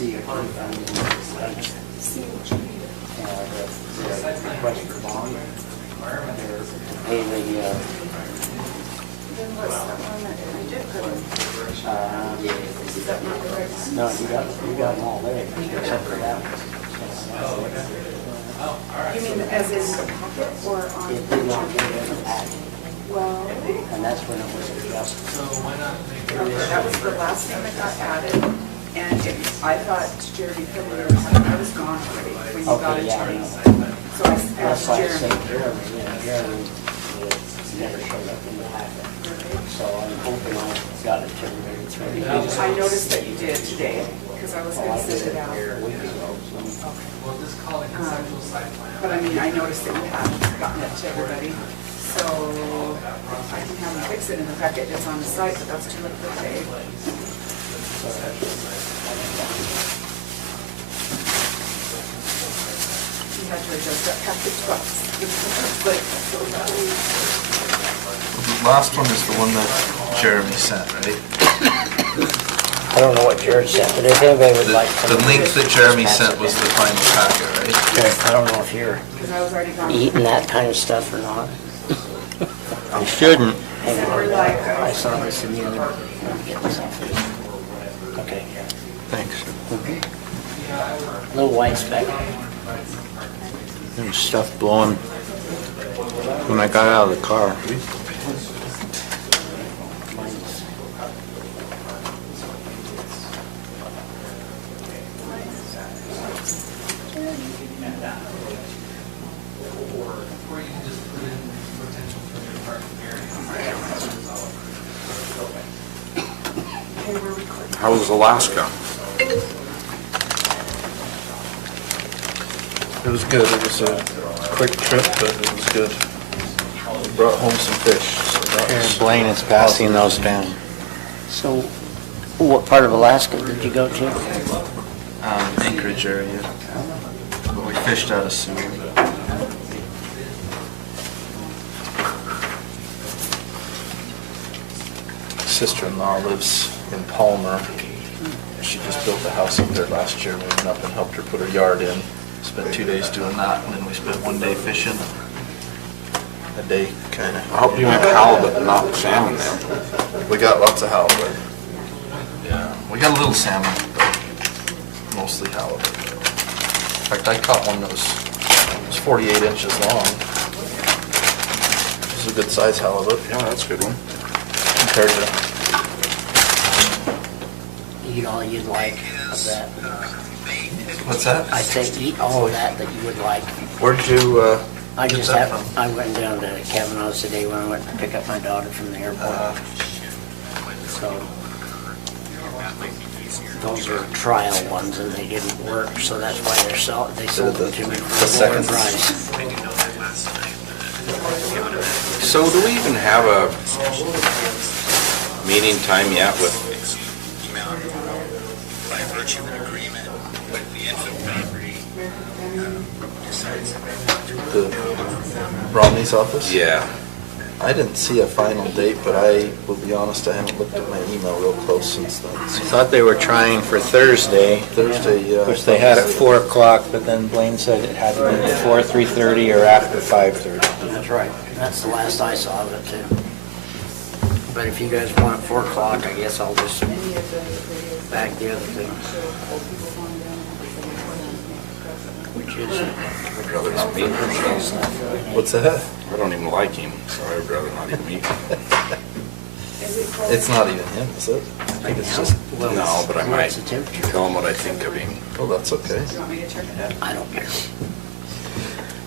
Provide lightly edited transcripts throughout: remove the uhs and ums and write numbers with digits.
see if you found any the request for bond, they're to pay the, Then what's the one that I did put in? Is that not the right one? no, you got them all there, except for that one. You mean as in the packet or on? It did not get in the packet, Well, and that's when it was adjusted. okay, that was the last thing that got added, and I thought Jeremy put it in, I was gone already when you got Okay, it yeah, to I me. know. So I That's asked why I say Jeremy. Jeremy, Jeremy never showed up in the packet. So I'm hoping I got it to everybody through. I noticed that you did today, because I was Oh, gonna I did send it it out. a week ago, so. But I mean, I noticed that you hadn't gotten it to everybody, so I can have them fix it in the packet that's on the site, but that's too late for today. You had to adjust that packet twice. The last one is the one that Jeremy sent, right? I don't know what Jared sent, but if anybody would like. The link that Jeremy sent was the final packet, right? I don't know if you're Because I was already gone. eating that kind of stuff or not. You shouldn't. Hang So on. we're like, I saw this in the other, let me get this off. Okay. Thanks. Little white speck. There was stuff blowing when I got out of the car. Mine's- okay, we're recording. How was Alaska? It was good. It was a quick trip, but it was good. We brought home some fish. So that Here, was Blaine is passing those down. So, what part of Alaska did you go to? Anchorage area. But we fished out of Seward. Sister-in-law lives in Palmer. She just built a house up there last year. We went up and helped her put her yard in. Spent 2 days doing that, and then we spent 1 day fishing. A day, kind of. I hope you went halibut and not salmon then. We got lots of halibut. Yeah, we got a little salmon, but mostly halibut. In fact, I caught one that was 48 inches long. It was a good size halibut Yeah, that's a good one. compared to, Eat all you'd like of that. what's that? I say eat all of that you would like. Where'd you, I get just that have, from? I went down to Kavanaugh's today when I went to pick up my daughter from the airport. So, those are trial ones and they didn't work, so that's why they sold them to me The for a lower seconds. price. So do we even have a meeting time yet with, By virtue of an agreement with the infant property, decides the Romney's office? yeah, I didn't see a final date, but I will be honest, I haven't looked at my email real close since then. I thought they were trying for Thursday, Thursday, yeah. which they had at 4 o'clock, but then Blaine said it had to be before 3:30 or after 5:30. That's right. That's the last I saw of it too. But if you guys want at 4 o'clock, I guess I'll just back the other thing, which is I'd rather not meet him. What's that? I don't even like him, so I'd rather not even meet him. It's not even him, is it? I think it's just, well, No, but I might what's the temperature? tell him what I think of him. oh, that's okay. You want me to turn it up? I don't care.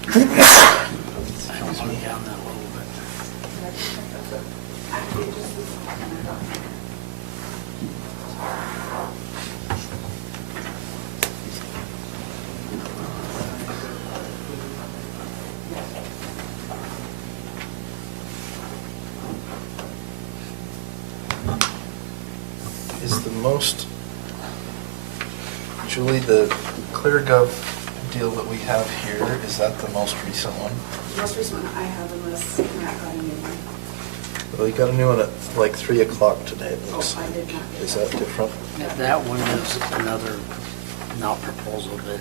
I don't want it down that low, but is the most, Julie, the ClearGov deal that we have here, is that the most recent one? Most recent one I have unless Matt got a new one. Well, you got a new one at like 3 o'clock today, it looks Oh, I like. did not get Is that. that different? that one is another not proposal, but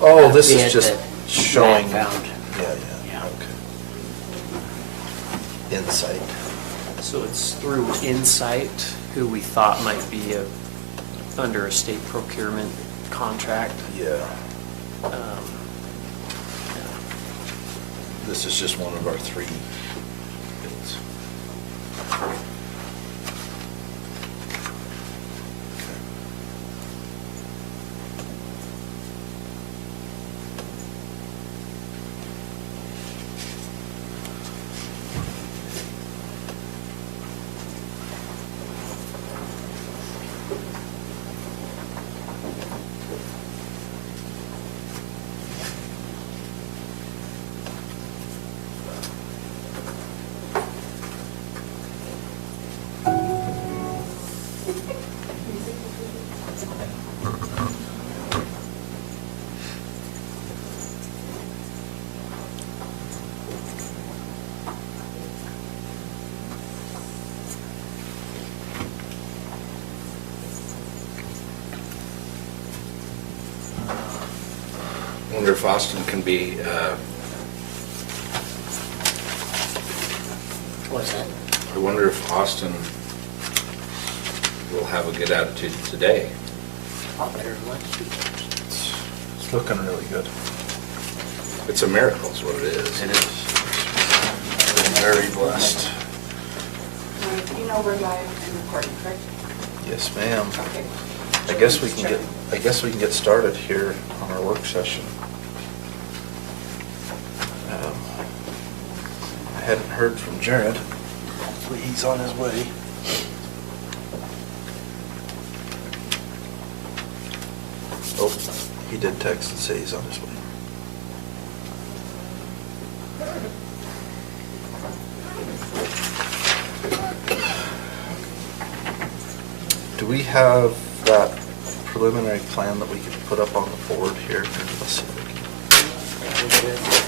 Oh, this Yeah, is just that showing. Matt found. Yeah, Yeah. okay. Insight. So it's through Insight, who we thought might be under a state procurement contract. Yeah. Um, This is just one of our 3 bids. Wonder if Austin can be, What's that? I wonder if Austin will have a good attitude today. A lot better than last week. It's looking really good. It's a miracle is what it is. It is. Been very blessed. You know we're live and recording, correct? Yes, ma'am. Okay. I guess we can get started here on our work session. I hadn't heard from Jared. Hopefully he's on his way. Oh, he did text and say he's on his way. Do we have that preliminary plan that we could put up on the board here? Let's see if we can.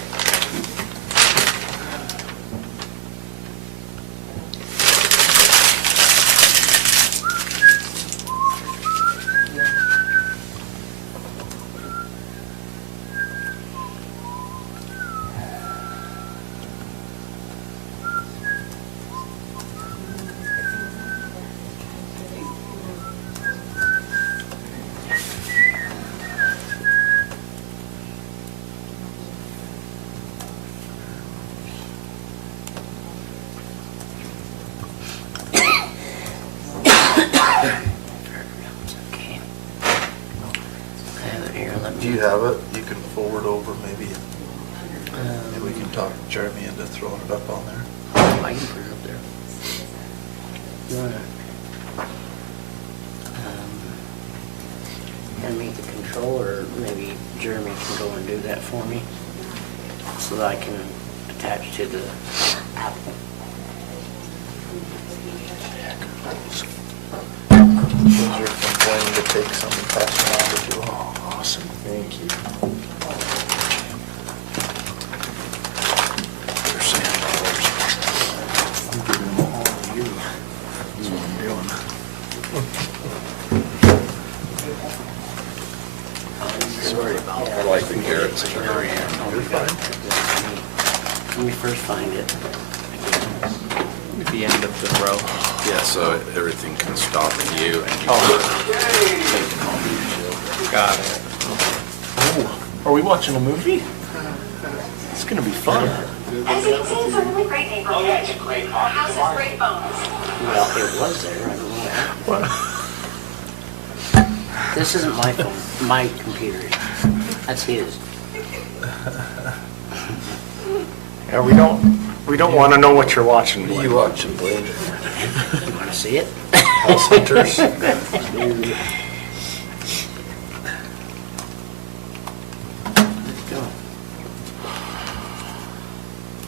Okay. I have it here, let me. Do you have it? You can forward over maybe. Maybe we Um, can talk Jeremy into throwing it up on there. I can put it up there. You wanna, meet the controller, maybe Jeremy can go and do that for me, so that I can attach to the Apple. Those are complaining to take some and pass them on to you all. Awesome, thank you. They're $6. I'm giving them all to you. That's what I'm doing. Sorry about that. I like the carrots. You're fine. Let me first find it. At the end of the row. Yeah, so everything can stop at you and you take it home. Got it. Are we watching a movie? It's gonna be fun. As you can see, it's a really great neighborhood. Oh, yeah, it's a great Our house has great phones. Well, it was there, I don't know that. This isn't my phone, my computer. That's his. Yeah, we don't want to know what you're watching. What are you watching, Blade? You wanna see it? House Hunters? Dude. Go.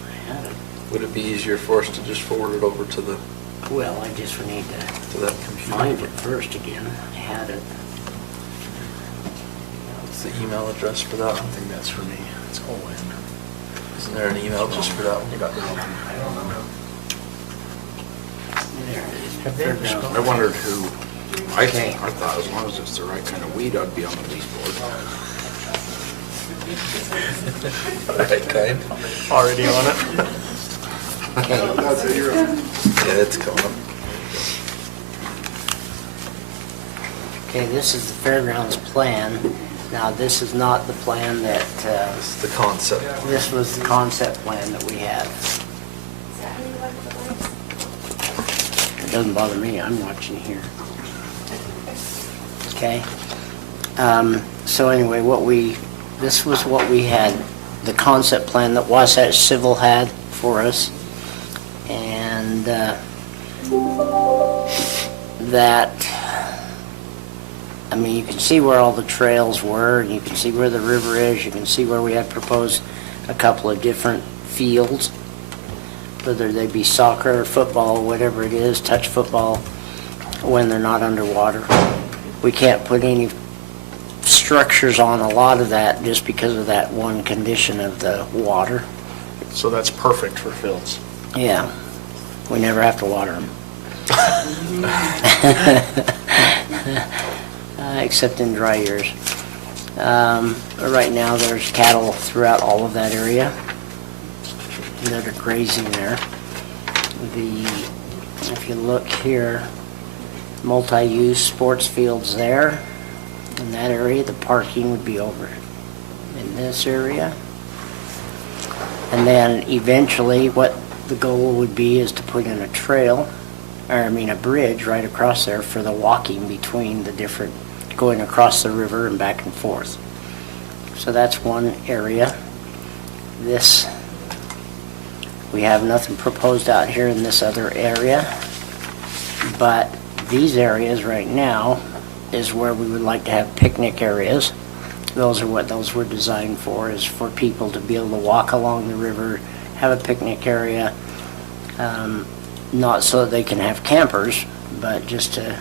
I had it. Would it be easier for us to just forward it over to the, Well, I just need to to that computer? find it first again. I had it. What's the email address for that one? I think that's for me. It's Owen. Isn't there an email just for that one? There it is. Have they ever There it goes. I wondered who I Okay. thought as long as it's the right kind of weed, I'd be on the lease board. Right kind? Already on it? Okay, Yeah, it's coming. okay, this is the fairgrounds plan. Now, this is not the plan that, This is the concept. this was the concept plan that we had. It doesn't bother me, I'm watching here. Okay? So anyway, this was what we had, the concept plan that Wasatch Civil had for us. And that, I mean, you can see where all the trails were, and you can see where the river is, you can see where we had proposed a couple of different fields, whether they be soccer or football, whatever it is, touch football, when they're not underwater. We can't put any structures on a lot of that just because of that one condition of the water. So that's perfect for fields. Yeah, we never have to water them. Except in dry years. Right now, there's cattle throughout all of that area that are grazing there. If you look here, multi-use sports fields there. In that area, the parking would be over in this area. And then eventually, what the goal would be is to put in a trail, a bridge right across there for the walking between the different, going across the river and back and forth. So that's one area. We have nothing proposed out here in this other area, but these areas right now is where we would like to have picnic areas. Those are what those were designed for, is for people to be able to walk along the river, have a picnic area, not so that they can have campers, but just to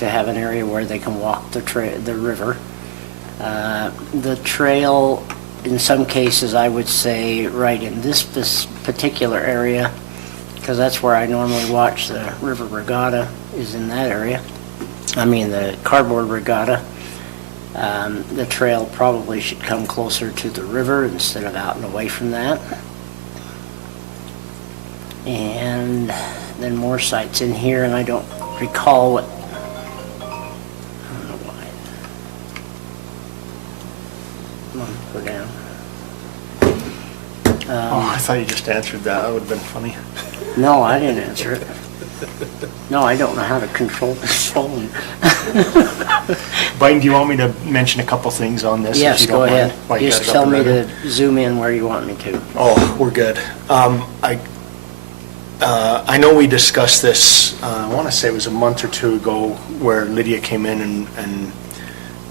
have an area where they can walk the river. The trail, in some cases, I would say right in this particular area, because that's where I normally watch the river regatta, is in that area. The cardboard regatta. The trail probably should come closer to the river instead of out and away from that. And then more sites in here, and I don't recall what, I don't know why. Come on, go down. Oh, I thought you just answered that. That would have been funny. No, I didn't answer it. No, I don't know how to control this phone. Biden, do you want me to mention a couple things on this? if Yes, you go don't mind, ahead. while you Just got it tell up and me running? to zoom in where you want me to. Oh, we're good. I know we discussed this, I want to say it was a month or two ago, where Lydia came in and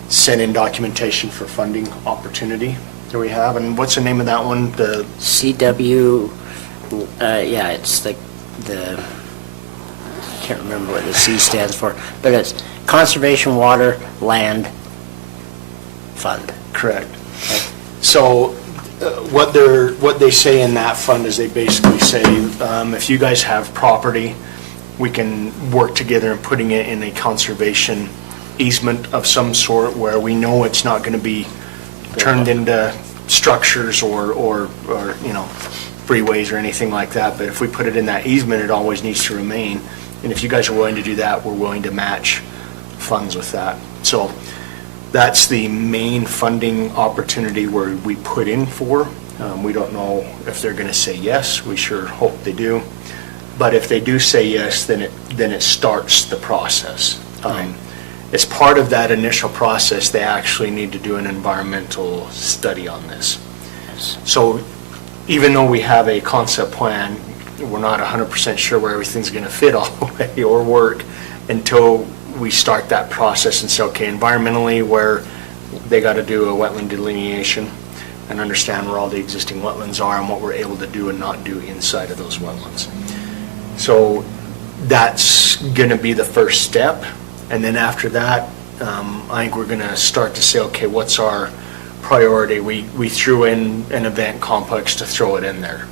sent in documentation for funding opportunity that we have. And what's the name of that one? The CW, yeah, it's the, I can't remember what the C stands for, but it's Conservation Water Land Fund. Correct. So what they say in that fund is they basically say, if you guys have property, we can work together in putting it in a conservation easement of some sort where we know it's not going to be turned into structures or freeways or anything like that. But if we put it in that easement, it always needs to remain. And if you guys are willing to do that, we're willing to match funds with that. So that's the main funding opportunity where we put in for. We don't know if they're going to say yes. We sure hope they do. But if they do say yes, then it starts the process. As part of that initial process, they actually need to do an environmental study on this. So even though we have a concept plan, we're not 100% sure where everything's going to fit all the way or work until we start that process and say, okay, environmentally, where they got to do a wetland delineation and understand where all the existing wetlands are and what we're able to do and not do inside of those wetlands. So that's going to be the first step. And then after that, I think we're going to start to say, okay, what's our priority? We threw in an event complex to throw it in there.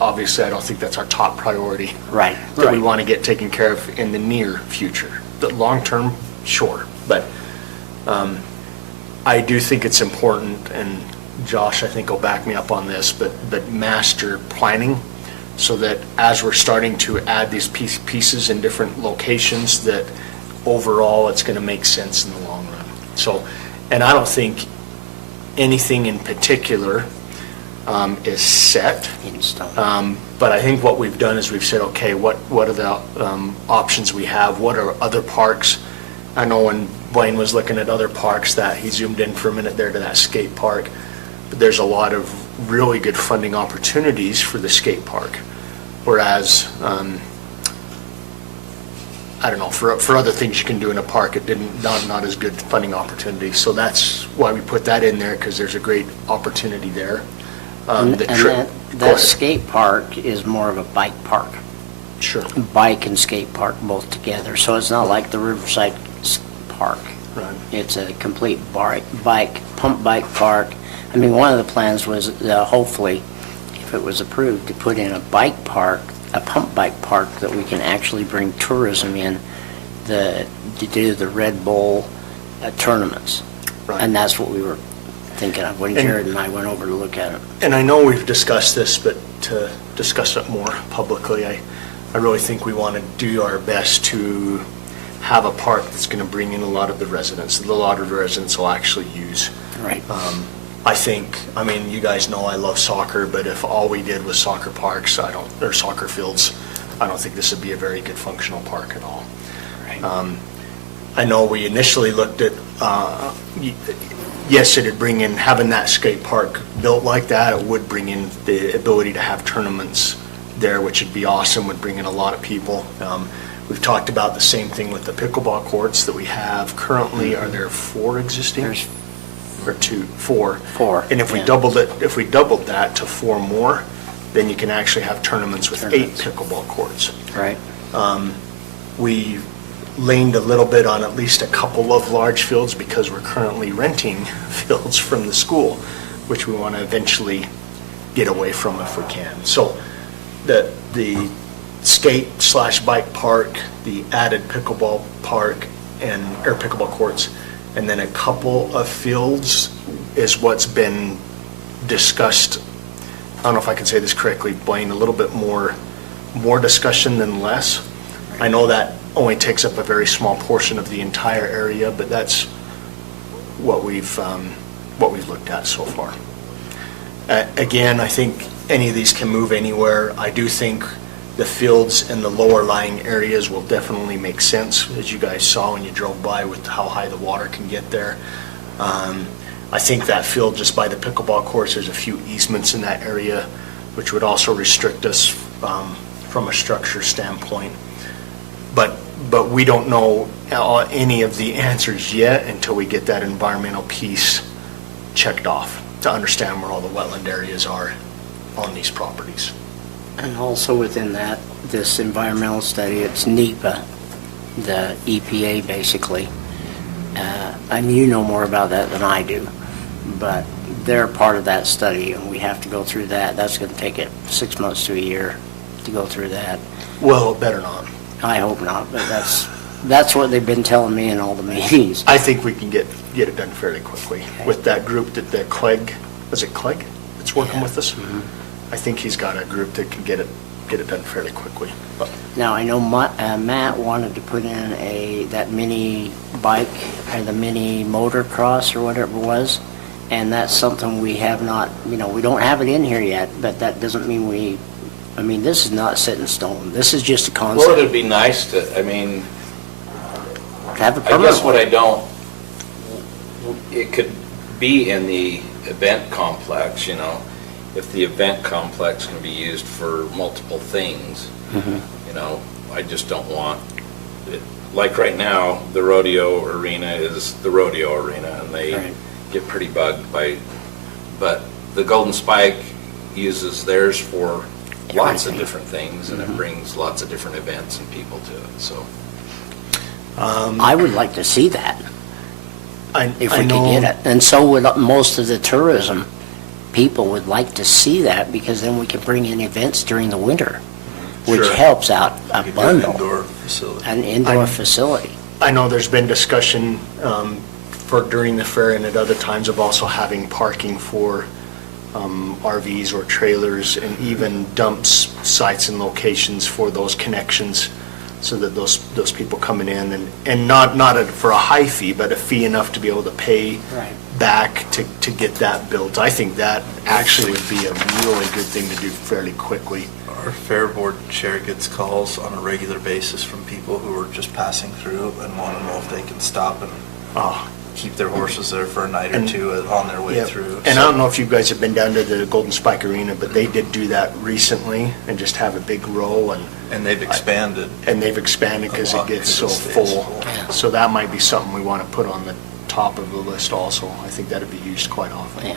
Obviously, I don't think that's our top priority. Right. That we want to get taken care of in the near future. the long-term, sure, but I do think it's important, and Josh, I think will back me up on this, but master planning, so that as we're starting to add these pieces in different locations, that overall it's going to make sense in the long run. So, and I don't think anything in particular is set. In stone. But I think what we've done is we've said, okay, what are the options we have? What are other parks? I know when Blaine was looking at other parks, that he zoomed in for a minute there to that skate park. But there's a lot of really good funding opportunities for the skate park. Whereas, I don't know, for other things you can do in a park, it not as good funding opportunity. So that's why we put that in there, because there's a great opportunity there. And Go that ahead. skate park is more of a bike park. Sure. Bike and skate park both together, so it's not like the Riverside Park. Right. It's a complete pump bike park. I mean, one of the plans was hopefully, if it was approved, to put in a bike park, a pump bike park that we can actually bring tourism in to do the Red Bull tournaments. Right. And that's what we were thinking of when And- Jared and I went over to look at it. And I know we've discussed this, but to discuss it more publicly, I really think we want to do our best to have a park that's going to bring in a lot of the residents, that a lot of the residents will actually use. Right. I think, I mean, you guys know I love soccer, but if all we did was soccer parks, or soccer fields, I don't think this would be a very good functional park at all. Right. I know we initially looked at, yes, it'd bring in, having that skate park built like that, it would bring in the ability to have tournaments there, which would be awesome, would bring in a lot of people. We've talked about the same thing with the pickleball courts that we have currently. Are there 4 existing? There's Or 4? 4, And if we yeah. doubled that to 4 more, then you can actually have tournaments with 8 Tournaments. pickleball courts. Right. We leaned a little bit on at least a couple of large fields because we're currently renting fields from the school, which we want to eventually get away from if we can. So the skate/bike park, the added pickleball park or pickleball courts, and then a couple of fields is what's been discussed. I don't know if I can say this correctly, Blaine, a little bit more discussion than less. I know that only takes up a very small portion of the entire area, but that's what we've looked at so far. Again, I think any of these can move anywhere. I do think the fields in the lower lying areas will definitely make sense, as you guys saw when you drove by with how high the water can get there. I think that field just by the pickleball course, there's a few easements in that area, which would also restrict us from a structure standpoint. But we don't know any of the answers yet until we get that environmental piece checked off to understand where all the wetland areas are on these properties. And also within that, this environmental study, it's NEPA, the EPA basically. And you know more about that than I do, but they're part of that study and we have to go through that. That's going to take it 6 months to a year to go through that. Well, it better not. I hope not, but that's what they've been telling me in all the meetings. I think we can get it done fairly quickly with that group that Clegg, was it Clegg that's working with us? I think he's got a group that can get it done fairly quickly. But Now, I know Matt wanted to put in that mini bike or the mini motocross or whatever it was, and that's something we have not, we don't have it in here yet, but that doesn't mean this is not set in stone. This is just a Well, concept. it'd be nice to, I mean, To have a I permanent guess what one. I don't, it could be in the event complex, if the event complex can be used for multiple things, I just don't want it. Like right now, the rodeo arena is the rodeo arena, and they Right. get pretty bugged but the Golden Spike uses theirs for lots of Everything. different things, and it brings lots of different events and people to it, so. I would like to see that, if I we could know. get it. And so would most of the tourism people would like to see that, because then we can bring in events during the winter, which Sure. helps out a bundle, Indoor facility. an indoor facility. I know there's been discussion for during the fair and at other times of also having parking for RVs or trailers and even dumps, sites and locations for those connections so that those people coming in and not for a high fee, but a fee enough to be able to pay Right. back to get that built. I think that actually would be a really good thing to do fairly quickly. Our fair board chair gets calls on a regular basis from people who are just passing through and want to know if they can stop and Oh, keep their horses there for a night or And- two on their way yeah. through. And I don't know if you guys have been down to the Golden Spike Arena, but they did do that recently and just have a big row And they've expanded. and they've expanded because A it lot, gets 'cause so it stays full. full. Yeah. So that might be something we want to put on the top of the list also. I think that'd be used quite often. Yeah.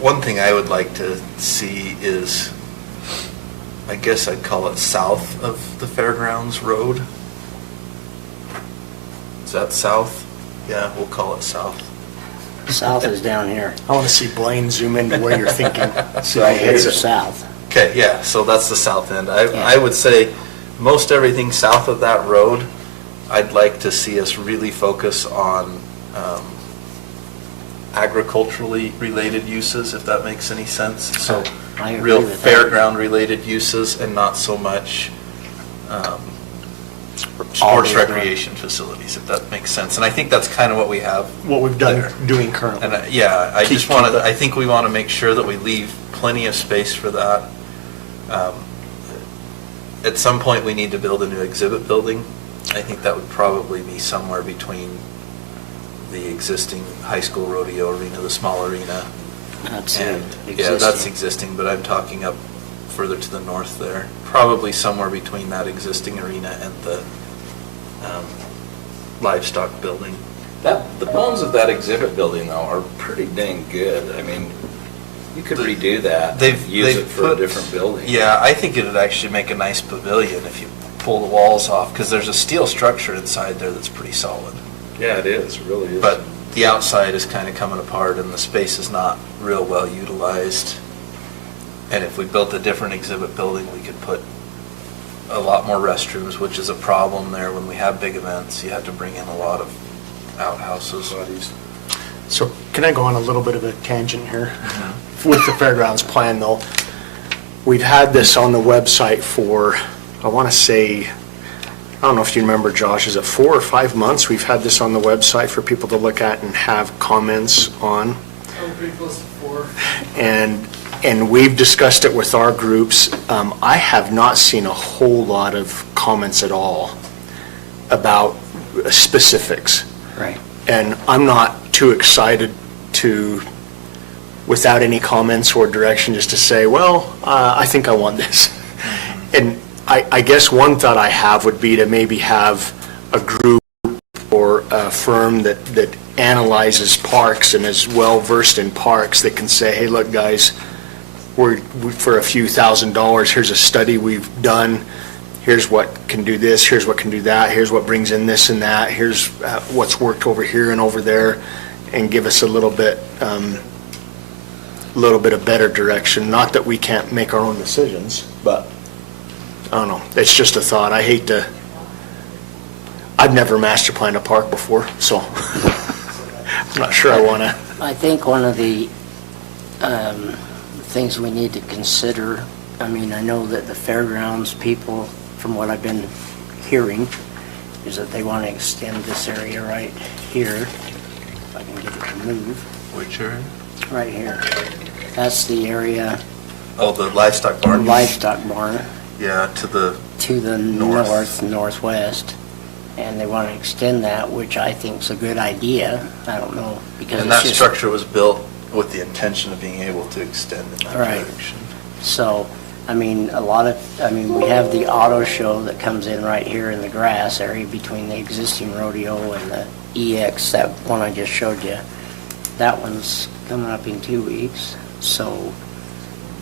One thing I would like to see is, I guess I'd call it south of the Fairgrounds Road. Is that south? Yeah, we'll call it south. South is down here. I want to see Blaine zoom into where you're thinking. See Right how he hits here's it. south. Okay, yeah, so that's the south end. Yeah. I would say most everything south of that road, I'd like to see us really focus on agriculturally related uses, if that makes any sense. So I agree real with that. fairground related uses and not so much All sports the way around. recreation facilities, if that makes sense. And I think that's kind of what we have. What we've done, there. doing currently. And yeah, I Keep- just want keep it. to, I think we want to make sure that we leave plenty of space for that. At some point, we need to build a new exhibit building. I think that would probably be somewhere between the existing high school rodeo arena, the small arena. That's And, existing. yeah, that's existing, but I'm talking up further to the north there. Probably somewhere between that existing arena and the livestock building. The bones of that exhibit building though are pretty dang good. I mean, you could redo that, use it for a different building. Yeah, I think it'd actually make a nice pavilion if you pull the walls off, because there's a steel structure inside there that's pretty solid. Yeah, it is, it really is. But the outside is kind of coming apart and the space is not real well utilized. And if we built a different exhibit building, we could put a lot more restrooms, which is a problem there when we have big events. You have to bring in a lot of outhouses. So can I go on a little bit of a tangent here? With the fairgrounds plan though, we've had this on the website for, I want to say, I don't know if you remember, Josh, is it 4 or 5 months? We've had this on the website for people to look at and have comments on. Oh, pretty close to 4. And we've discussed it with our groups. I have not seen a whole lot of comments at all about specifics. Right. And I'm not too excited to, without any comments or direction, just to say, well, I think I want this. And I guess one thought I have would be to maybe have a group or a firm that analyzes parks and is well-versed in parks that can say, hey, look, guys, we for a few $1,000s, here's a study we've done, here's what can do this, here's what can do that, here's what brings in this and that, here's what's worked over here and over there, and give us a little bit of better direction. Not that we can't make our own decisions, but I don't know, it's just a thought. I've never master planned a park before, so I'm not sure I want to. I think one of the things we need to consider, I mean, I know that the fairgrounds people, from what I've been hearing, is that they want to extend this area right here, if I can get it to move, Which area? right here. That's the area, Oh, the livestock barn? livestock barn, Yeah, to the, to the North. northwest. And they want to extend that, which I think is a good idea. I don't know, because and it's that just... structure was built with the intention of being able to extend in that Right. direction. So, I mean, we have the auto show that comes in right here in the grass area between the existing rodeo and the EX, that one I just showed you. That one's coming up in 2 weeks, so,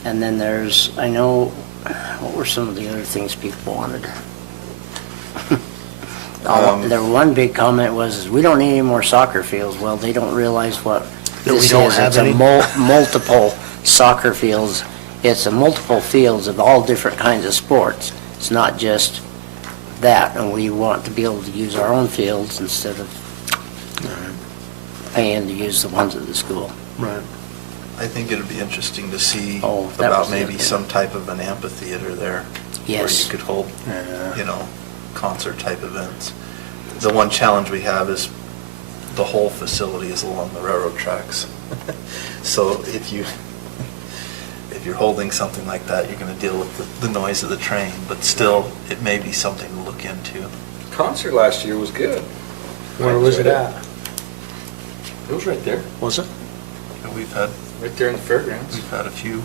and then there's, I know, what were some of the other things people wanted? Their one big comment was, we don't need any more soccer fields. Well, they don't realize what That we this don't is. have It's a any? multiple soccer fields. It's a multiple fields of all different kinds of sports. It's not just that, and we want to be able to use our own fields instead of paying to use the ones at the school. Right. I think it'd be interesting to see Oh, that about was the maybe other some type of an amphitheater there. Where Yes. you could hold, Yeah. you know, concert-type events. The one challenge we have is the whole facility is along the railroad tracks. So if you're holding something like that, you're going to deal with the noise of the train, but still, it may be something to look into. Concert last year was good. Where was it at? It was right there, Was it? And we've had right there in the fairgrounds. We've had a few.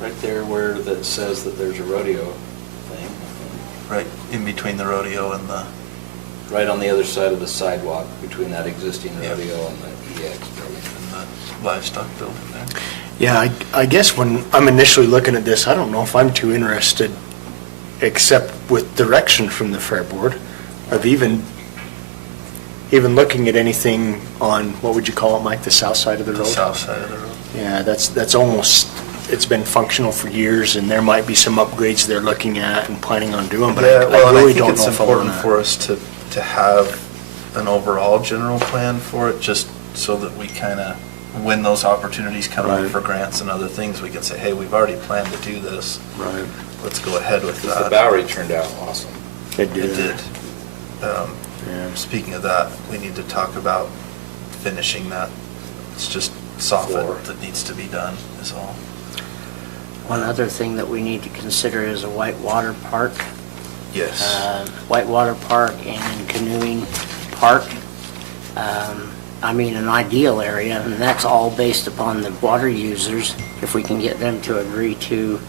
Right there where that says that there's a rodeo thing. Right in between the rodeo and the, Right on the other side of the sidewalk between that existing Yeah. rodeo and the EX building. and the livestock building there. Yeah, I guess when I'm initially looking at this, I don't know if I'm too interested, except with direction from the Fair Board, of even looking at anything on, what would you call it, Mike, the south side of the road? The south side of the road. Yeah, that's almost, it's been functional for years, and there might be some upgrades they're looking at and planning on doing, but Yeah, well, I and really think don't it's know if I want important to. for us to have an overall general plan for it, just so that we kind of, when those opportunities come up Right. for grants and other things, we can say, hey, we've already planned to do this. Right. Let's go ahead with Because the that. Bowery turned out awesome. It did. It did. Yeah. Speaking of that, we need to talk about finishing that. It's just soffit Floor. that needs to be done, is all. One other thing that we need to consider is a whitewater park. Yes. Whitewater Park and canoeing park. I mean, an ideal area, and that's all based upon the water users, if we can get them to agree to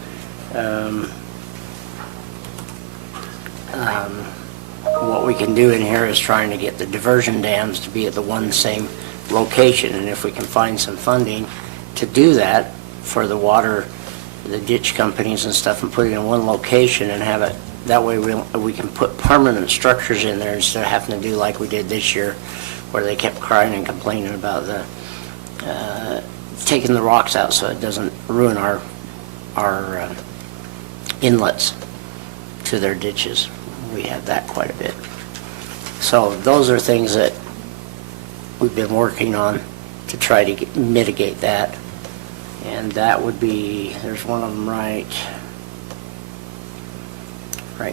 what we can do in here is trying to get the diversion dams to be at the one same location, and if we can find some funding to do that for the water, the ditch companies and stuff, and put it in one location and have it, that way we can put permanent structers in there instead of having to do like we did this year, where they kept crying and complaining about the, taking the rocks out so it doesn't ruin our inlets to their ditches. We had that quite a bit. So those are things that we've been working on to try to mitigate that. And that would be, there's one of them right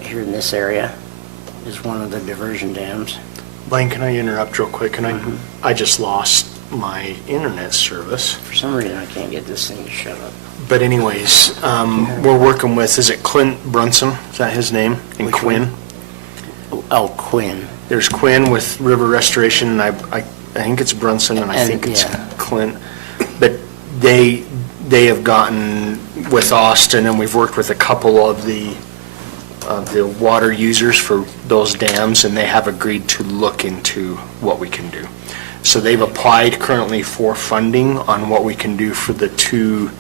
here in this area is one of the diversion dams. Blaine, can I interrupt real quick? Mm-hmm. I just lost my internet service. For some reason, I can't get this thing to shut up. But anyways, we're working with, is it Clint Brunson? Is that his name? And Which Quinn? one? Oh, Quinn. There's Quinn with River Restoration, and I think it's Brunson, and I And, think it's yeah. Clint. But they have gotten with Austin, and we've worked with a couple of the water users for those dams, and they have agreed to look into what we can do. So they've applied currently for funding on what we can do for the two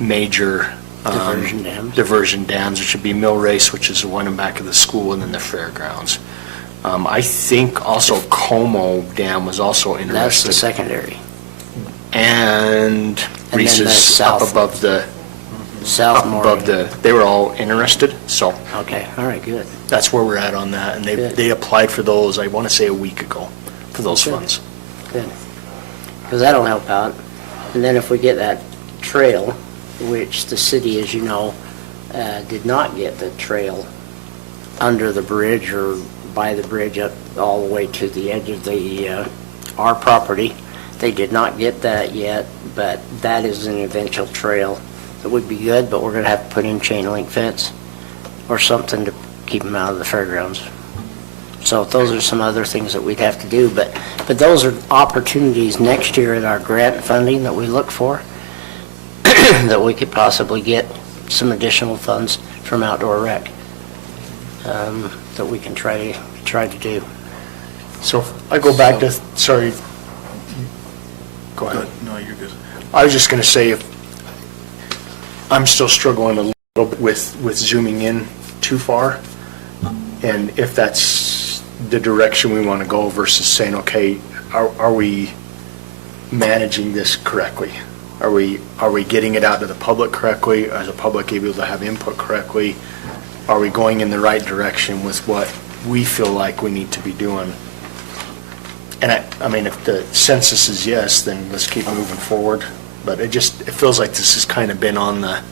major diversion dams, which would be Mill Race, which is the one in back of the school, and then the fairgrounds. I think also Como Dam was also That's interested. the secondary. And then Reese's the up south. above the, South up above Morgan. they were all interested, so Okay, all right, good. that's where we're at on that. And Good. they applied for those, I want to say a week ago, for those Good. funds. Good. Because that'll help out. And then if we get that trail, which the city, as you know, did not get the trail under the bridge or by the bridge up all the way to the edge of the, our property. They did not get that yet, but that is an eventual trail that would be good, but we're going to have to put in chain link fence or something to keep them out of the fairgrounds. So those are some other things that we'd have to do, but those are opportunities next year in our grant funding that we look for, that we could possibly get some additional funds from outdoor rec, that we can try to do. So if I go back to, sorry, go ahead. No, you're good. I was just going to say, if I'm still struggling a little bit with zooming in too far, and if that's the direction we want to go versus saying, okay, are we managing this correctly? Are we getting it out to the public correctly? Is the public able to have input correctly? are we going in the right direction with what we feel like we need to be doing? And I mean, if the census is yes, then let's keep moving forward. But it feels like this has kind of been kind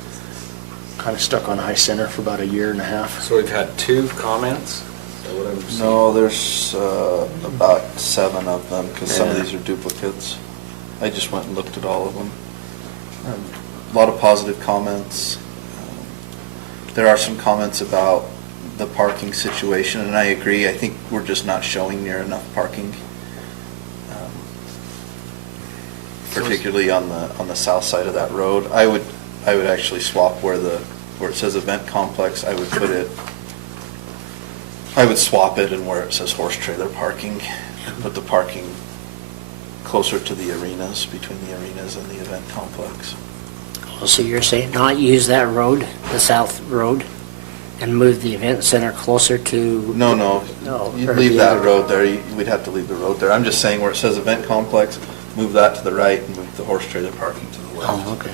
of stuck on high center for about a year and a half. So we've had 2 comments? Is that what I'm seeing? No, there's about 7 of them, because some of these are duplicates. I just went and looked at all of them. A lot of positive comments. There are some comments about the parking situation, and I agree. I think we're just not showing near enough parking, particularly on the south side of that road. I would actually swap where it says event complex. I would swap it, and where it says horse trailer parking, put the parking closer to the arenas, between the arenas and the event complex. So you're saying not use that road, the south road, and move the event center closer to? No, No, you'd or leave the that other- road there. We'd have to leave the road there. I'm just saying where it says event complex, move that to the right and move the horse trailer parking to the left. Oh, okay.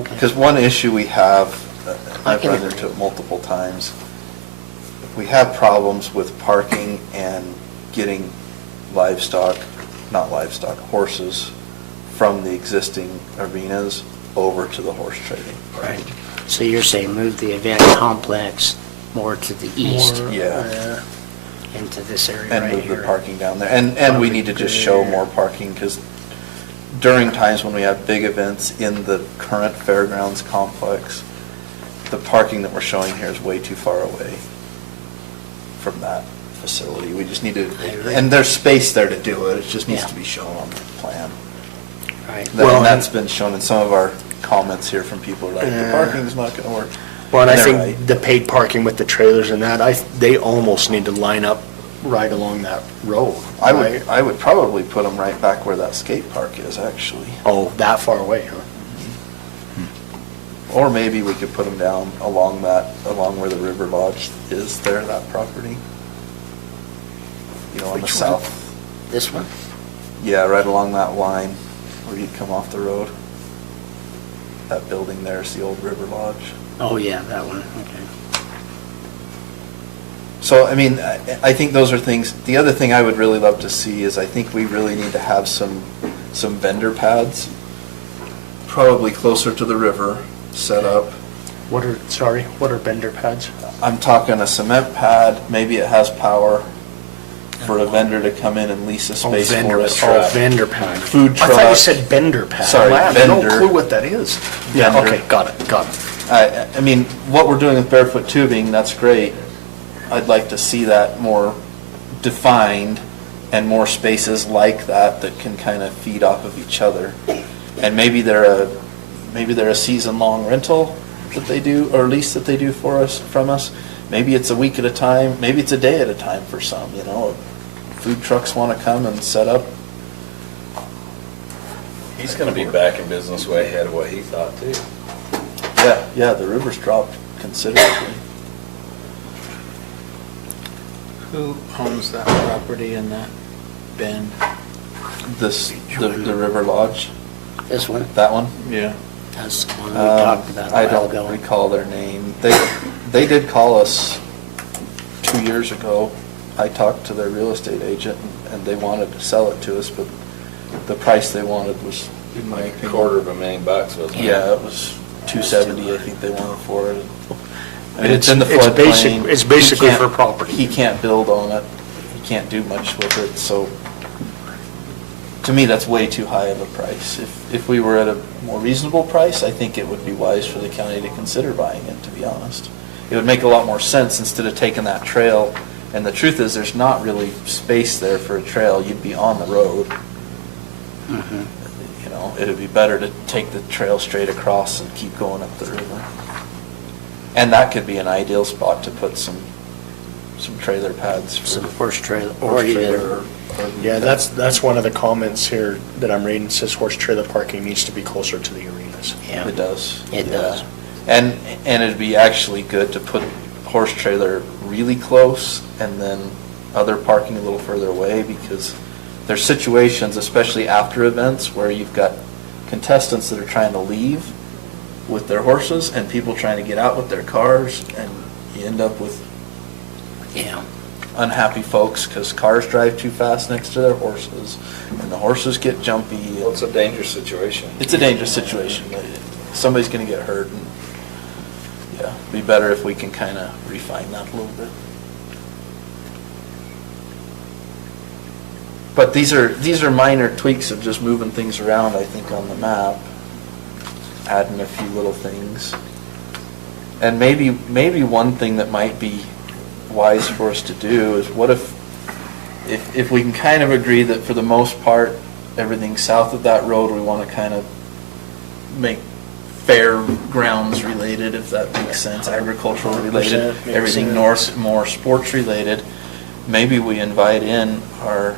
Okay. Because one issue we have, I I've can run agree. into it multiple times, we have problems with parking and getting horses from the existing arenas over to the horse trading. Right. So you're saying move the event complex more to the east? Yeah. Into this area And right move the here? parking down there. And we need to just show more parking, because during times when we have big events in the current fairgrounds complex, the parking that we're showing here is way too far away from that facility. We just need to, I agree. and there's space there to do it, it just needs Yeah. to be shown on the plan. Right. And that's been shown in some of our comments here from people, like, the Yeah. parking's not gonna work. Well, and I They're think right. the paid parking with the trailers and that, they almost need to line up right along that road. right? I would probably put them right back where that skate park is, actually. Oh, that far away, huh? Or maybe we could put them down along where the River Lodge is there, that property. You know, on the Which one? south. This one? Yeah, right along that line where you come off the road. That building there is the old River Lodge. Oh, yeah, that one, okay. So, I mean, I think those are things, the other thing I would really love to see is I think we really need to have some vendor pads, probably closer to the river, set up. What are vendor pads? I'm talking a cement pad, maybe it has power for a vendor to come in and lease a space for us. Vendor pad. Food I thought you truck. said bender pad. Sorry, I have no vendor. clue what that is. Yeah, Vendor. okay, got it. I mean, what we're doing with barefoot tubing, that's great. I'd like to see that more defined and more spaces like that can kind of feed off of each other. And maybe they're a season-long rental that they do, or lease that they do from us. Maybe it's a week at a time, maybe it's a day at a time for some, you know. Food trucks want to come and set up. He's gonna be back in business way ahead of what he thought too. Yeah, the river's dropped considerably. Who owns that property in that bend? The River Lodge, This one? that one. Yeah. That's the one we talked about a I while don't ago. recall their name. They did call us 2 years ago. I talked to their real estate agent, and they wanted to sell it to us, but the price they wanted was, in my opinion, $250,000, wasn't it? Yeah, it was $270, I think they wanted for it. And it's in the it's floodplain. it's basically He can't- for property. He can't build on it. He can't do much with it, so to me, that's way too high of a price. If we were at a more reasonable price, I think it would be wise for the county to consider buying it, to be honest. It would make a lot more sense instead of taking that trail, and the truth is, there's not really space there for a trail. You'd be on the road. Mhm. You know, it'd be better to take the trail straight across and keep going up the river. And that could be an ideal spot to put some trailer pads for. Some horse trailer, or horse either, trailer or- Yeah, that's one of the comments here that I'm reading, says horse trailer parking needs to be closer to the arenas. yeah. It does. It yeah. does. And it'd be actually good to put horse trailer really close and then other parking a little further away, because there's situations, especially after events, where you've got contestants that are trying to leave with their horses and people trying to get out with their cars, and you end up with Yeah. unhappy folks because cars drive too fast next to their horses, and the horses get jumpy. Well, it's a dangerous situation. It's a dangerous situation. Somebody's going to get hurt, and yeah, it'd be better if we can kind of refine that a little bit. But these are minor tweaks of just moving things around, I think, on the map, adding a few little things. And maybe one thing that might be wise for us to do is, what if we can kind of agree that for the most part, everything south of that road, we want to kind of make fairgrounds related, if that makes sense, agricultural related, 100% makes everything sense. north more sports related. Maybe we invite in our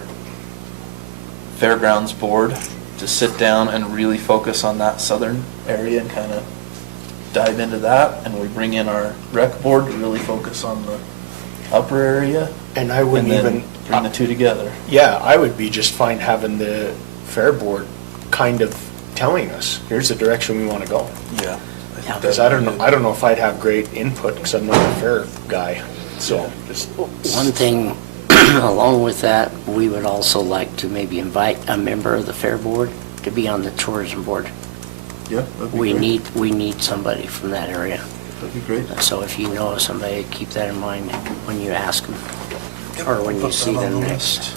fairgrounds board to sit down and really focus on that southern area and kind of dive into that, and we bring in our rec board to really focus on the upper area, And I wouldn't and then even, bring the two together. yeah, I would be just fine having the fair board kind of telling us, here's the direction we want to go. Yeah. Because I don't know if I'd have great input, because I'm not a fair guy, so just. One thing along with that, we would also like to maybe invite a member of the fair board to be on the tourism board. Yeah, that'd be We great. need somebody from that area. That'd be great. So if you know of somebody, keep that in mind when you ask them, or when you Put see that on them the next. list.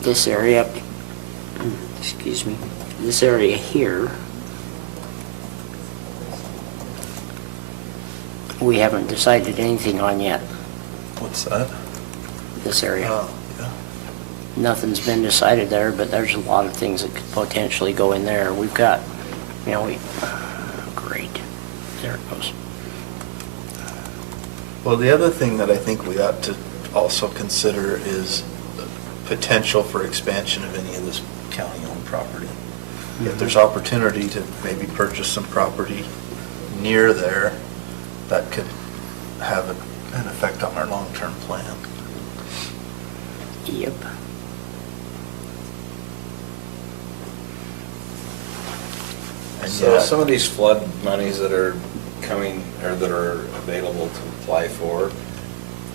This area, excuse me, this area here, we haven't decided anything on yet, What's that? this area. Oh, yeah. Nothing's been decided there, but there's a lot of things that could potentially go in there. We've got, great, there it goes. Well, the other thing that I think we ought to also consider is the potential for expansion of any of this county-owned property. If there's opportunity to maybe purchase some property near there, that could have an effect on our long-term plan. Yep. And So yet- some of these flood monies that are coming, or that are available to apply for,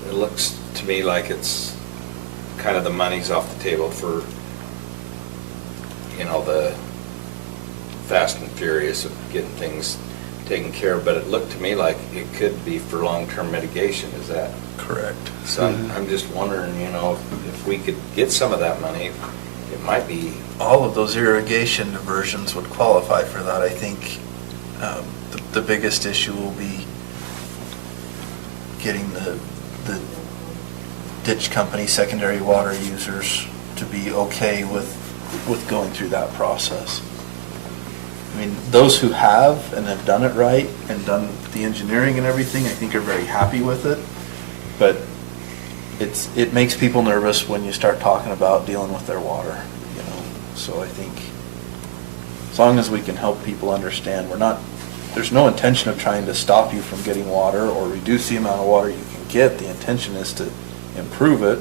it looks to me like it's kind of the money's off the table for, the fast and furious of getting things taken care of, but it looked to me like it could be for long-term mitigation, is that? Correct. So I'm just wondering, if we could get some of that money, it might be. All of those irrigation diversions would qualify for that. I think the biggest issue will be getting the ditch company, secondary water users to be okay with going through that process. I mean, those who have and have done it right and done the engineering and everything, I think are very happy with it. But it makes people nervous when you start talking about dealing with their water, So I think as long as we can help people understand, there's no intention of trying to stop you from getting water or reduce the amount of water you can get. The intention is to improve it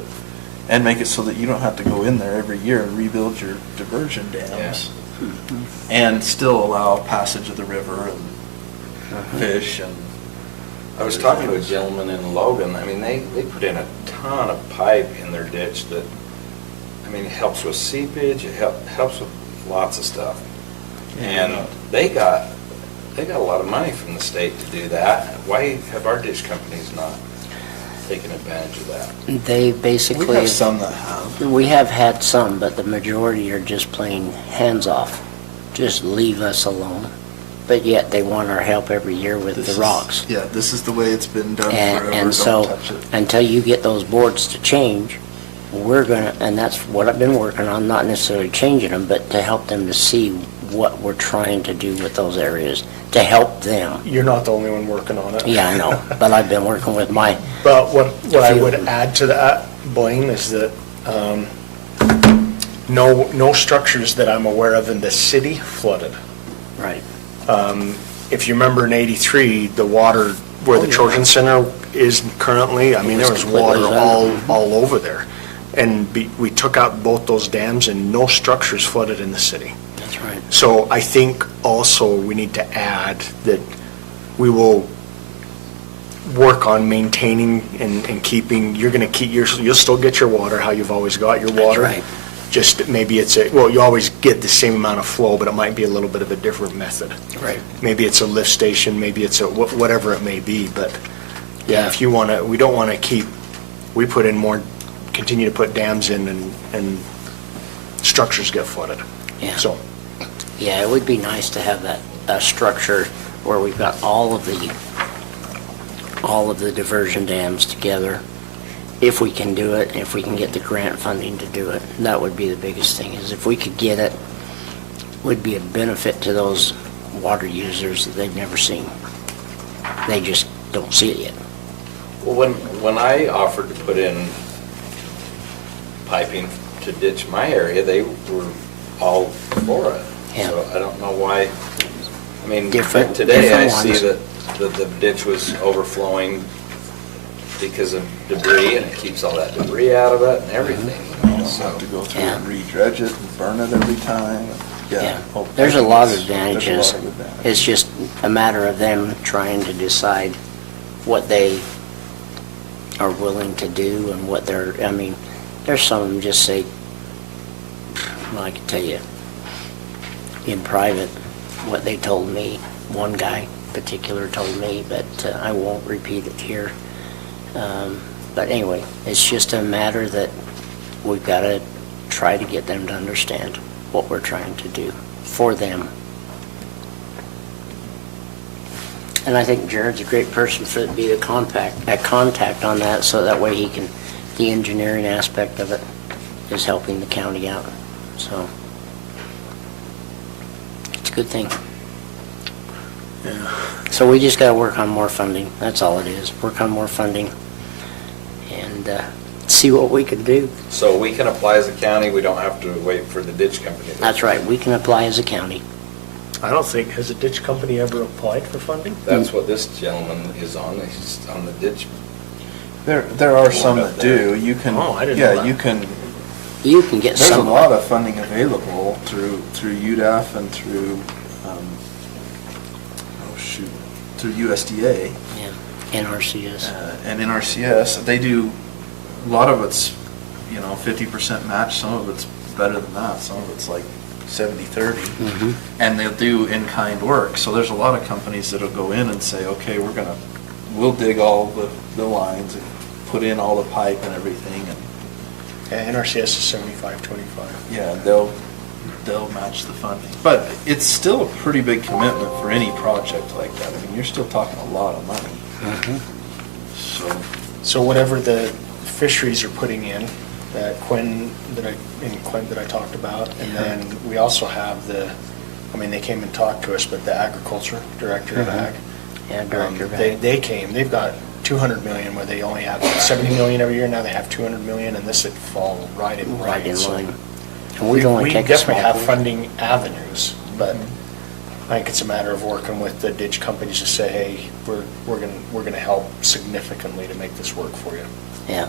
and make it so that you don't have to go in there every year and rebuild your diversion dams. And still allow passage of the river and fish and. I was talking to a gentleman in Logan, they put in a ton of pipe in their ditch that, it helps with seepage, it helps with lots of stuff. And they got a lot of money from the state to do that. Why have our ditch companies not taken advantage of that? They basically. We have some that have. We have had some, but the majority are just plain hands off. Just leave us alone. But yet they want our help every year with the rocks. Yeah, this is the way it's been done forever. And Don't so, touch it. until you get those boards to change, and that's what I've been working on, not necessarily changing them, but to help them to see what we're trying to do with those areas, to help them. You're not the only one working on it. Yeah, I know, but I've been working with my, But what I If you- would add to that, Blaine, is that no structures that I'm aware of in the city flooded. right, If you remember in '83, the water where the yeah. Trojan Center is currently, there was completely water under. all over there. And we took out both those dams and no structures flooded in the city. That's right. So I think also we need to add that we will work on maintaining and keeping, you're gonna keep, you'll still get your water how you've always got your water. right. Just maybe it's you always get the same amount of flow, but it might be a little bit of a different method. Right. Maybe it's a lift station, maybe it's whatever it may be, but yeah, if you wanna, we don't wanna we put in more, continue to put dams in and structures get flooded. Yeah. So, Yeah, it would be nice to have that structure where we've got all of the diversion dams together. If we can do it, if we can get the grant funding to do it, that would be the biggest thing, is if we could get it, would be a benefit to those water users that they've never seen. They just don't see it yet. Well, when I offered to put in piping to ditch my area, they were all for it. Yeah. So I don't know why, I mean, Different today I ones. see that the ditch was overflowing because of debris, and it keeps all that debris out of it and everything, you know, so. Have to go through Yeah. and re-dredge it and burn it every time. Yeah, Oh, there's a lot of there's a lot advantages. of advantages. It's just a matter of them trying to decide what they are willing to do and what I mean, there's some of them just say, well, I can tell you in private what they told me. One guy in particular told me, but I won't repeat it here. But anyway, it's just a matter that we've got to try to get them to understand what we're trying to do for them. And I think Jared's a great person to be a contact on that, so that way he can, the engineering aspect of it is helping the county out. So it's a good thing. So we just got to work on more funding. That's all it is. Work on more funding and see what we can do. So we can apply as a county, we don't have to wait for the ditch company. That's right. We can apply as a county. I don't think, has a ditch company ever applied for funding? That's what this gentleman is on, he's on the ditch. There are some that do. You can, Oh, I didn't know yeah, that. you can, You can get there's a some. lot of funding available through UDAF and through, through USDA. Yeah, NRCS. And NRCS, they do, a lot of it's, 50% match, some of it's better than that, some of it's like 70-30. Mhm. And they'll do in-kind work, so there's a lot of companies that'll go in and say, okay, we'll dig all the lines and put in all the pipe and everything, and Yeah, NRCS is 75-25. yeah, they'll match the funding. But it's still a pretty big commitment for any project like that. I mean, you're still talking a lot of money. Mhm. So whatever the fisheries are putting in, that Quinn that I talked about, and then we also have they came and talked to us, but the agriculture director of ag. Yeah, Director of Ag. They came, they've got 200 million where they only have 70 million every year, now they have 200 million, and this would fall right in line. Right in So line. And we'd only we take a definitely small have portion. funding avenues, but I think it's a matter of working with the ditch companies to say, hey, we're gonna help significantly to make this work for you. Yeah.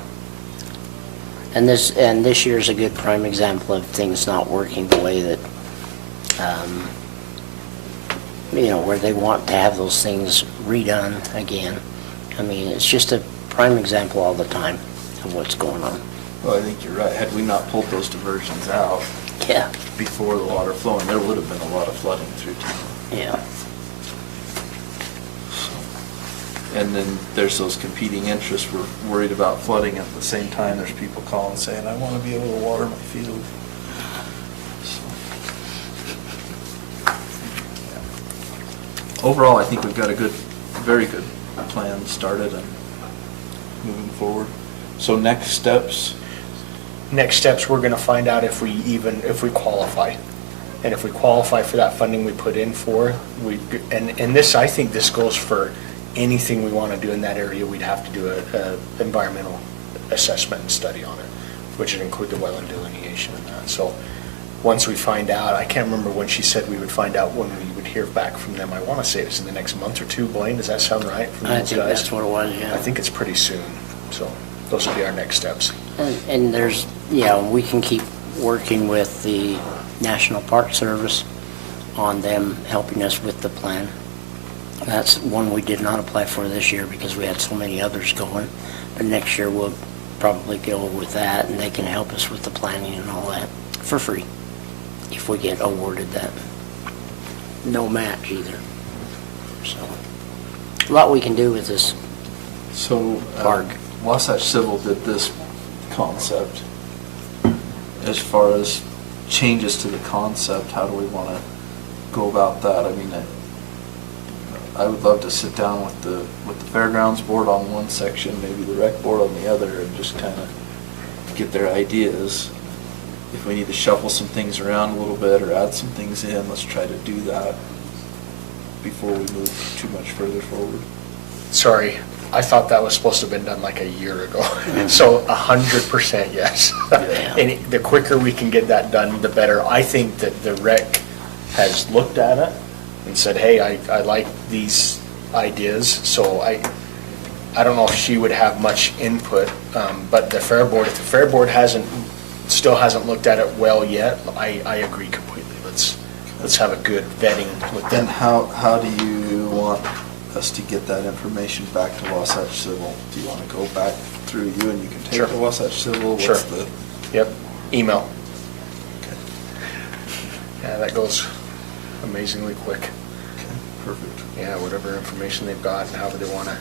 And this year's a good prime example of things not working the way that, where they want to have those things redone again. I mean, it's just a prime example all the time of what's going on. Well, I think you're right. Had we not pulled those diversions out Yeah, before the water flowing, there would have been a lot of flooding through town. yeah. And then there's those competing interests. We're worried about flooding. At the same time, there's people calling saying, I want to be able to water my field. So, yeah. Overall, I think we've got a very good plan started and moving forward. So next steps, Next steps, we're gonna find out if we qualify. And if we qualify for that funding we put in for, and this, I think this goes for anything we want to do in that area, we'd have to do a environmental assessment and study on it, which would include the wetland delineation and that. So, once we find out, I can't remember when she said we would find out when we would hear back from them. I want to say it was in the next month or two. Blaine, does that sound right from I those think guys? that's what it was, yeah. I think it's pretty soon, so. those would be our next steps. And there's, yeah, we can keep working with the National Park Service on them helping us with the plan. That's one we did not apply for this year because we had so many others going. But next year we'll probably go with that and they can help us with the planning and all that for free if we get awarded that. No match either. So, a lot we can do with this So, park. Wasatch Civil did this concept. As far as changes to the concept, how do we want to go about that? I mean, I would love to sit down with the fairgrounds board on one section, maybe the rec board on the other, and just kind of get their ideas. If we need to shuffle some things around a little bit or add some things in, let's try to do that before we move too much further forward. Sorry, I thought that was supposed to have been done like a year ago. So 100% yes. And the quicker we can get that done, the better. I think that the rec has looked at it and said, hey, I like these ideas. So I don't know if she would have much input, but the fair board, if the fair board still hasn't looked at it well yet, I agree completely. Let's have a good vetting with them. Then how do you want us to get that information back to Wasatch Civil? Do you want to go back through you and you can take Sure. it to Wasatch Civil? Sure. What's the? Yep, email. Okay. Yeah, that goes amazingly quick. Okay, perfect. Yeah, whatever information they've got and however they want to.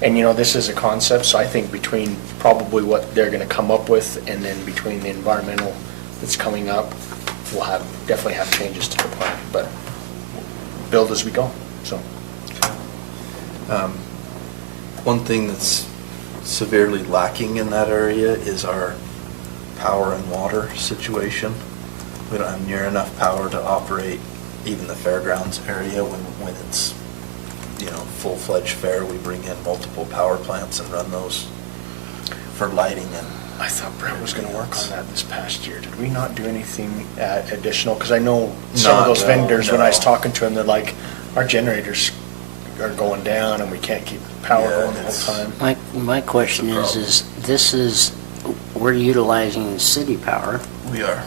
And you know, this is a concept, so I think between probably what they're going to come up with and then between the environmental that's coming up, we'll definitely have changes to the plan, but build as we go, so. One thing that's severely lacking in that area is our power and water situation. We don't have near enough power to operate even the fairgrounds area when it's, full-fledged fair. We bring in multiple power plants and run those for lighting and. I thought Brent was going to work on that this past year. Did we not do anything additional? Because I know some of those vendors, when I was talking to them, they're like, our generators are going down and we can't keep power going the whole time. My question we're utilizing city power, We are.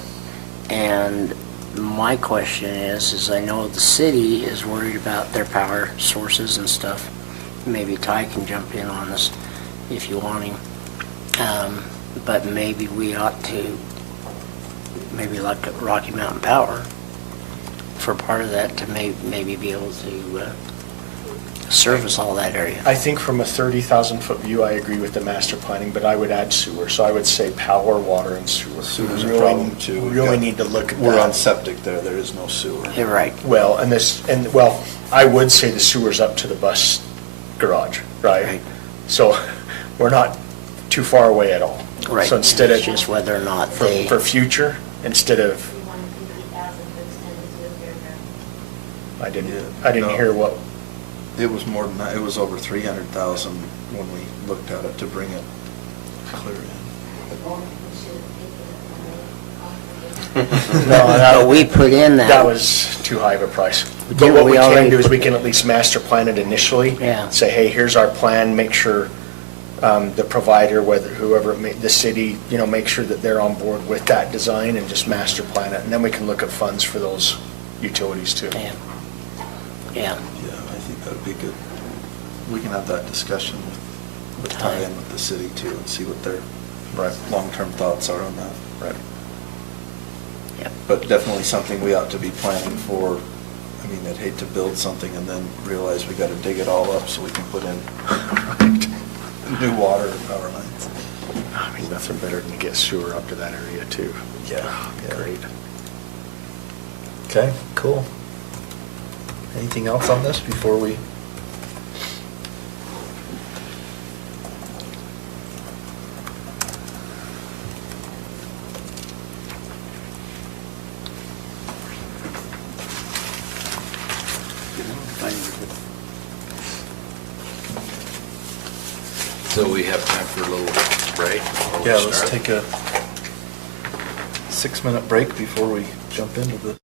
and my question is I know the city is worried about their power sources and stuff. Maybe Ty can jump in on this if you want him. But maybe we ought to, maybe like Rocky Mountain Power, for part of that to maybe be able to service all that area. I think from a 30,000-foot view, I agree with the master planning, but I would add sewer. So I would say power, water, and sewer. Sewer's a Really- problem too. Really need to look at that. We're on septic there. There is no sewer. You're right. Well, I would say the sewer's up to the bus garage, right? Right. So we're not too far away at all. Right. So instead It's of, just whether or not for they, future, instead of, I didn't no. hear what, It was more than that. It was over 300,000 when we looked at it to bring it clear in. no, we put in that. that was too high of a price. But Didn't what we we can already do is put- we can at least master plan it initially. Yeah. Say, hey, here's our plan, make sure the provider, whoever, the city, make sure that they're on board with that design and just master plan it. And then we can look at funds for those utilities too. Yeah. Yeah. Yeah, I think that would be good. We can have that discussion with Ty and with the city too and see what their long-term thoughts are on that. Right. Yep. But definitely something we ought to be planning for. I mean, I'd hate to build something and then realize we got to dig it all up so we can put in new water and power lines. I mean, nothing better than to get sewer up to that area too. Yeah. Great. Okay, cool. Anything else on this before we? So we have time for a little break? before we Yeah, let's start? take a 6-minute break before we jump into the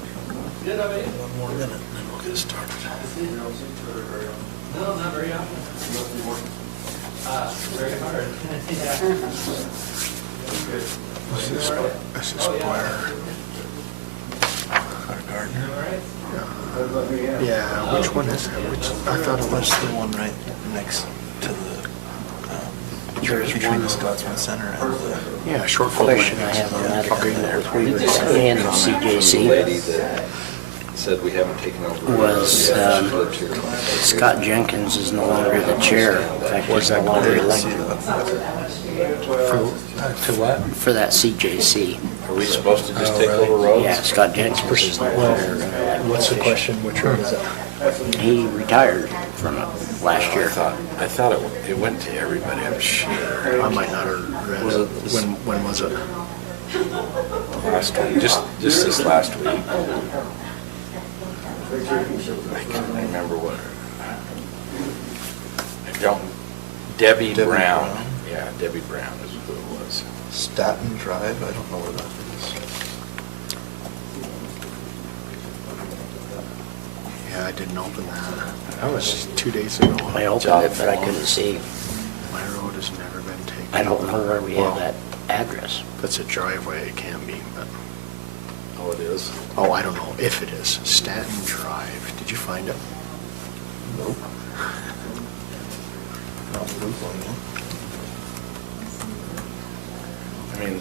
One more minute, and then we'll get started. This is Blair. Our gardener. Yeah, which one is it? I thought it was That's the one right next to the church between the Scotsman Center and the. Yeah, short Question I have on that agreement with Weaver and The CJC lady that said we haven't taken over. was Scott Jenkins is no longer the chair. In fact, he's no longer elected To what? for that CJC. Are we supposed to just take really? over roads? Yeah, Scott Jenkins is no longer elected. What's the question? Which one is it? He retired from it last year. I thought it went to everybody, I'm sure. I might not have read Was it. it this- When was it? Last week, just this last week. I can't remember what. I don't. Debbie Debbie Brown. Brown. Yeah, Debbie Brown is who it was. Staten Drive, I don't know where that is. Yeah, I didn't open that. That was 2 days ago. I opened it, but I couldn't see. My road has never been taken. I don't know where we Well, have that address. That's a driveway, it can be, but, Oh, it is? oh, I don't know if it is. Staten Drive, did you find it? Nope. Not Googling it. I mean,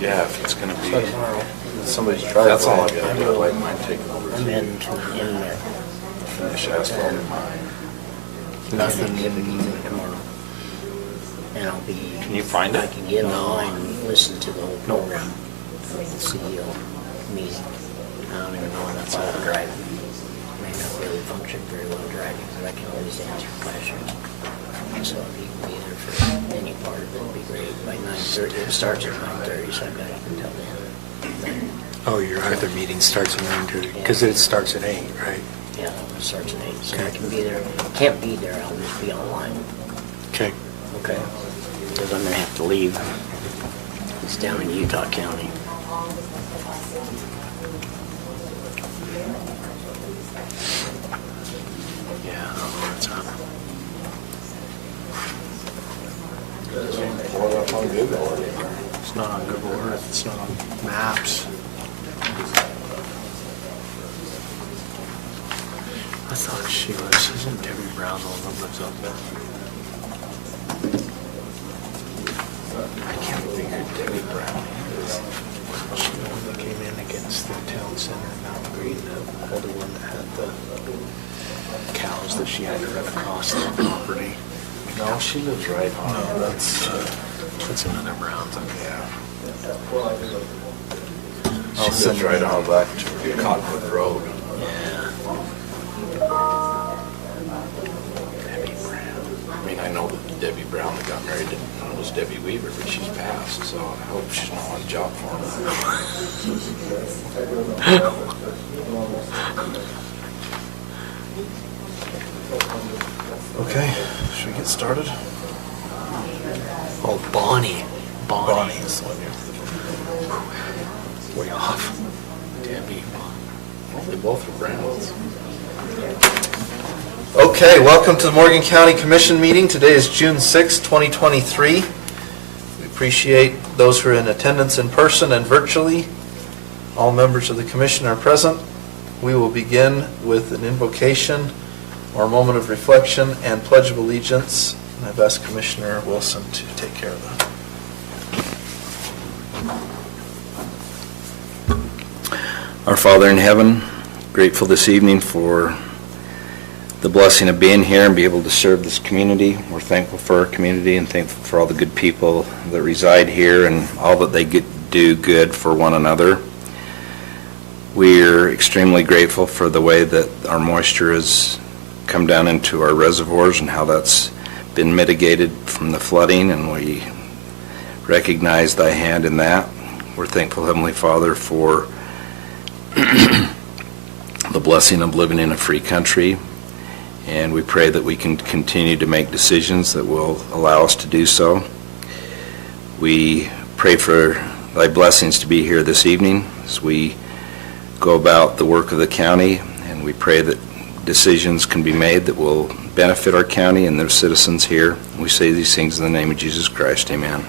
yeah, if it's gonna be, Somebody's driveway. that's all I gotta do, like mine take over. I'm in to the internet. Finish asphalt in mine. Nothing Give it in, to me tomorrow. And I'll be. Can you find I it? can get online and listen to the whole program. The CEO meeting. I don't even know when that's all driving. May not really function very well driving, but I can always answer questions. So if you can be there for any part, that'd be great. By 9:30, it starts at 9:30, so I've got it until then. oh, your other meeting starts at 9:30, because it starts at 8, right? Yeah, it starts at 8, so I Okay. can be there. Can't be there, I'll just be online. Okay. Okay. Because I'm gonna have to leave. It's down in Utah County. Yeah, I don't know where it's at. Pull it up on Google. It's not on Google Earth, it's not on Maps. I thought she was, isn't Debbie Brown the one that lives up there? I can't figure Debbie Brown is. She the one that came in against the town center in Mount Green, the older one that had the cows that she had to run across the property. No, she lives right on. No, that's another Brown thing. Yeah. She lives right on back to Cottonwood Road. Yeah. Debbie Brown. I mean, I know that Debbie Brown that got married was Debbie Weaver, but she's passed, so I hope she's not on a job for Okay, should we get started? Oh, Bonnie. Bonnie is the one you're Way off. Debbie. Well, they both are Browns. Okay, welcome to the Morgan County Commission meeting. Today is June 6, 2023. We appreciate those who are in attendance in person and virtually. All members of the commission are present. We will begin with an invocation or a moment of reflection and pledge of allegiance. And I've asked Commissioner Wilson to take care of that. Our Father in heaven, grateful this evening for the blessing of being here and be able to serve this community. We're thankful for our community and thankful for all the good people that reside here and all that they do good for one another. We're extremely grateful for the way that our moisture has come down into our reservoirs and how that's been mitigated from the flooding, and we recognize thy hand in that. We're thankful, Heavenly Father, for the blessing of living in a free country and we pray that we can continue to make decisions that will allow us to do so. We pray for thy blessings to be here this evening as we go about the work of the county, and we pray that decisions can be made that will benefit our county and their citizens here. We say these things in the name of Jesus Christ. Amen.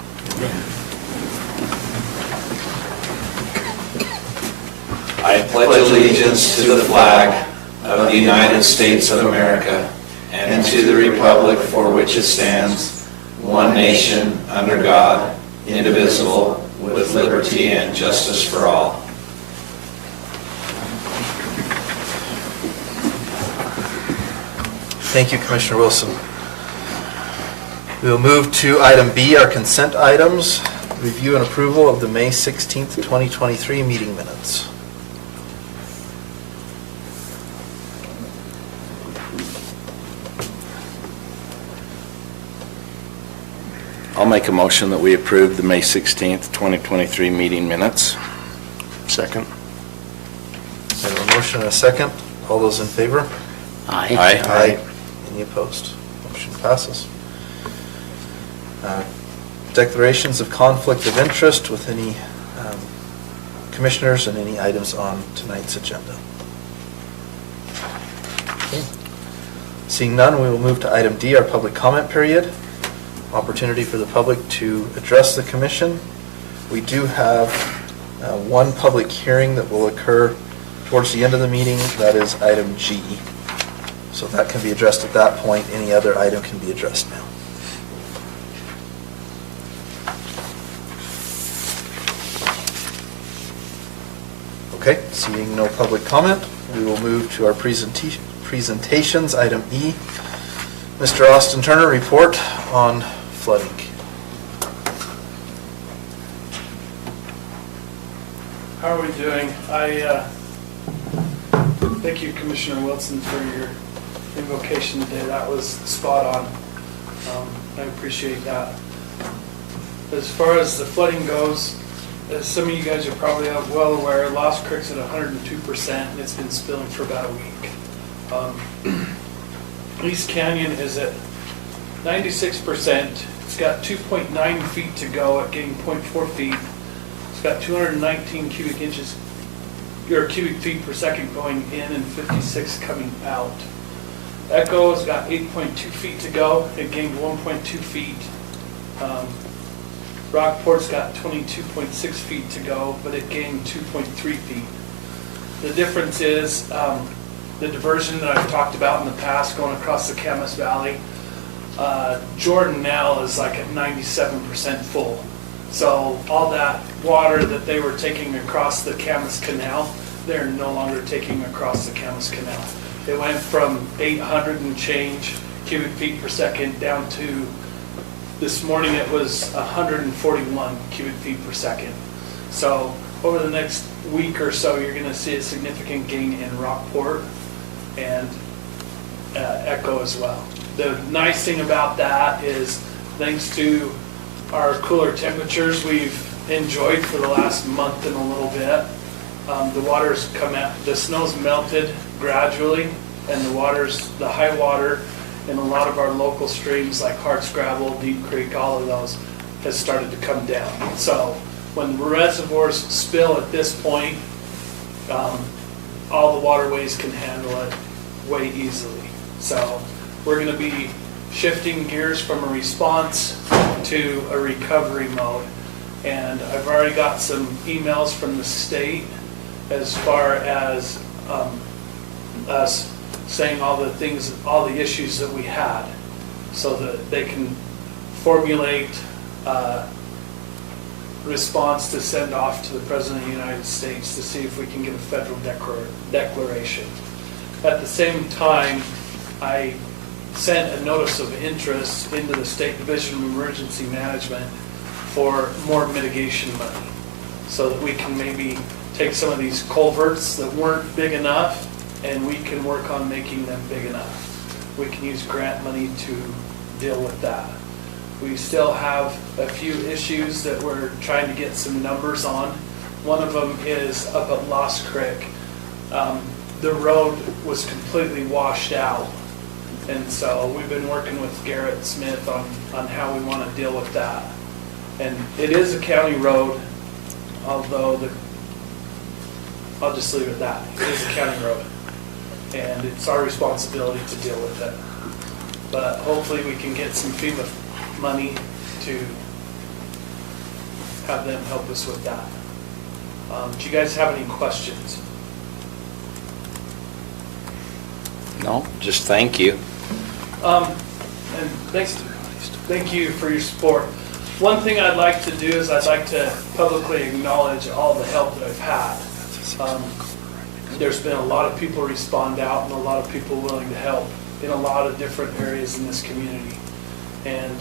I pledge allegiance to the flag of the United States of America and to the republic for which it stands, one nation, under God, indivisible, with liberty and justice for all. Thank you, Commissioner Wilson. We will move to item B, our consent items. Review and approval of the May 16th, 2023 meeting minutes. I'll make a motion that we approve the May 16th, 2023 meeting minutes. Second. I have a motion and a second. All those in favor? Aye. Aye. Any opposed? Motion passes. Declarations of conflict of interest with any commissioners and any items on tonight's agenda. Okay. Seeing none, we will move to item D, our public comment period. Opportunity for the public to address the commission. We do have one public hearing that will occur towards the end of the meeting. That is item G. So that can be addressed at that point. Any other item can be addressed now. Okay, seeing no public comment, we will move to our presentations. Item E, Mr. Austin Turner, report on flooding. How are we doing? Thank you, Commissioner Wilson, for your invocation today. That was spot on. I appreciate that. As far as the flooding goes, as some of you guys are probably well aware, Lost Creek's at 102%, and it's been spilling for about a week. East Canyon is at 96%. It's got 2.9 feet to go at getting 0.4 feet. It's got 219 cubic inches, or cubic feet per second going in and 56 coming out. Echo has got 8.2 feet to go. It gained 1.2 feet. Rockport's got 22.6 feet to go, but it gained 2.3 feet. The difference is the diversion that I've talked about in the past going across the Camas Valley. Jordan now is like at 97% full. So all that water that they were taking across the Camas Canal, they're no longer taking across the Camas Canal. It went from 800 and change cubic feet per second down to, this morning it was 141 cubic feet per second. So over the next week or so, you're going to see a significant gain in Rockport and Echo as well. The nice thing about that is, thanks to our cooler temperatures we've enjoyed for the last month and a little bit, the water's come out, the snow's melted gradually, and the high water in a lot of our local streams like Hardscrabble, Deep Creek, all of those has started to come down. So when reservoirs spill at this point, all the waterways can handle it way easily. So we're going to be shifting gears from a response to a recovery mode. And I've already got some emails from the state as far as us saying all the things, all the issues that we had, so that they can formulate a response to send off to the President of the United States to see if we can get a federal declaration. At the same time, I sent a notice of interest into the State Division of Emergency Management for more mitigation money, so that we can maybe take some of these culverts that weren't big enough and we can work on making them big enough. We can use grant money to deal with that. We still have a few issues that we're trying to get some numbers on. One of them is up at Lost Creek. The road was completely washed out And so we've been working with Garrett Smith on how we want to deal with that. And it is a county road, although I'll just leave it at that. It is a county road. And it's our responsibility to deal with it. But hopefully we can get some FEMA money to have them help us with that. Do you guys have any questions? No, just thank you. And thank you for your support. One thing I'd like to do is I'd like to publicly acknowledge all the help that I've had. There's been a lot of people respond out and a lot of people willing to help in a lot of different areas in this community. And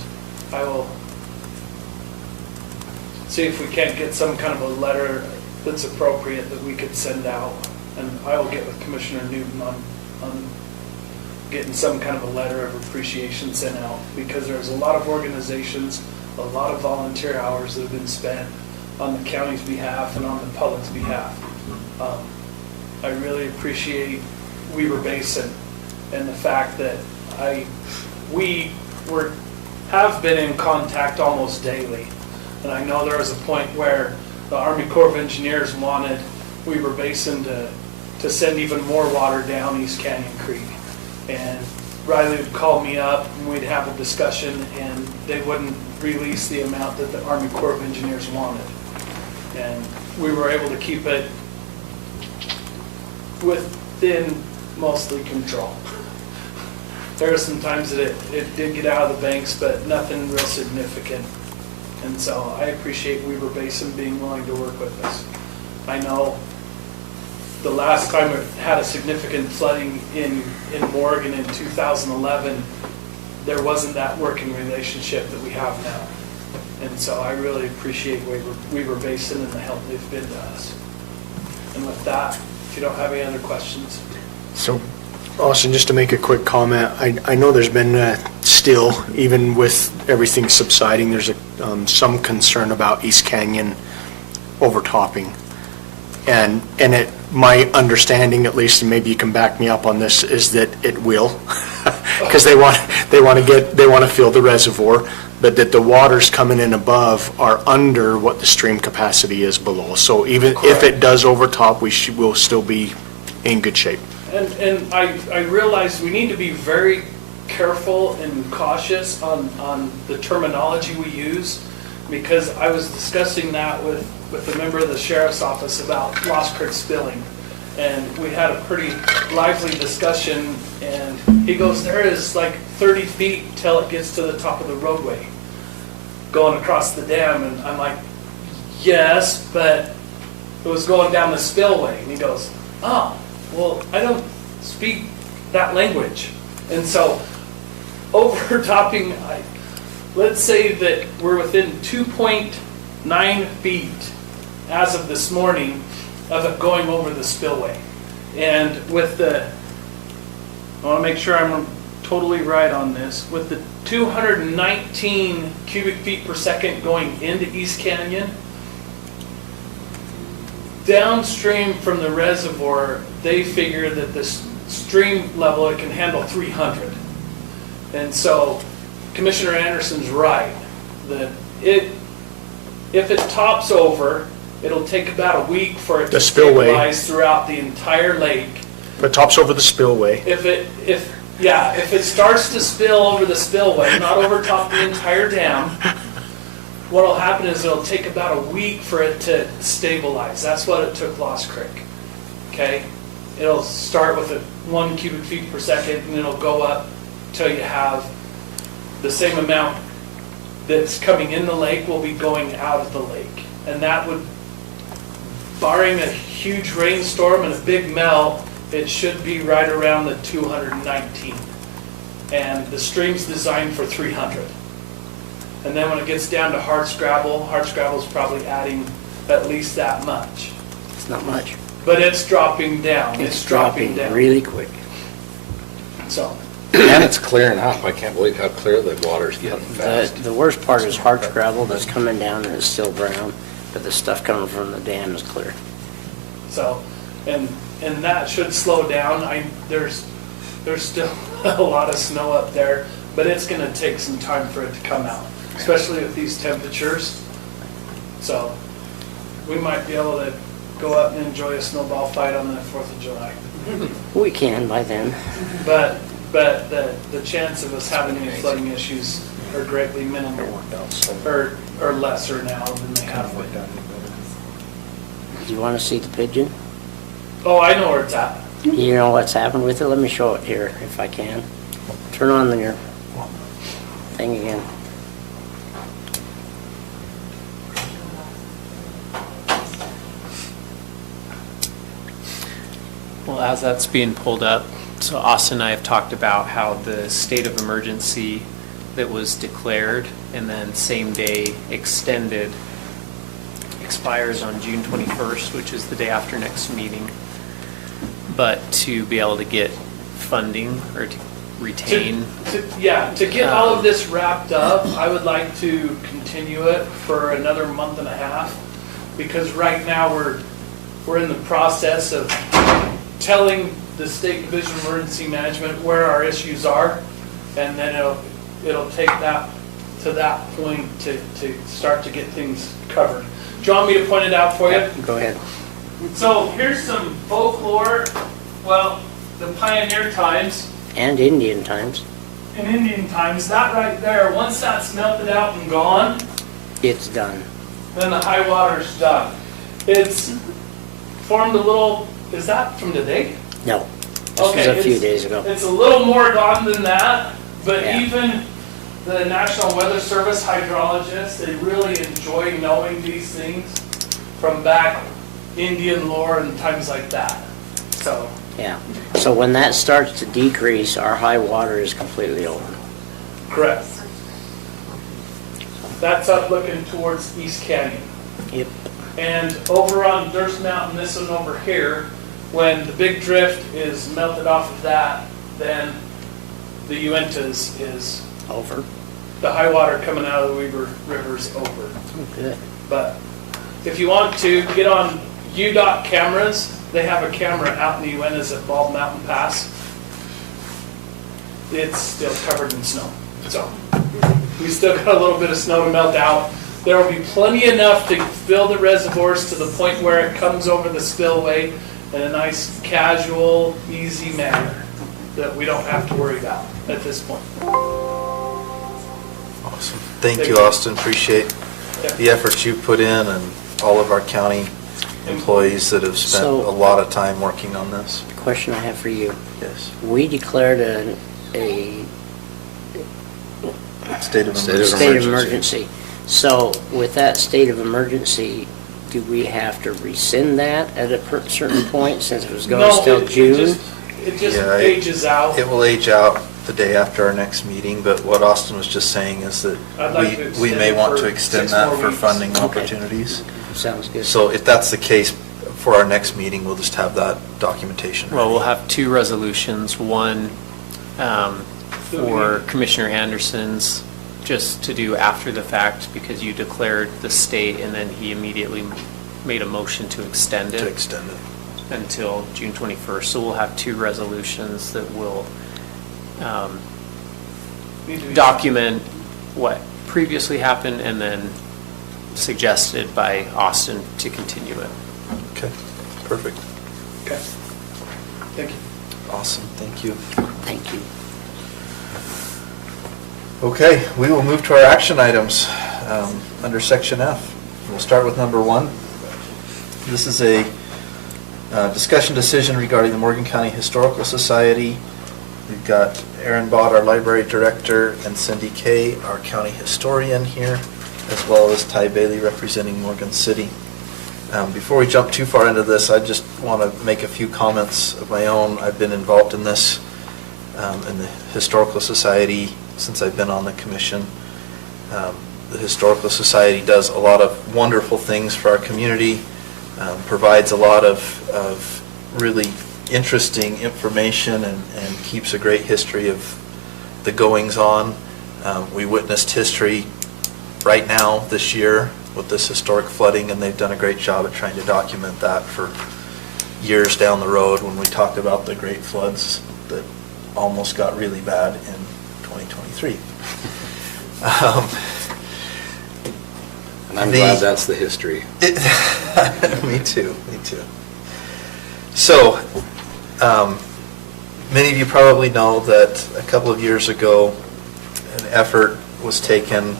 I will see if we can't get some kind of a letter that's appropriate that we could send out. And I will get with Commissioner Newton on getting some kind of a letter of appreciation sent out, because there's a lot of organizations, a lot of volunteer hours that have been spent on the county's behalf and on the public's behalf. I really appreciate Weber Basin and the fact that we have been in contact almost daily. And I know there was a point where the Army Corps of Engineers wanted Weber Basin to send even more water down East Canyon Creek. And Riley would call me up and we'd have a discussion, and they wouldn't release the amount that the Army Corps of Engineers wanted. And we were able to keep it within mostly control. There are some times that it did get out of the banks, but nothing real significant. And so I appreciate Weber Basin being willing to work with us. I know the last time it had a significant flooding in Morgan in 2011, there wasn't that working relationship that we have now. And so I really appreciate Weber Basin and the help they've been to us. And with that, if you don't have any other questions. So, Austin, just to make a quick comment, I know there's been still, even with everything subsiding, there's some concern about East Canyon overtopping. And my understanding, at least, and maybe you can back me up on this, is that it will, because they want to fill the reservoir, but that the waters coming in above are under what the stream capacity is below. So even if it does overtop, we'll still be in good shape. And I realize we need to be very careful and cautious on the terminology we use, because I was discussing that with a member of the sheriff's office about Lost Creek spilling. And we had a pretty lively discussion, and he goes, there is like 30 feet till it gets to the top of the roadway going across the dam. And I'm like, yes, but it was going down the spillway. And he goes, oh, well, I don't speak that language. And so overtopping, let's say that we're within 2.9 feet as of this morning of it going over the spillway. And with I want to make sure I'm totally right on this, with the 219 cubic feet per second going into East Canyon, downstream from the reservoir, they figure that the stream level, it can handle 300. And so Commissioner Anderson's right, that if it tops over, it'll take about a week for it to stabilize throughout the entire lake. If it tops over the spillway. If it starts to spill over the spillway, not overtop the entire dam, what'll happen is it'll take about a week for it to stabilize. That's what it took Lost Creek. Okay? It'll start with 1 cubic feet per second, and it'll go up till you have the same amount that's coming in the lake will be going out of the lake. And that would, barring a huge rainstorm and a big melt, it should be right around the 219. And the stream's designed for 300. And then when it gets down to Hardscrabble's probably adding at least that much. It's not much. But it's dropping down. It's dropping down really quick. So. And it's clearing up. I can't believe how clear the water's getting fast. The worst part is Hardscrabble that's coming down and it's still brown, but the stuff coming from the dam is clear. So, and that should slow down. There's still a lot of snow up there, but it's gonna take some time for it to come out, especially with these temperatures. So we might be able to go up and enjoy a snowball fight on the 4th of July. We can by then. But the chance of us having any flooding issues are greatly minimal, or lesser now than they have been. Do you want to see the pigeon? Oh, I know where it's at. You know what's happened with it? Let me show it here if I can. Turn on your thing again. Well, as that's being pulled up, so Austin and I have talked about how the state of emergency that was declared and then same day extended expires on June 21st, which is the day after next meeting. But to be able to get funding or to retain. To get all of this wrapped up, I would like to continue it for another month and a half, because right now we're in the process of telling the State Division of Emergency Management where our issues are, and then it'll take that to that point to start to get things covered. Do you want me to point it out for you? Go ahead. So here's some folklore, well, the pioneer times And Indian times. and Indian times. That right there, once that's melted out and gone, It's done. then the high water's done. It's formed a little, is that from today? No. This was a few days ago. It's a little more gone than that, but Yeah. even the National Weather Service hydrologists, they really enjoy knowing these things from back Indian lore and times like that. So, Yeah. So when that starts to decrease, our high water is completely over. correct. That's up looking towards East Canyon. Yep. And over on Durst Mountain, this one over here, when the big drift is melted off of that, then the Uintas is, Over. the high water coming out of the Weber River is over. Oh, good. But if you want to get on UDOT cameras, they have a camera out in the Uintas at Bald Mountain Pass. It's still covered in snow. So we still got a little bit of snow to melt out. There will be plenty enough to fill the reservoirs to the point where it comes over the spillway in a nice, casual, easy manner that we don't have to worry about at this point. Awesome. Thank you, Austin. Appreciate the efforts you put in and all of our county employees that have spent So- a lot of time working on this. The question I have for you. Yes. We declared a State of State of emergency. state of emergency. So with that state of emergency, do we have to rescind that at a certain point since it was going No, till it June? just Yeah, ages out. It will age out the day after our next meeting, but what Austin was just saying is that I'd like to we extend may it want for to extend 6 that more for weeks. funding Okay. opportunities. Sounds good. So if that's the case, for our next meeting, we'll just have that documentation Well, we'll ready. have two resolutions, one for Commissioner Anderson's, just to do after the fact, because you declared the state, and then he immediately made a motion to extend To it extend it. until June 21st. So we'll have two resolutions that will Need to be- document what previously happened and then suggested by Austin to continue it. Okay, perfect. Okay. Thank you. Awesome, thank you. Thank you. Okay, we will move to our action items under Section F. We'll start with number 1. This is a discussion decision regarding the Morgan County Historical Society. We've got Aaron Bott, our library director, and Cindy Kay, our county historian here, as well as Ty Bailey representing Morgan City. Before we jump too far into this, I just want to make a few comments of my own. I've been involved in this, in the Historical Society, since I've been on the commission. The Historical Society does a lot of wonderful things for our community, provides a lot of really interesting information and keeps a great history of the goings-on. We witnessed history right now this year with this historic flooding, and they've done a great job at trying to document that for years down the road when we talked about the great floods that almost got really bad in 2023. And I'm The- glad that's the history. Me too, me too. So, many of you probably know that a couple of years ago, an effort was taken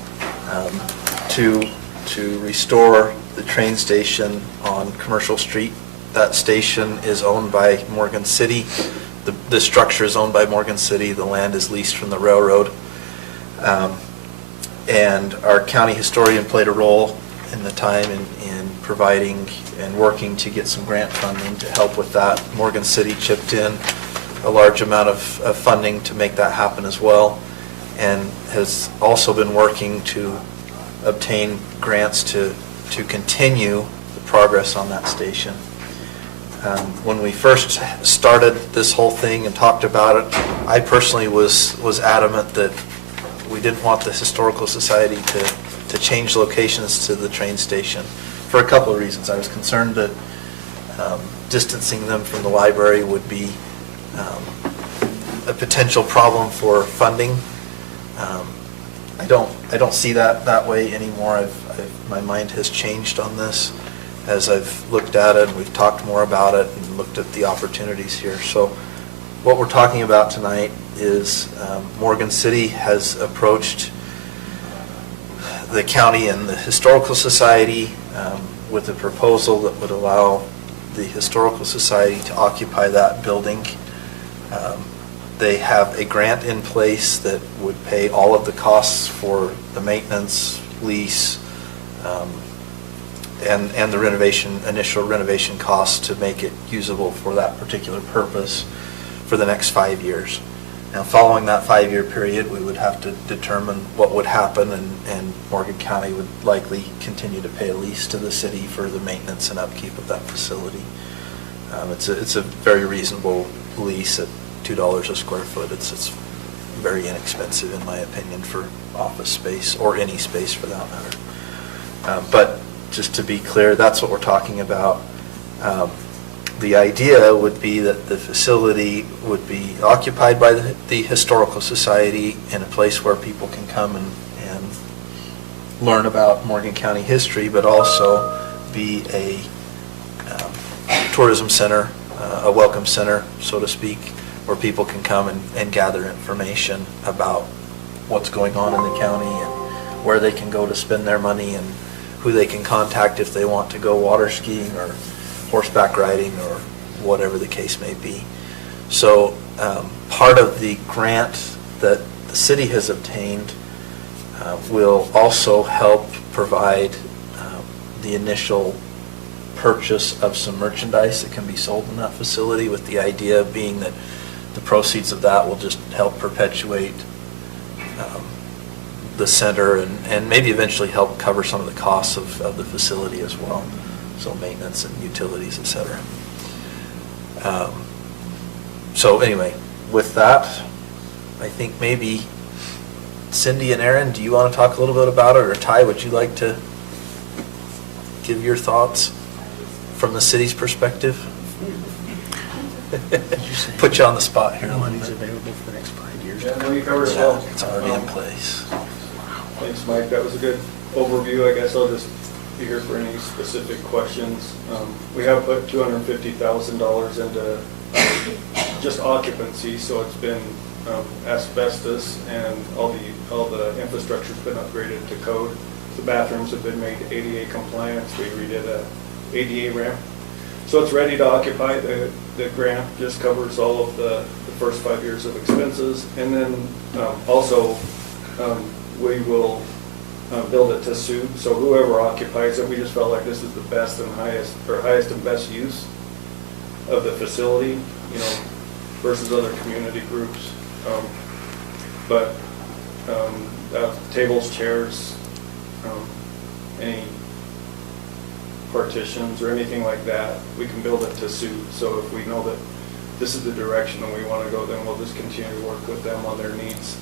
to restore the train station on Commercial Street. That station is owned by Morgan City. The structure is owned by Morgan City. The land is leased from the railroad. And our county historian played a role in the time in providing and working to get some grant funding to help with that. Morgan City chipped in a large amount of funding to make that happen as well, and has also been working to obtain grants to continue the progress on that station. When we first started this whole thing and talked about it, I personally was adamant that we didn't want the Historical Society to change locations to the train station for a couple of reasons. I was concerned that distancing them from the library would be a potential problem for funding. I don't see that way anymore. My mind has changed on this as I've looked at it, and we've talked more about it and looked at the opportunities here. So what we're talking about tonight is Morgan City has approached the county and the Historical Society with a proposal that would allow the Historical Society to occupy that building. They have a grant in place that would pay all of the costs for the maintenance, lease, and the initial renovation costs to make it usable for that particular purpose for the next 5 years. Now, following that 5-year period, we would have to determine what would happen, and Morgan County would likely continue to pay a lease to the city for the maintenance and upkeep of that facility. It's a very reasonable lease at $2 a square foot. It's very inexpensive, in my opinion, for office space, or any space for that matter. But just to be clear, that's what we're talking about. The idea would be that the facility would be occupied by the Historical Society in a place where people can come and learn about Morgan County history, but also be a tourism center, a welcome center, so to speak, where people can come and gather information about what's going on in the county and where they can go to spend their money and who they can contact if they want to go water skiing or horseback riding or whatever the case may be. So part of the grant that the city has obtained will also help provide the initial purchase of some merchandise that can be sold in that facility, with the idea being that the proceeds of that will just help perpetuate the center and maybe eventually help cover some of the costs of the facility as well. So maintenance and utilities, et cetera. So anyway, with that, I think maybe Cindy and Aaron, do you want to talk a little bit about it? Or Ty, would you like to give your thoughts from the city's perspective? Put you on the spot here. Money's available for the next 5 years. Yeah, no, you covered it well. It's already in place. Thanks, Mike. That was a good overview. I guess I'll just be here for any specific questions. We have put $250,000 into just occupancy, so it's been asbestos, and all the infrastructure's been upgraded to code. The bathrooms have been made ADA compliant. We redid a ADA ramp. So it's ready to occupy. The grant just covers all of the first 5 years of expenses. And then also we will build it to suit. So whoever occupies it, we just felt like this is the best and highest and best use of the facility, versus other community groups. Tables, chairs, any partitions or anything like that, we can build it to suit. So if we know that this is the direction and we want to go, then we'll just continue to work with them on their needs.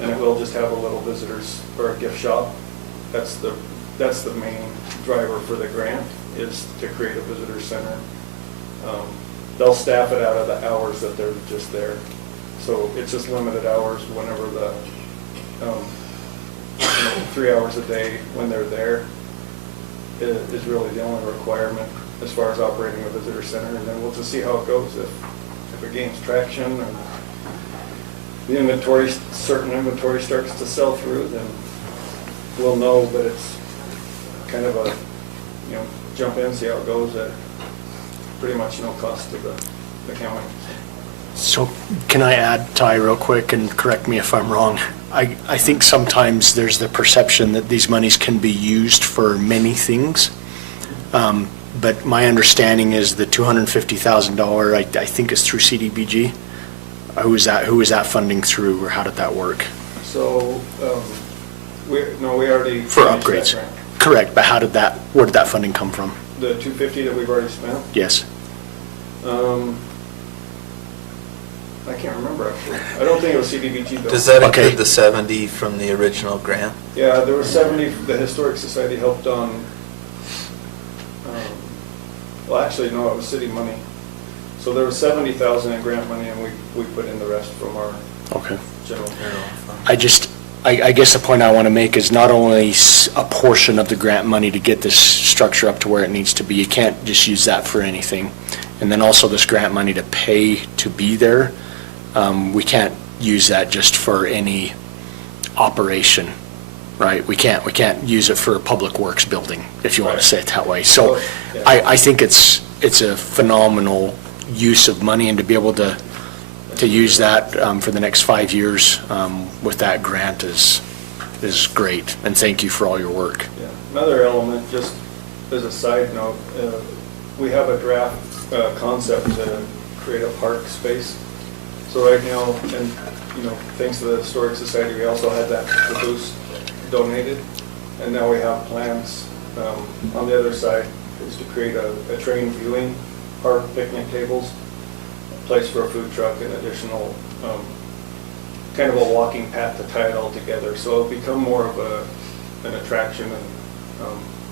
And it will just have a little visitors or a gift shop. That's the main driver for the grant, is to create a visitor center. They'll staff it out of the hours that they're just there. So it's just limited hours whenever the, 3 hours a day when they're there is really the only requirement as far as operating a visitor center. And then we'll just see how it goes. If it gains traction and the inventory, certain inventory starts to sell through, then we'll know, but it's kind of a, jump in, see how it goes at pretty much no cost to the county. So can I add, Ty, real quick, and correct me if I'm wrong? I think sometimes there's the perception that these monies can be used for many things. But my understanding is the $250,000, I think is through CDBG. Who is that funding through, or how did that work? So, we already. For finished that upgrades? grant. Correct, but where did that funding come from? The $250 that we've already spent? Yes. I can't remember actually. I don't think it was CDBG though. Does that Okay. include the 70 from the original grant? Yeah, there was 70, the Historic Society helped on, well, actually, no, it was city money. So there was 70,000 in grant money, and we put in the rest from our Okay. general. I guess the point I want to make is not only a portion of the grant money to get this structure up to where it needs to be, you can't just use that for anything. And then also this grant money to pay to be there, we can't use that just for any operation, right? We can't use it for a public works building, if you want to say it that way. So Yeah. I think it's a phenomenal use of money, and to be able to use that for the next 5 years with that grant is great, and thank you for all your work. Yeah. Another element, just as a side note, we have a draft concept to create a park space. So right now, and thanks to the Historic Society, we also had that caboose donated, and now we have plans on the other side is to create a train viewing park, picnic tables, a place for a food truck, and additional kind of a walking path to tie it all together. So it'll become more of an attraction and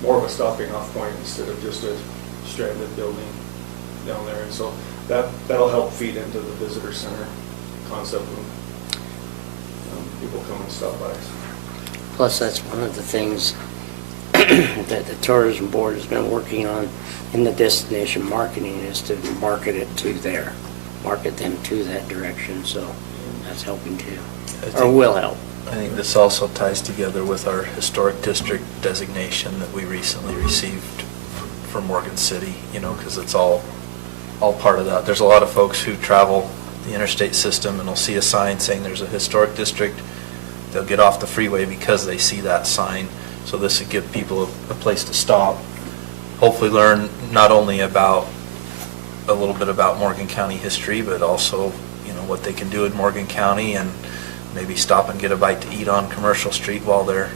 more of a stopping off point instead of just a stranded building down there. And so that'll help feed into the visitor center concept when people come and stop by. Plus, that's one of the things that the tourism board has been working on in the destination marketing, is to market them to that direction, so that's helping too, or will help. I think this also ties together with our historic district designation that we recently received from Morgan City, because it's all part of that. There's a lot of folks who travel the interstate system and will see a sign saying there's a historic district. They'll get off the freeway because they see that sign. So this would give people a place to stop, hopefully learn not only about a little bit about Morgan County history, but also, what they can do in Morgan County, and maybe stop and get a bite to eat on Commercial Street while they're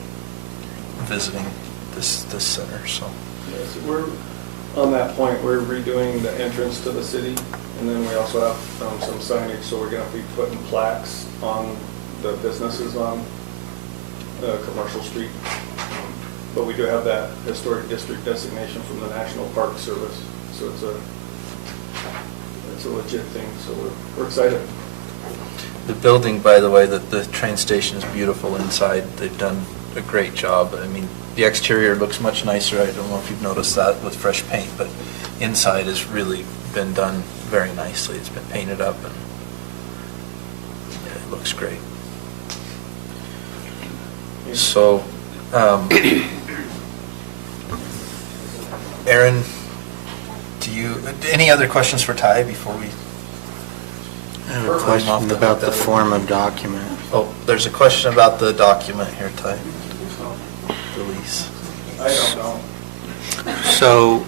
visiting this center. So Yes, we're on that point. We're redoing the entrance to the city, and then we also have some signage. So we're going to be putting plaques on the businesses on Commercial Street. But we do have that historic district designation from the National Park Service, so it's a legit thing. So we're excited. the building, by the way, the train station is beautiful inside. They've done a great job. I mean, the exterior looks much nicer. I don't know if you've noticed that with fresh paint, but inside has really been done very nicely. It's been painted up, and it looks great. So, Aaron, any other questions for Ty before we? I have a question about the form of document. Oh, there's a question about the document here, Ty. The lease. I don't know. So,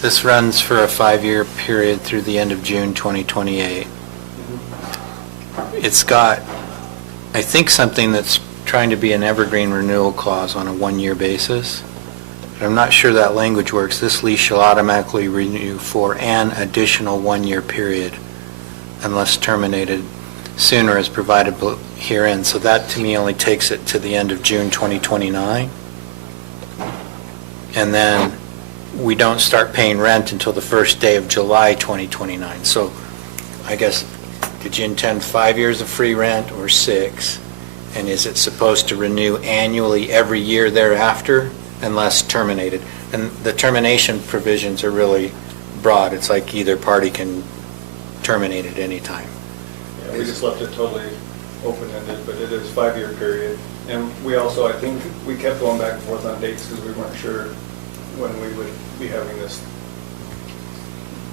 this runs for a 5-year period through the end of June 2028. It's got, I think, something that's trying to be an evergreen renewal clause on a 1-year basis. But I'm not sure that language works. This lease shall automatically renew for an additional 1-year period unless terminated sooner as provided herein. So that, to me, only takes it to the end of June 2029. And then we don't start paying rent until the first day of July 2029. So I guess Did you intend 5 years of free rent or 6? And is it supposed to renew annually every year thereafter unless terminated? And the termination provisions are really broad. It's like either party can terminate at any time. Yeah, we just left it totally open-ended, but it is 5-year period. And we also, I think, we kept going back and forth on dates because we weren't sure when we would be having this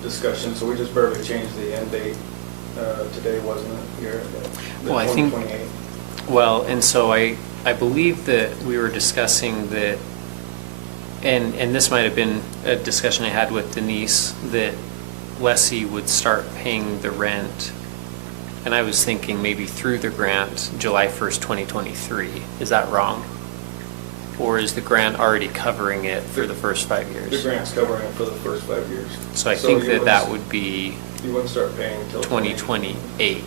discussion, so we just barely changed the end date today, wasn't it? Here, the Well, I think- 2028. Well, and so I believe that we were discussing that, and this might have been a discussion I had with Denise, that lessee would start paying the rent, and I was thinking maybe through the grant, July 1st, 2023. Is that wrong? Or is the grant already covering it for the first 5 years? The grant's covering it for the first 5 years. So I think you that wouldn't- would be You wouldn't start paying until 2028,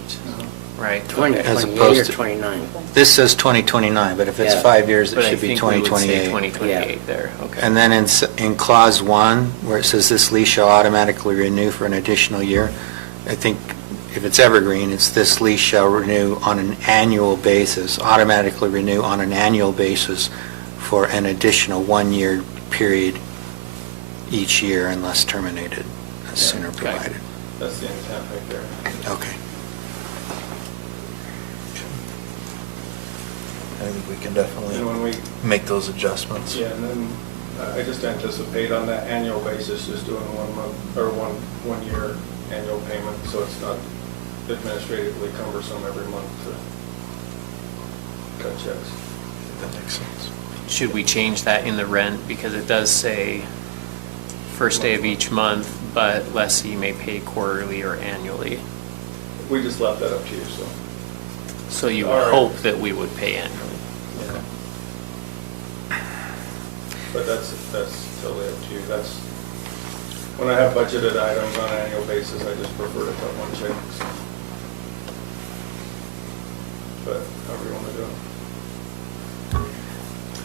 right? 2028 opposed or to- 29. This says 2029, but if it's Yeah. 5 years, it But I should be think we would say 2028. 2028 there, okay. And then in clause 1, where it says this lease shall automatically renew for an additional year, I think if it's evergreen, it's this lease shall renew on an annual basis, automatically renew on an annual basis for an additional 1-year period each year unless terminated as Yeah. sooner Okay. provided. That's the intent right there. Okay. I think we can And definitely when we, make those adjustments. yeah, and then I just anticipate on that annual basis, just doing 1 month, or one year annual payment, so it's not administratively cumbersome every month to cut checks. That makes sense. Should we change that in the rent? Because it does say first day of each month, but lessee may pay quarterly or annually. We just left that up to you, so. So you All would right. hope that we would pay annually. But that's totally up to you. That's, when I have budgeted items on an annual basis, I just prefer to cut one check. So. But however you want to do it.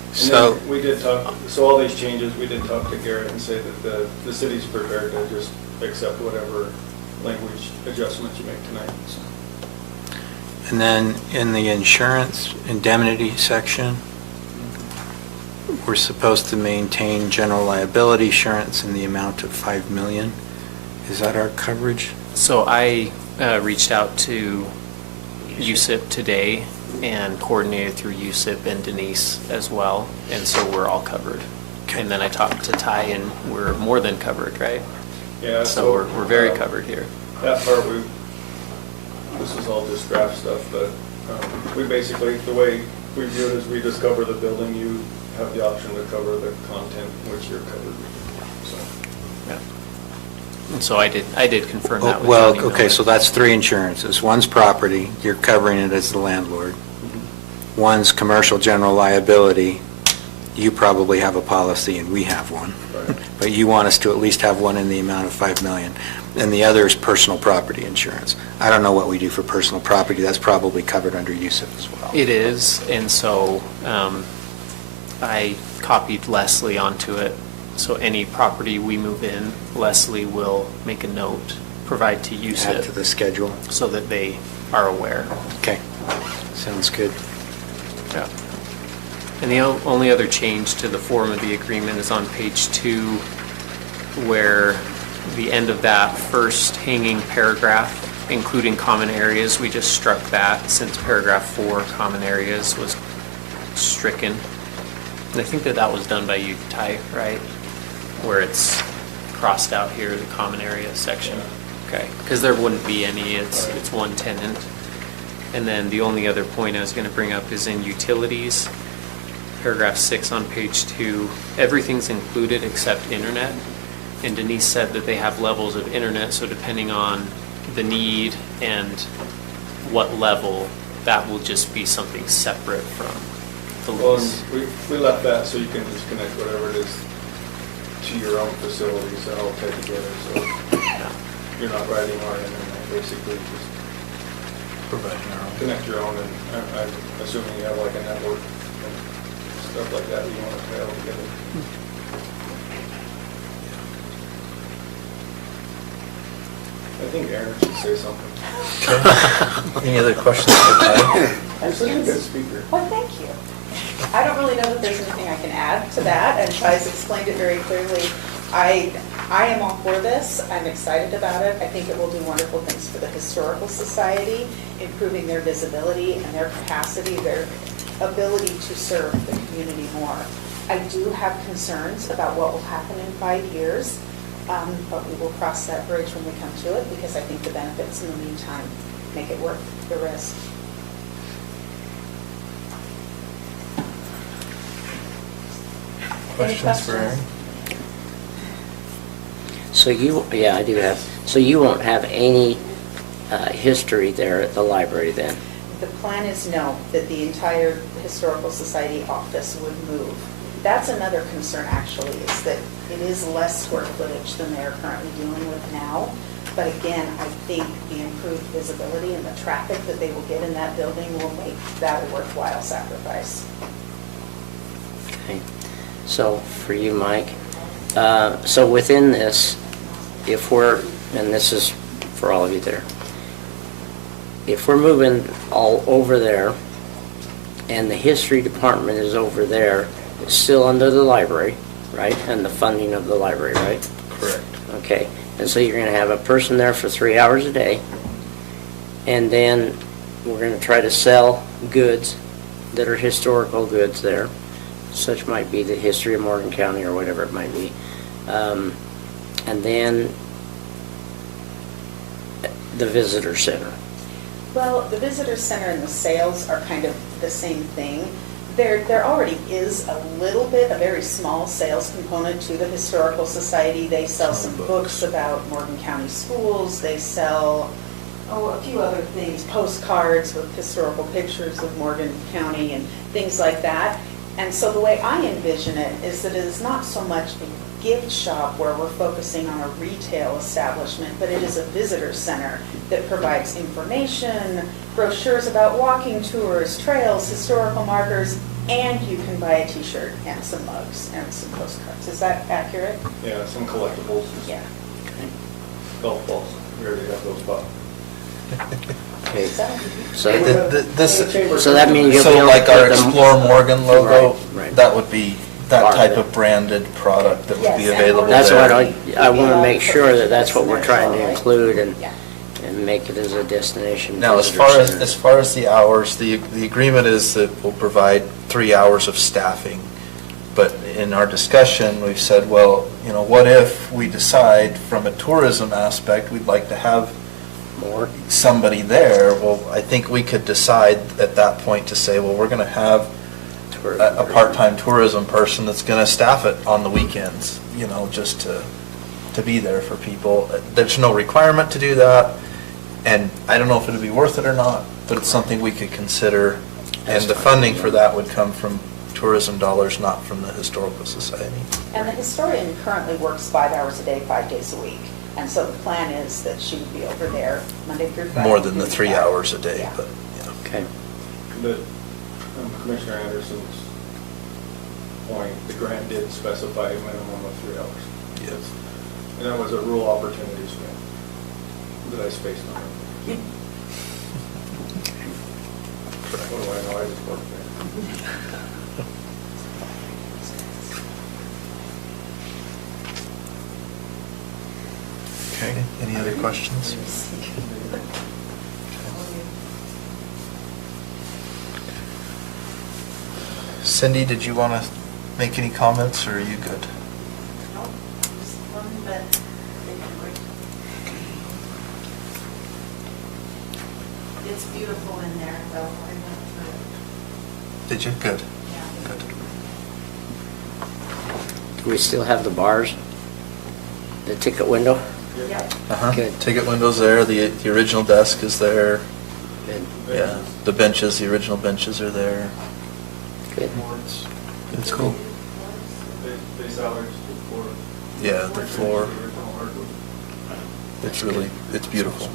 And So, then we did talk, so all these changes, we did talk to Garrett and say that the city's prepared to just accept whatever language adjustments you make tonight. So. and then in the insurance indemnity section, we're supposed to maintain general liability insurance in the amount of $5 million. Is that our coverage? So I reached out to USIP today and coordinated through USIP and Denise as well, and so we're all covered. Okay. And then I talked to Ty, and we're more than covered, right? Yeah. So we're very covered here. That part, this is all just draft stuff, but we basically, the way we view it is we just cover the building. You have the option to cover the content, which you're covered. So, Yeah. And so I did confirm that with Well, Johnny okay, Miller. so that's 3 insurances. One's property, you're covering it as the landlord. One's commercial general liability, you probably have a policy and we have one. right. But you want us to at least have one in the amount of $5 million. And the other is personal property insurance. I don't know what we do for personal property. That's probably covered under USIP as well. It is, and so I copied Leslie onto it. So any property we move in, Leslie will make a note, provide to Add to USIP, the schedule. so that they are aware. Okay, sounds good. Yeah. And the only other change to the form of the agreement is on page 2, where the end of that first hanging paragraph, including common areas, we just struck that since paragraph 4, common areas, was stricken. And I think that was done by you, Ty, right? Where it's crossed out here, the common area section. Okay, because there wouldn't be any, it's one tenant. And then the only other point I was going to bring up is in utilities, paragraph 6 on page 2, everything's included except internet. And Denise said that they have levels of internet, so depending on the need and what level, that will just be something separate from the Well, lease. and we left that so you can just connect whatever it is to your own facilities that all tied together. So you're not writing our internet, basically just Providing our own. connect your own, and I'm assuming you have like a network and stuff like that you want to tie all together. I think Aaron should say something. Any other questions for Mike? You're such a good speaker. Well, thank you. I don't really know that there's anything I can add to that, and Ty's explained it very clearly. I am all for this. I'm excited about it. I think it will do wonderful things for the Historical Society, improving their visibility and their capacity, their ability to serve the community more. I do have concerns about what will happen in 5 years, but we will cross that bridge when we come to it, because I think the benefits in the meantime make it worth the risk. Any Questions for Aaron? So yeah, I do have, so you won't have any history there at the library then? The plan is no, that the entire Historical Society office would move. That's another concern actually, is that it is less square footage than they're currently dealing with now. But again, I think the improved visibility and the traffic that they will get in that building will make that a worthwhile sacrifice. Okay. So for you, Mike, so within this, if we're, and this is for all of you there, if we're moving all over there and the history department is over there, it's still under the library, right? And the funding of the library, right? Correct. Okay. And so you're going to have a person there for 3 hours a day, and then we're going to try to sell goods that are historical goods there. Such might be the history of Morgan County or whatever it might be. And then the visitor center. Well, the visitor center and the sales are kind of the same thing. There already is a little bit, a very small sales component to the Historical Society. They sell some books about Morgan County schools. They sell, a few other things, postcards with historical pictures of Morgan County and things like that. And so the way I envision it is that it is not so much a gift shop where we're focusing on a retail establishment, but it is a visitor center that provides information, brochures about walking tours, trails, historical markers, and you can buy a t-shirt and some mugs and some postcards. Is that accurate? Yeah, some collectibles. Yeah. Golf balls. We already have those bought. Okay. So So that means you'll be So able to like our put them- Explore Morgan logo, Right, right. that would be that Part of type it. of branded product that would Yes, be and available there. That's what I want to make sure that that's what we're trying to Right. include and Yeah. make it as a destination. Now, as visitor center. far as the hours, the agreement is that we'll provide 3 hours of staffing. But in our discussion, we've said, well, what if we decide from a tourism aspect, we'd like to have More. somebody there? Well, I think we could decide at that point to say, well, we're going to have a part-time tourism person that's going to staff it on the weekends, just to be there for people. There's no requirement to do that, and I don't know if it'd be worth it or not, but it's something we could consider. And the funding for that would come from tourism dollars, not from the Historical Society. And the historian currently works 5 hours a day, 5 days a week. And so the plan is that she would be over there Monday through Friday. More than the 3 hours a day, Yeah. but, Okay. But Commissioner Anderson's point, the grant did specify a minimum of 3 hours. Yes. And that was a rural opportunities grant that I spaced on. What do I know? I just worked there. Okay, any other questions? Cindy, did you want to make any comments, or are you good? It's beautiful in there, though. I went through it. Did you? Good. Yeah. Good. Do we still have the bars? The ticket window? Yep. Uh-huh. Good. Ticket window's there, the original desk is there. Good. Yeah, the benches, the original benches are there. Good. It's cool. They salaries for. Yeah, the floor. It's beautiful.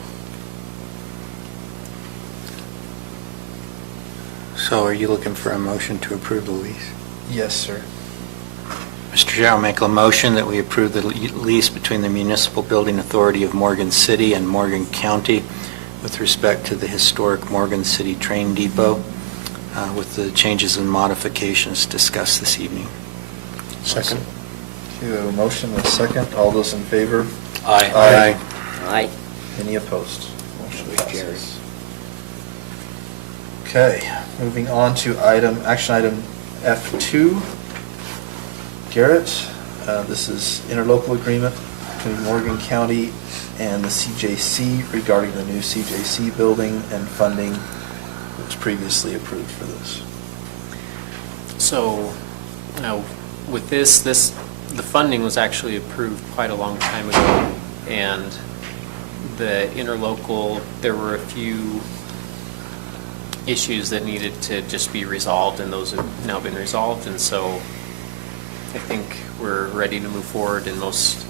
So are you looking for a motion to approve the lease? Yes, sir. Mr. Chair, I'll make a motion that we approve the lease between the Municipal Building Authority of Morgan City and Morgan County with respect to the historic Morgan City Train Depot with the changes and modifications discussed this evening. Second. Okay, we have a motion with a second. All those in favor? Aye. Aye. Any opposed? Motion passes. Okay, moving on to action item F2. Garrett, this is interlocal agreement between Morgan County and the CJC regarding the new CJC building and funding that was previously approved for this. So, with this, the funding was actually approved quite a long time ago, and the interlocal, there were a few issues that needed to just be resolved, and those have now been resolved, and so I think we're ready to move forward, and most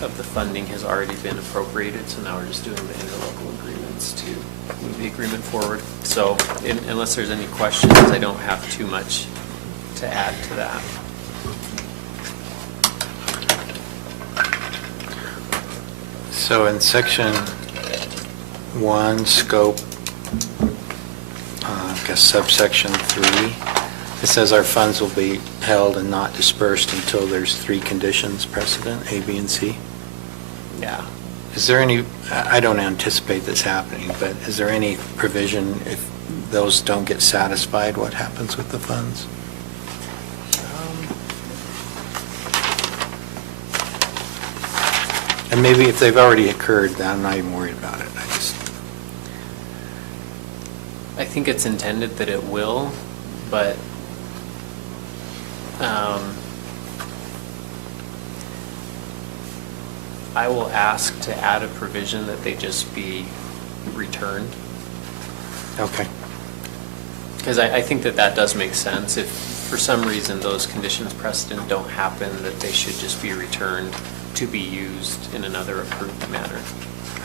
of the funding has already been appropriated, so now we're just doing the interlocal agreements to move the agreement forward. So unless there's any questions, I don't have too much to add to that. So in section 1, scope, I guess subsection 3, it says our funds will be held and not dispersed until there's 3 conditions precedent, A, B, and C. Yeah. Is there any, I don't anticipate this happening, but is there any provision if those don't get satisfied, what happens with the funds? And maybe if they've already occurred, then I'm not even worried about it. I think it's intended that it will, but I will ask to add a provision that they just be returned. Okay. Because I think that does make sense. If for some reason those conditions precedent don't happen, that they should just be returned to be used in another approved manner.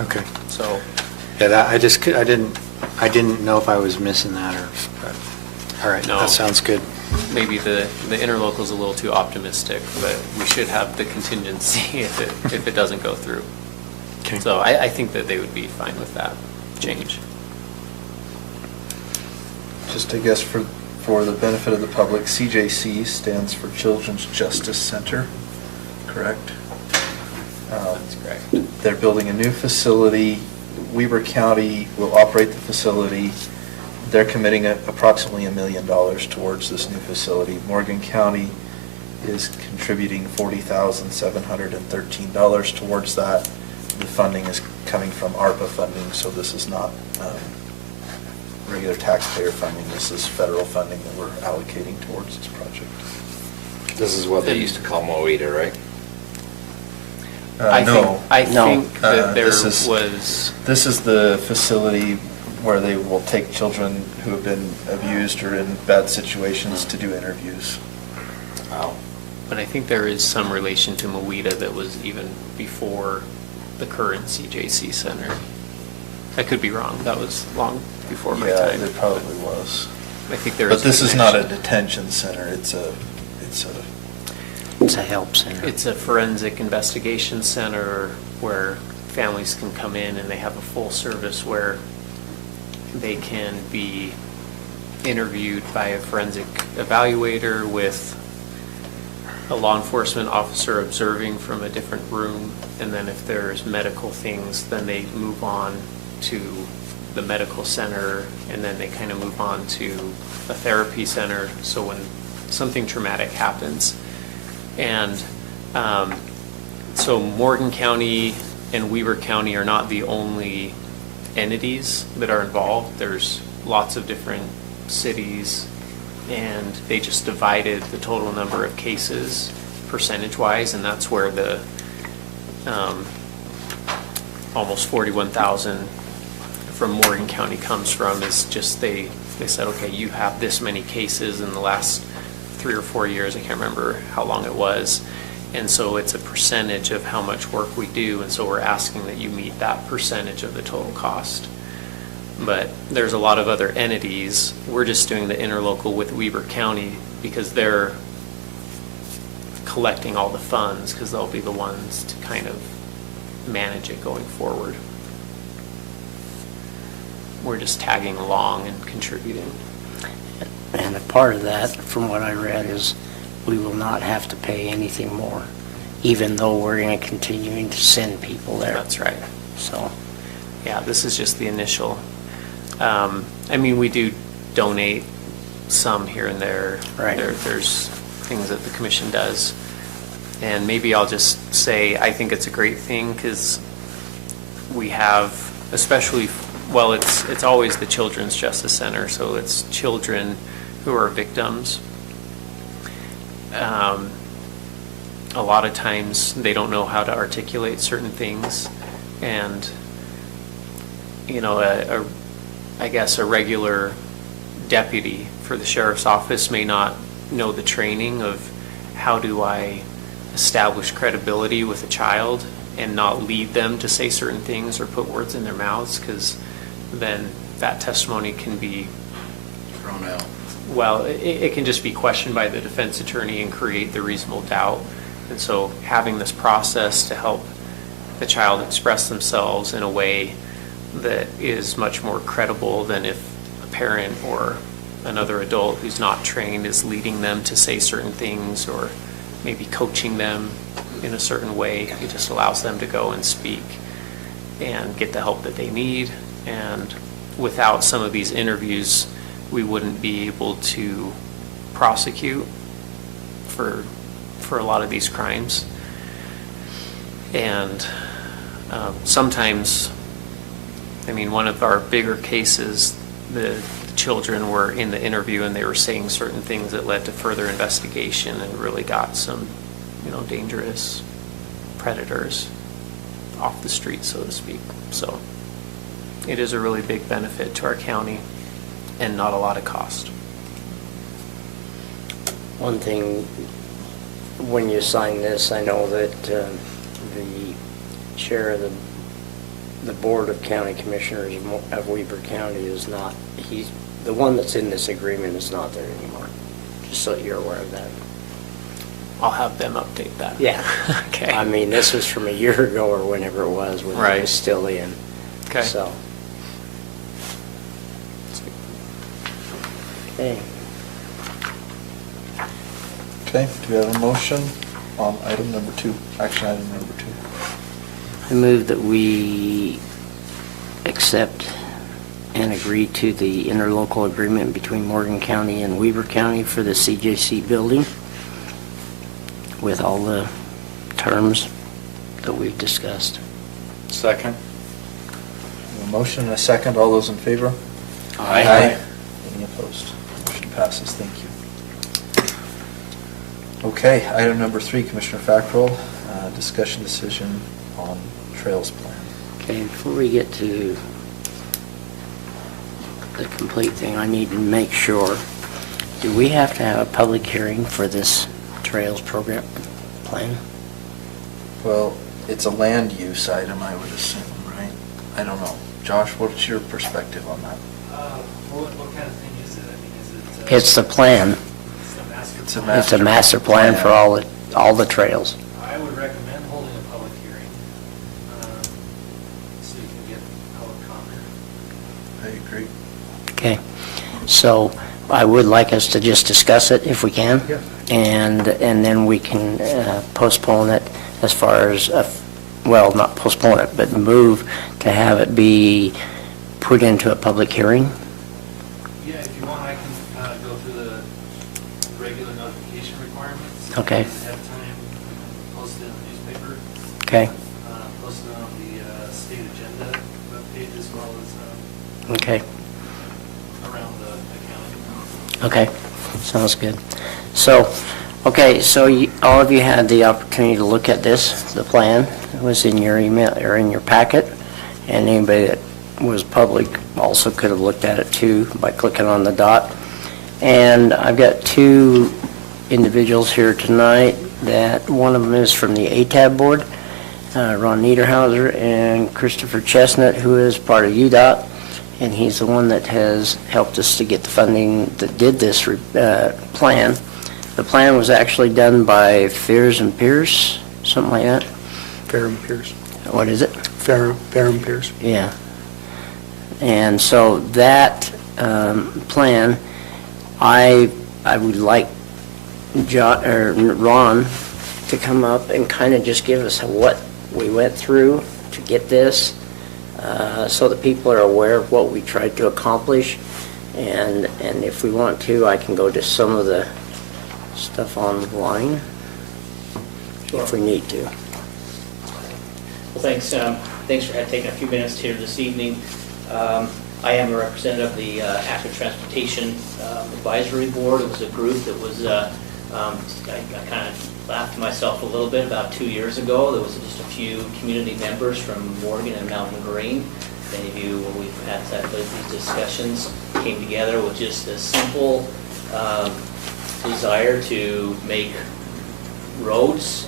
Okay. So. Yeah, I didn't know if I was missing that or, but, all right, No. that sounds good. Maybe the interlocal's a little too optimistic, but we should have the contingency if it doesn't go through. Okay. So I think that they would be fine with that change. Just I guess for the benefit of the public, CJC stands for Children's Justice Center, correct? That's correct. They're building a new facility. Weber County will operate the facility. They're committing approximately $1 million towards this new facility. Morgan County is contributing $40,713 towards that. The funding is coming from ARPA funding, so this is not regular taxpayer funding. This is federal funding that we're allocating towards this project. This is what they used to call Moeta, right? No. I think that there this was. This is the facility where they will take children who have been abused or in bad situations to do interviews. Wow. But I think there is some relation to Moeta that was even before the current CJC Center. I could be wrong. That was long before my Yeah, time. there probably was. I think there is. But this is not a detention center, it's a help center. It's a forensic investigation center where families can come in and they have a full service where they can be interviewed by a forensic evaluator with a law enforcement officer observing from a different room, and then if there's medical things, then they move on to the medical center, and then they kind of move on to a therapy center, so when something traumatic happens. And so Morgan County and Weber County are not the only entities that are involved. There's lots of different cities, and they just divided the total number of cases percentage-wise, and that's where the almost 41,000 from Morgan County comes from, is just they said, okay, you have this many cases in the last 3 or 4 years, I can't remember how long it was, and so it's a percentage of how much work we do, and so we're asking that you meet that percentage of the total cost. But there's a lot of other entities. We're just doing the interlocal with Weber County because their collecting all the funds, because they'll be the ones to kind of manage it going forward. We're just tagging along and contributing. And a part of that, from what I read, is we will not have to pay anything more, even though we're going to continuing to send people there. That's right. So, Yeah, this is just the initial. I mean, we do donate some here and there. Right. There's things that the commission does. And maybe I'll just say, I think it's a great thing because we have, especially, well, it's always the Children's Justice Center, so it's children who are victims. A lot of times they don't know how to articulate certain things, and you know, I guess a regular deputy for the sheriff's office may not know the training of how do I establish credibility with a child and not lead them to say certain things or put words in their mouths, because then that testimony can be Thrown out. well, it can just be questioned by the defense attorney and create the reasonable doubt. And so having this process to help the child express themselves in a way that is much more credible than if a parent or another adult who's not trained is leading them to say certain things or maybe coaching them in a certain way. It just allows them to go and speak and get the help that they need. And without some of these interviews, we wouldn't be able to prosecute for a lot of these crimes. And sometimes, I mean, one of our bigger cases, the children were in the interview and they were saying certain things that led to further investigation and really got some, you know, dangerous predators off the street, so to speak. So it is a really big benefit to our county and not a lot of cost. one thing, when you sign this, I know that the chair of the Board of County Commissioners of Weber County is not, the one that's in this agreement is not there anymore, just so you're aware of that. I'll have them update that. Yeah. Okay. I mean, this was from a year ago or whenever it was, when it Right. was still in. Okay. So. Okay. Okay, do we have a motion on item number 2, action item number 2? I move that we accept and agree to the interlocal agreement between Morgan County and Weber County for the CJC building with all the terms that we've discussed. Second. A motion and a second, all those in favor? Aye. Any opposed? Motion passes, thank you. Okay, item number 3, Commissioner Fackrell, discussion decision on trails plan. Okay, before we get to the complete thing, I need to make sure, do we have to have a public hearing for this trails program plan? Well, it's a land use item, I would assume, right? I don't know. Josh, what's your perspective on that? What kind of thing is it? I mean, is it? It's the plan. It's the master. It's a plan? It's a master plan for all the trails. I would recommend holding a public hearing, so you can get public comment. I agree. Okay, so I would like us to just discuss it if we can. Yeah. And then we can postpone it as far as, well, not postpone it, but move to have it be put into a public hearing. Yeah, if you want, I can go through the regular notification requirements. Okay. Ahead of time, post it in the newspaper, Okay, post it on the state agenda webpage as well as okay, around the county. okay, sounds good. So, okay, so all of you had the opportunity to look at this, the plan. It was in your email, or in your packet, and anybody that was public also could have looked at it too by clicking on the dot. And I've got two individuals here tonight that, one of them is from the ATAB board, Ron Niederhauser, and Christopher Chestnut, who is part of UDOT, and he's the one that has helped us to get the funding that did this plan. The plan was actually done by Fears and Pierce, something like that. Fairham Pierce. What is it? Fairham Pierce. Yeah. And so that plan, I would like Ron to come up and kind of just give us what we went through to get this, so that people are aware of what we tried to accomplish. And if we want to, I can go to some of the stuff online if we need to. Well, thanks for taking a few minutes here this evening. I am a representative of the Active Transportation Advisory Board. It was a group that was, I kind of laughed to myself a little bit about 2 years ago. There was just a few community members from Morgan and Mountain Green. Many of you, when we've had these discussions, came together with just a simple desire to make roads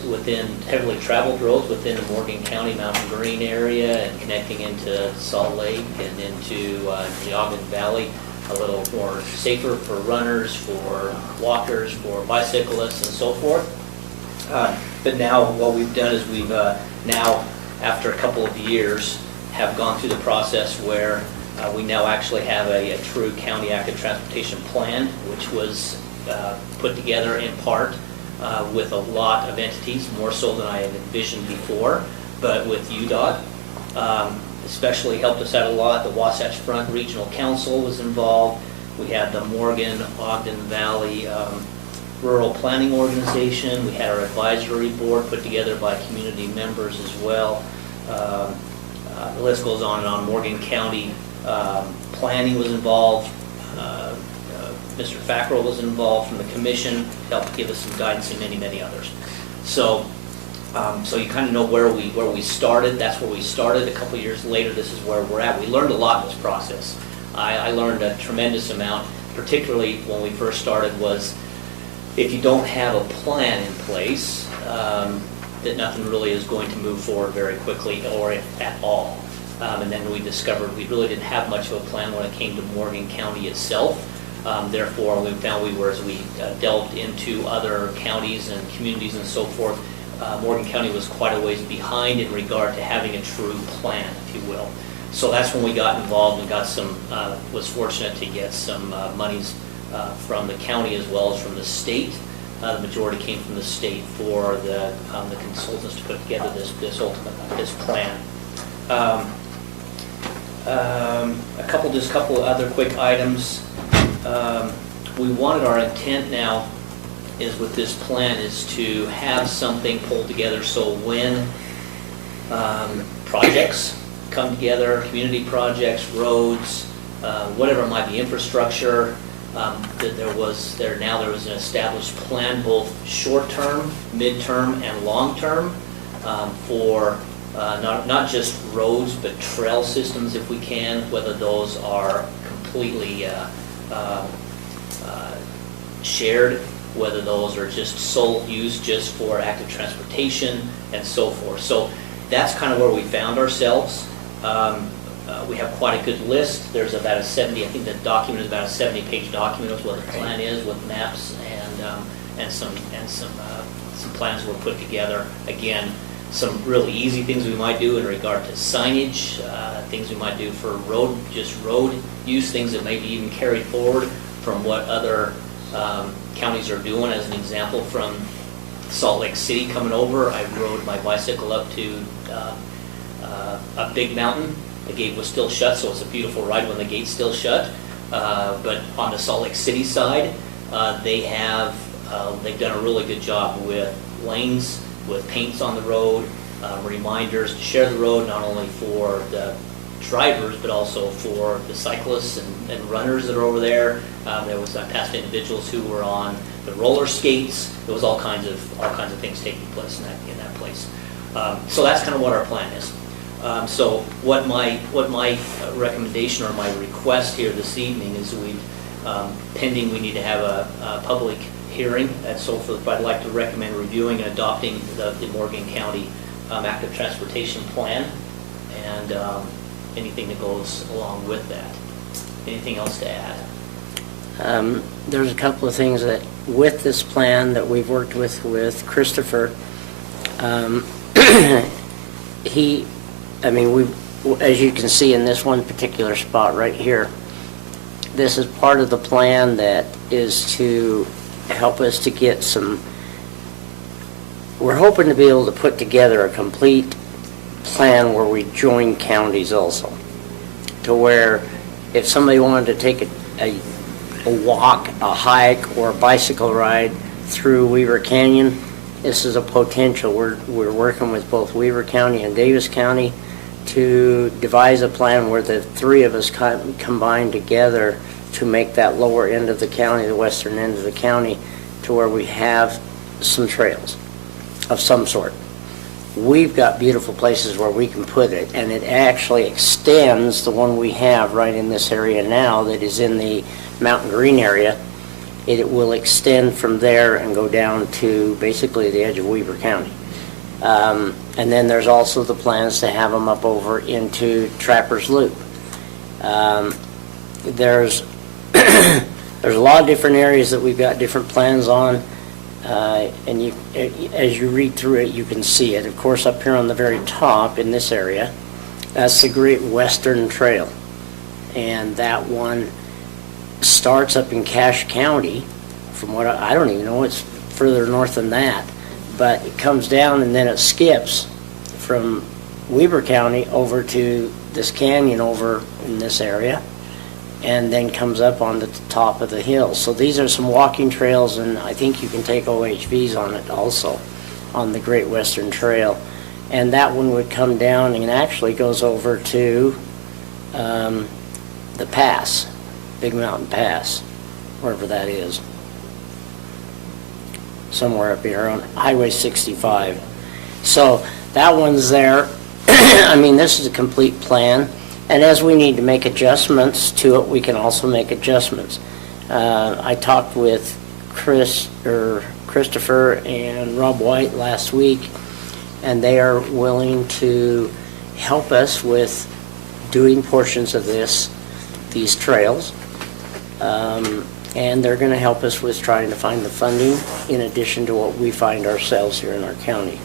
heavily traveled roads within the Morgan County Mountain Green area and connecting into Salt Lake and into the Ogden Valley a little more safer for runners, for walkers, for bicyclists, and so forth. But now what we've done is we've now, after a couple of years, have gone through the process where we now actually have a true county active transportation plan, which was put together in part with a lot of entities, more so than I had envisioned before, but with UDOT. Especially helped us out a lot. The Wasatch Front Regional Council was involved. We had the Morgan, Ogden Valley Rural Planning Organization. We had our advisory board put together by community members as well. The list goes on and on. Morgan County Planning was involved. Mr. Fackrell was involved from the commission, helped give us some guidance, and many, many others. So you kind of know where we started. That's where we started. A couple of years later, this is where we're at. We learned a lot in this process. I learned a tremendous amount, particularly when we first started, was if you don't have a plan in place, that nothing really is going to move forward very quickly or if at all. And then we discovered we really didn't have much of a plan when it came to Morgan County itself. Therefore, we found as we delved into other counties and communities and so forth, Morgan County was quite a ways behind in regard to having a true plan, if you will. So that's when we got involved and got was fortunate to get some monies from the county as well as from the state. The majority came from the state for the consultants to put together this plan. A couple other quick items. Our intent now is with this plan is to have something pulled together so when projects come together, community projects, roads, whatever it might be, infrastructure, that there was an established plan, both short-term, mid-term, and long-term, for not just roads, but trail systems if we can, whether those are completely shared, whether those are just sole use just for active transportation, and so forth. So that's kind of where we found ourselves. We have quite a good list. There's about I think the document is about a 70-page document of what the plan is, with maps and some plans were put together. Again, some really easy things we might do in regard to signage, things we might do for road use, things that maybe even carry forward from what other counties are doing. As an example, from Salt Lake City coming over, I rode my bicycle up to a big mountain. The gate was still shut, so it's a beautiful ride when the gate's still shut. But on the Salt Lake City side, they've done a really good job with lanes, with paints on the road, reminders to share the road, not only for the drivers, but also for the cyclists and runners that are over there. There was past individuals who were on the roller skates. There was all kinds of things taking place in that place. So that's kind of what our plan is. So what my recommendation or my request here this evening is pending we need to have a public hearing and so forth, but I'd like to recommend reviewing and adopting the Morgan County Active Transportation Plan and anything that goes along with that. Anything else to add? There's a couple of things that with this plan that we've worked with Christopher, as you can see in this one particular spot right here, this is part of the plan that is to help us to get some, we're hoping to be able to put together a complete plan where we join counties also, to where if somebody wanted to take a walk, a hike, or a bicycle ride through Weaver Canyon, this is a potential. We're working with both Weaver County and Davis County to devise a plan where the three of us combine together to make that lower end of the county, the western end of the county, to where we have some trails of some sort. We've got beautiful places where we can put it, and it actually extends the one we have right in this area now that is in the Mountain Green area. It will extend from there and go down to basically the edge of Weaver County. And then there's also the plans to have them up over into Trappers Loop. There's a lot of different areas that we've got different plans on, and as you read through it, you can see it. Of course, up here on the very top in this area, that's the Great Western Trail, and that one starts up in Cache County. From what I don't even know, it's further north than that, but it comes down and then it skips from Weber County over to this canyon over in this area, and then comes up on the top of the hill. So these are some walking trails, and I think you can take OHVs on it also, on the Great Western Trail. And that one would come down and actually goes over to the pass, Big Mountain Pass, wherever that is. Somewhere up here on Highway 65. So that one's there. I mean, this is a complete plan. And as we need to make adjustments to it, we can also make adjustments. I talked with Christopher and Rob White last week, and they are willing to help us with doing portions of these trails. And they're going to help us with trying to find the funding in addition to what we find ourselves here in our county.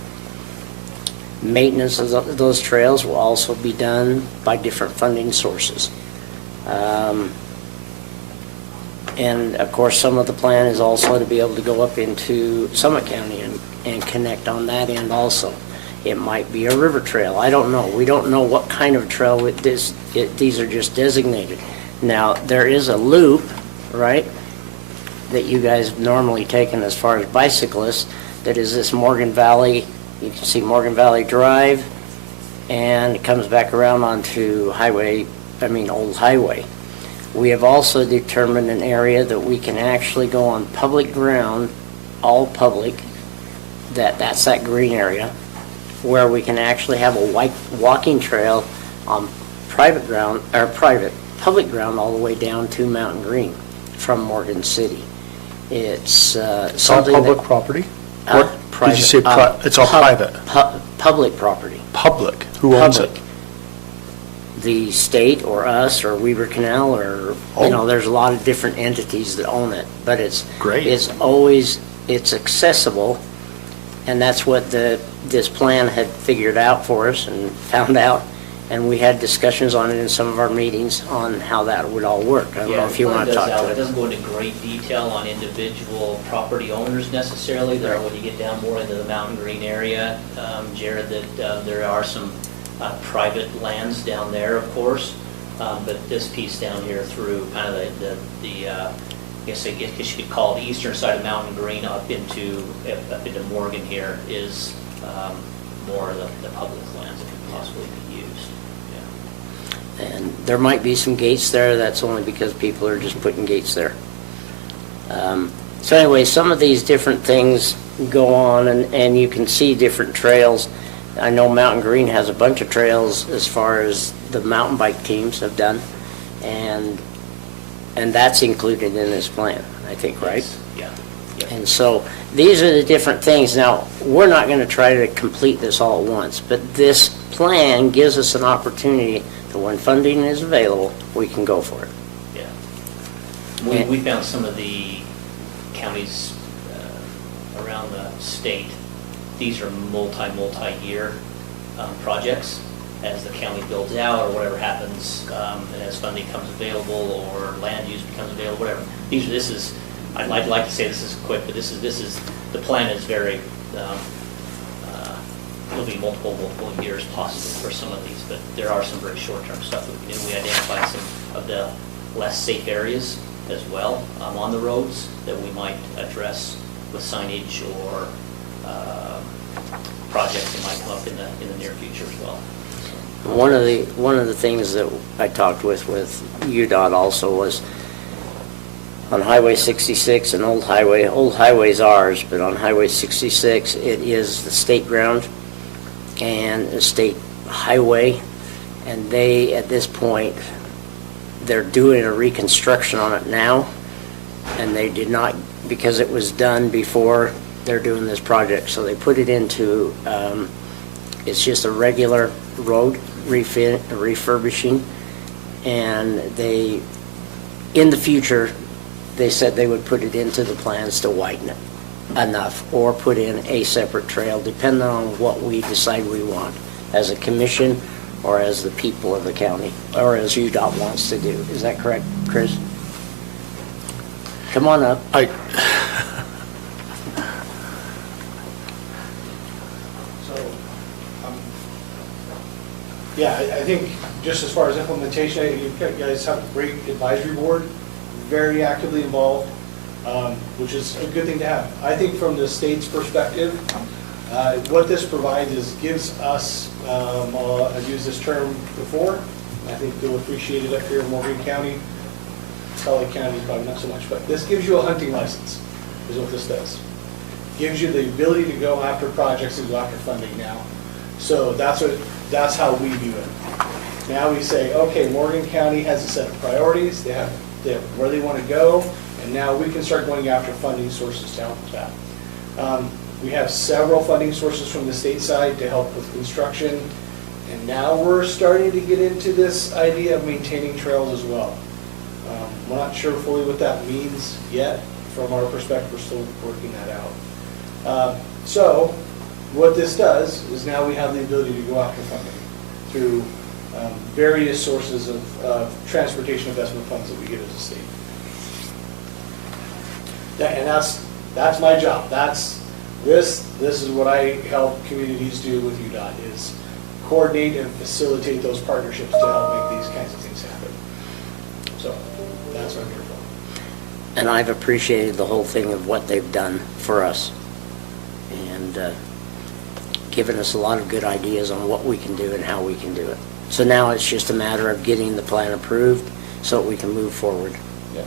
Maintenance of those trails will also be done by different funding sources. And of course, some of the plan is also to be able to go up into Summit County and connect on that end also. It might be a river trail. I don't know. We don't know what kind of trail with this. These are just designated. Now, there is a loop, right, that you guys have normally taken as far as bicyclists, that is this Morgan Valley. You can see Morgan Valley Drive, and it comes back around onto Old Highway. We have also determined an area that we can actually go on public ground, all public, that's that green area, where we can actually have a walking trail on public ground all the way down to Mountain Green from Morgan City. It's It's all public property? What did you say? It's all private? Public property. Public? Who owns it? Public. The state or us or Weaver Canal or, Oh. there's a lot of different entities that own it. But it's Great. it's accessible, and that's what this plan had figured out for us and found out. And we had discussions on it in some of our meetings on how that would all work. I don't know if you want to talk to It it. doesn't go into great detail on individual property owners necessarily, though when you get down more into the Mountain Green area, Jared, that there are some private lands down there, of course, but this piece down here through kind of I guess you could call it the eastern side of Mountain Green up into Morgan here is more of the public lands that could possibly be used. And there might be some gates there. That's only because people are just putting gates there. So anyway, some of these different things go on, and you can see different trails. I know Mountain Green has a bunch of trails as far as the mountain bike teams have done, and that's included in this plan, I think, right? Yeah. And so these are the different things. Now, we're not going to try to complete this all at once, but this plan gives us an opportunity that when funding is available, we can go for it. Yeah. We found some of the counties around the state, these are multi-year projects. As the county builds out or whatever happens, and as funding comes available or land use becomes available, whatever. I'd like to say this is quick, but the plan is very, it'll be multiple years possibly for some of these, but there are some very short-term stuff that we can do. We identified some of the less safe areas as well on the roads that we might address with signage or projects that might come up in the near future as well. One of the things that I talked with UDOT also was on Highway 66 and Old Highway's ours, but on Highway 66, it is the state ground and a state highway, and they, at this point, they're doing a reconstruction on it now, and they did not, because it was done before they're doing this project, so they put it into, it's just a regular road refurbishing, and they, in the future, they said they would put it into the plans to widen it enough, or put in a separate trail, depending on what we decide we want, as a commission, or as the people of the county, or as UDOT wants to do. Is that correct, Chris? Come on up. Yeah, I think just as far as implementation, you guys have a great advisory board, very actively involved, which is a good thing to have. I think from the state's perspective, what this provides is gives us, I've used this term before, I think they'll appreciate it up here in Morgan County. Salt Lake County probably not so much, but this gives you a hunting license, is what this does. Gives you the ability to go after projects and go after funding now. So that's how we view it. Now we say, okay, Morgan County has a set of priorities, they have where they want to go, and now we can start going after funding sources to help with that. We have several funding sources from the state side to help with construction, and now we're starting to get into this idea of maintaining trails as well. We're not sure fully what that means yet. From our perspective, we're still working that out. So what this does is now we have the ability to go after funding through various sources of transportation investment funds that we get as a state. And that's my job. This is what I help communities do with UDOT, is coordinate and facilitate those partnerships to help make these kinds of things happen. So that's what I'm here for. And I've appreciated the whole thing of what they've done for us, and given us a lot of good ideas on what we can do and how we can do it. So now it's just a matter of getting the plan approved so that we can move forward. Yeah.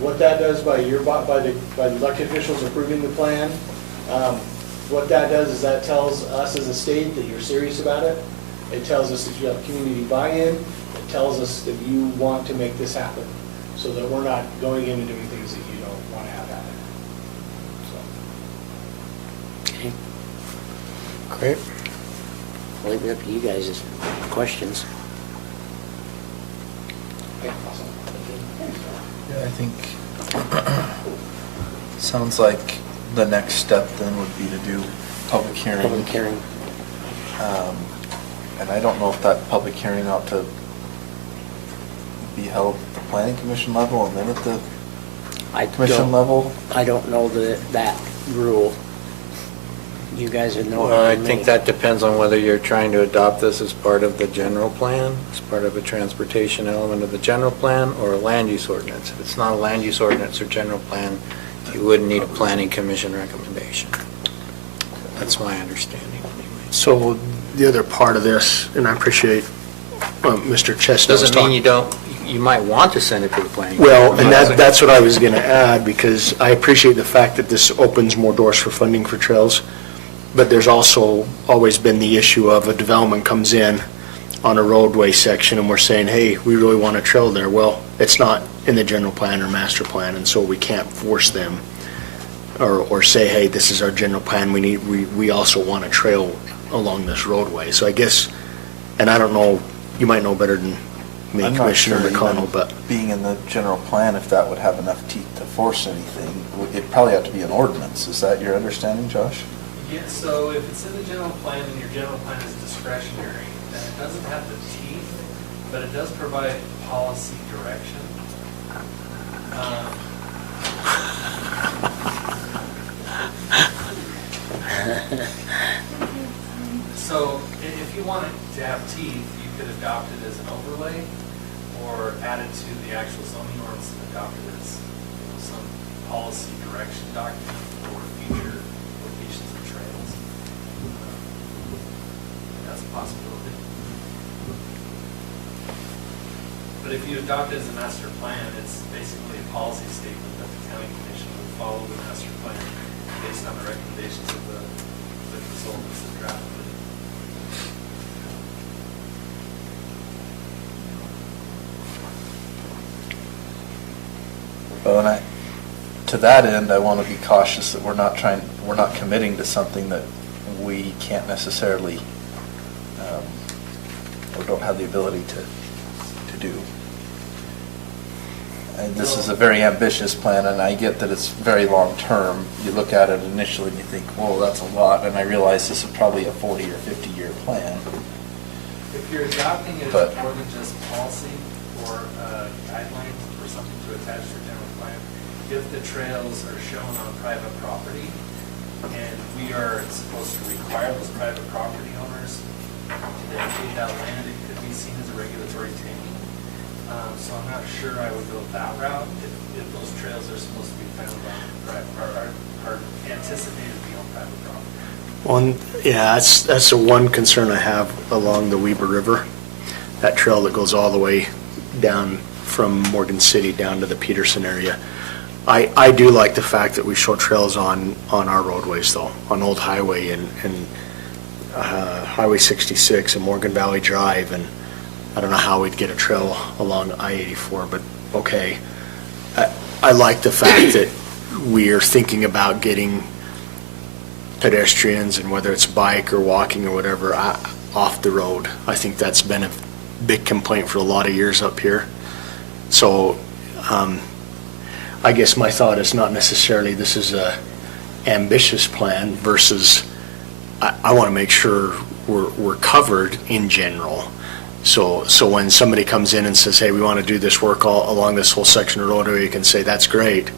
What that does by the elected officials approving the plan, what that does is that tells us as a state that you're serious about it. It tells us that you have community buy-in. It tells us that you want to make this happen, so that we're not going in and doing things that you don't want to have happen. Okay. Great. I'll leave it up to you guys' questions. Okay, awesome. Yeah, I think, sounds like the next step then would be to do public hearing. Public hearing. And I don't know if that public hearing ought to be held at the planning commission level and then at the commission level. I don't know that rule. You guys would know. Well, I think that depends on whether you're trying to adopt this as part of the general plan, as part of a transportation element of the general plan, or a land use ordinance. If it's not a land use ordinance or general plan, you wouldn't need a planning commission recommendation. That's my understanding anyway. So the other part of this, and I appreciate Mr. Chestnut was Doesn't talking. mean you don't, you might want to send it to the planning. Well, commission. and that's what I was going to add, because I appreciate the fact that this opens more doors for funding for trails, but there's also always been the issue of a development comes in on a roadway section and we're saying, hey, we really want a trail there. Well, it's not in the general plan or master plan, and so we can't force them or say, hey, this is our general plan, we also want a trail along this roadway. So I guess, and I don't know, you might know better than me, I'm not Commissioner sure McConnell, even but being in the general plan, if that would have enough teeth to force anything, it'd probably have to be an ordinance. Is that your understanding, Josh? Yeah, so if it's in the general plan and your general plan is discretionary, then it doesn't have the teeth, but it does provide policy direction. So if you wanted to have teeth, you could adopt it as an overlay or add it to the actual zoning ordinance and adopt it as some policy direction document for future locations of trails. That's a possibility. But if you adopt it as a master plan, it's basically a policy statement that the county commission will follow the master plan based on the recommendations of the consultants that drafted it. Well, and to that end, I want to be cautious that we're not committing to something that we can't necessarily, or don't have the ability to do. And this is a very ambitious plan, and I get that it's very long-term. You look at it initially and you think, whoa, that's a lot, and I realize this is probably a 40 or 50-year plan. If you're adopting it But- as more than just policy or guidelines or something to attach to the general plan, if the trails are shown on private property and we are supposed to require those private property owners to dedicate that land, it could be seen as a regulatory taking. So I'm not sure I would go that route if those trails are supposed to be found on private, are anticipated to be on private property. yeah, that's the one concern I have along the Weber River, that trail that goes all the way down from Morgan City down to the Peterson area. I do like the fact that we show trails on our roadways though, on Old Highway and Highway 66 and Morgan Valley Drive, and I don't know how we'd get a trail along I-84, but okay. I like the fact that we are thinking about getting pedestrians, and whether it's bike or walking or whatever, off the road. I think that's been a big complaint for a lot of years up here. So I guess my thought is not necessarily this is a ambitious plan versus I want to make sure we're covered in general. So when somebody comes in and says, hey, we want to do this work all along this whole section of roadway, you can say, that's great.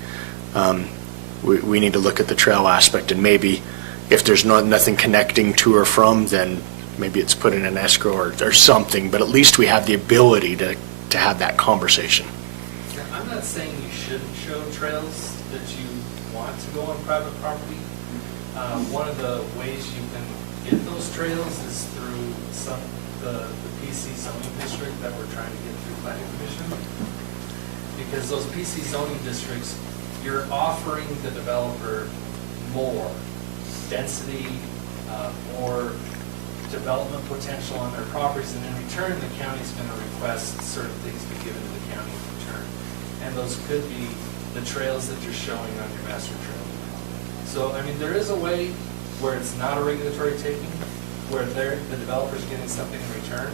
We need to look at the trail aspect, and maybe if there's nothing connecting to or from, then maybe it's put in an escrow or something, but at least we have the ability to have that conversation. I'm not saying you shouldn't show trails that you want to go on private property. One of the ways you can get those trails is through the PC zoning district that we're trying to get through planning commission. Because those PC zoning districts, you're offering the developer more density, more development potential on their properties, and in return, the county's going to request certain things be given to the county in return. And those could be the trails that you're showing on your master trail. So, I mean, there is a way where it's not a regulatory taking, where the developer's getting something in return,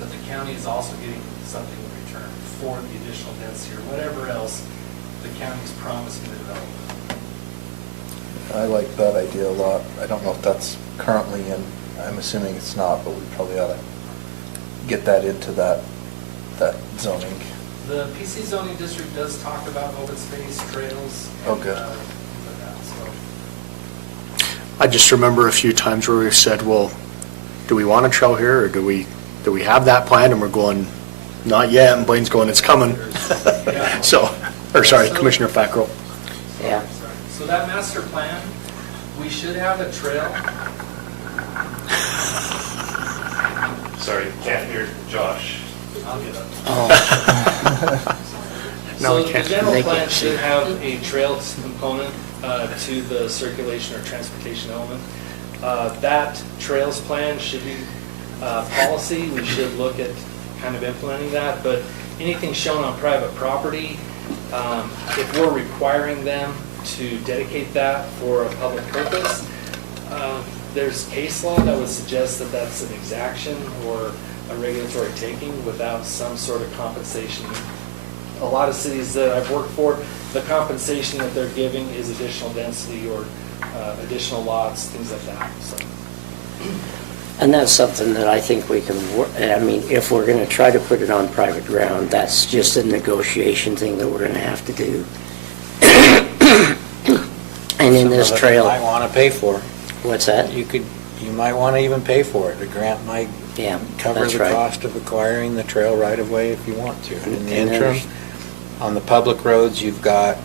but the county is also getting something in return for the additional density or whatever else the county's promising the developer. I like that idea a lot. I don't know if that's currently in, I'm assuming it's not, but we probably ought to get that into that zoning. The PC zoning district does talk about open space, trails. Oh, good. Things like that, so. I just remember a few times where we've said, well, do we want a trail here, or do we have that plan? And we're going, not yet, and Blaine's going, it's coming. So, Commissioner Fackrell. Yeah. So that master plan, we should have a trail. Sorry, can't hear Josh. I'll get up. Oh. No, So we the can't. general They plan can't see. should have a trails component to the circulation or transportation element. That trails plan should be policy. We should look at kind of implementing that, but anything shown on private property, if we're requiring them to dedicate that for a public purpose, there's case law that would suggest that that's an exaction or a regulatory taking without some sort of compensation. A lot of cities that I've worked for, the compensation that they're giving is additional density or additional lots, things like that, so. And that's something that I think we can, I mean, if we're going to try to put it on private ground, that's just a negotiation thing that we're going to have to do. And in this Some of it trail. You might want to pay for. What's that? You might want to even pay for it. The grant might Yeah, cover that's the right. cost of acquiring the trail right of way if you want to. And in the And interim, there's- on the public roads, you've got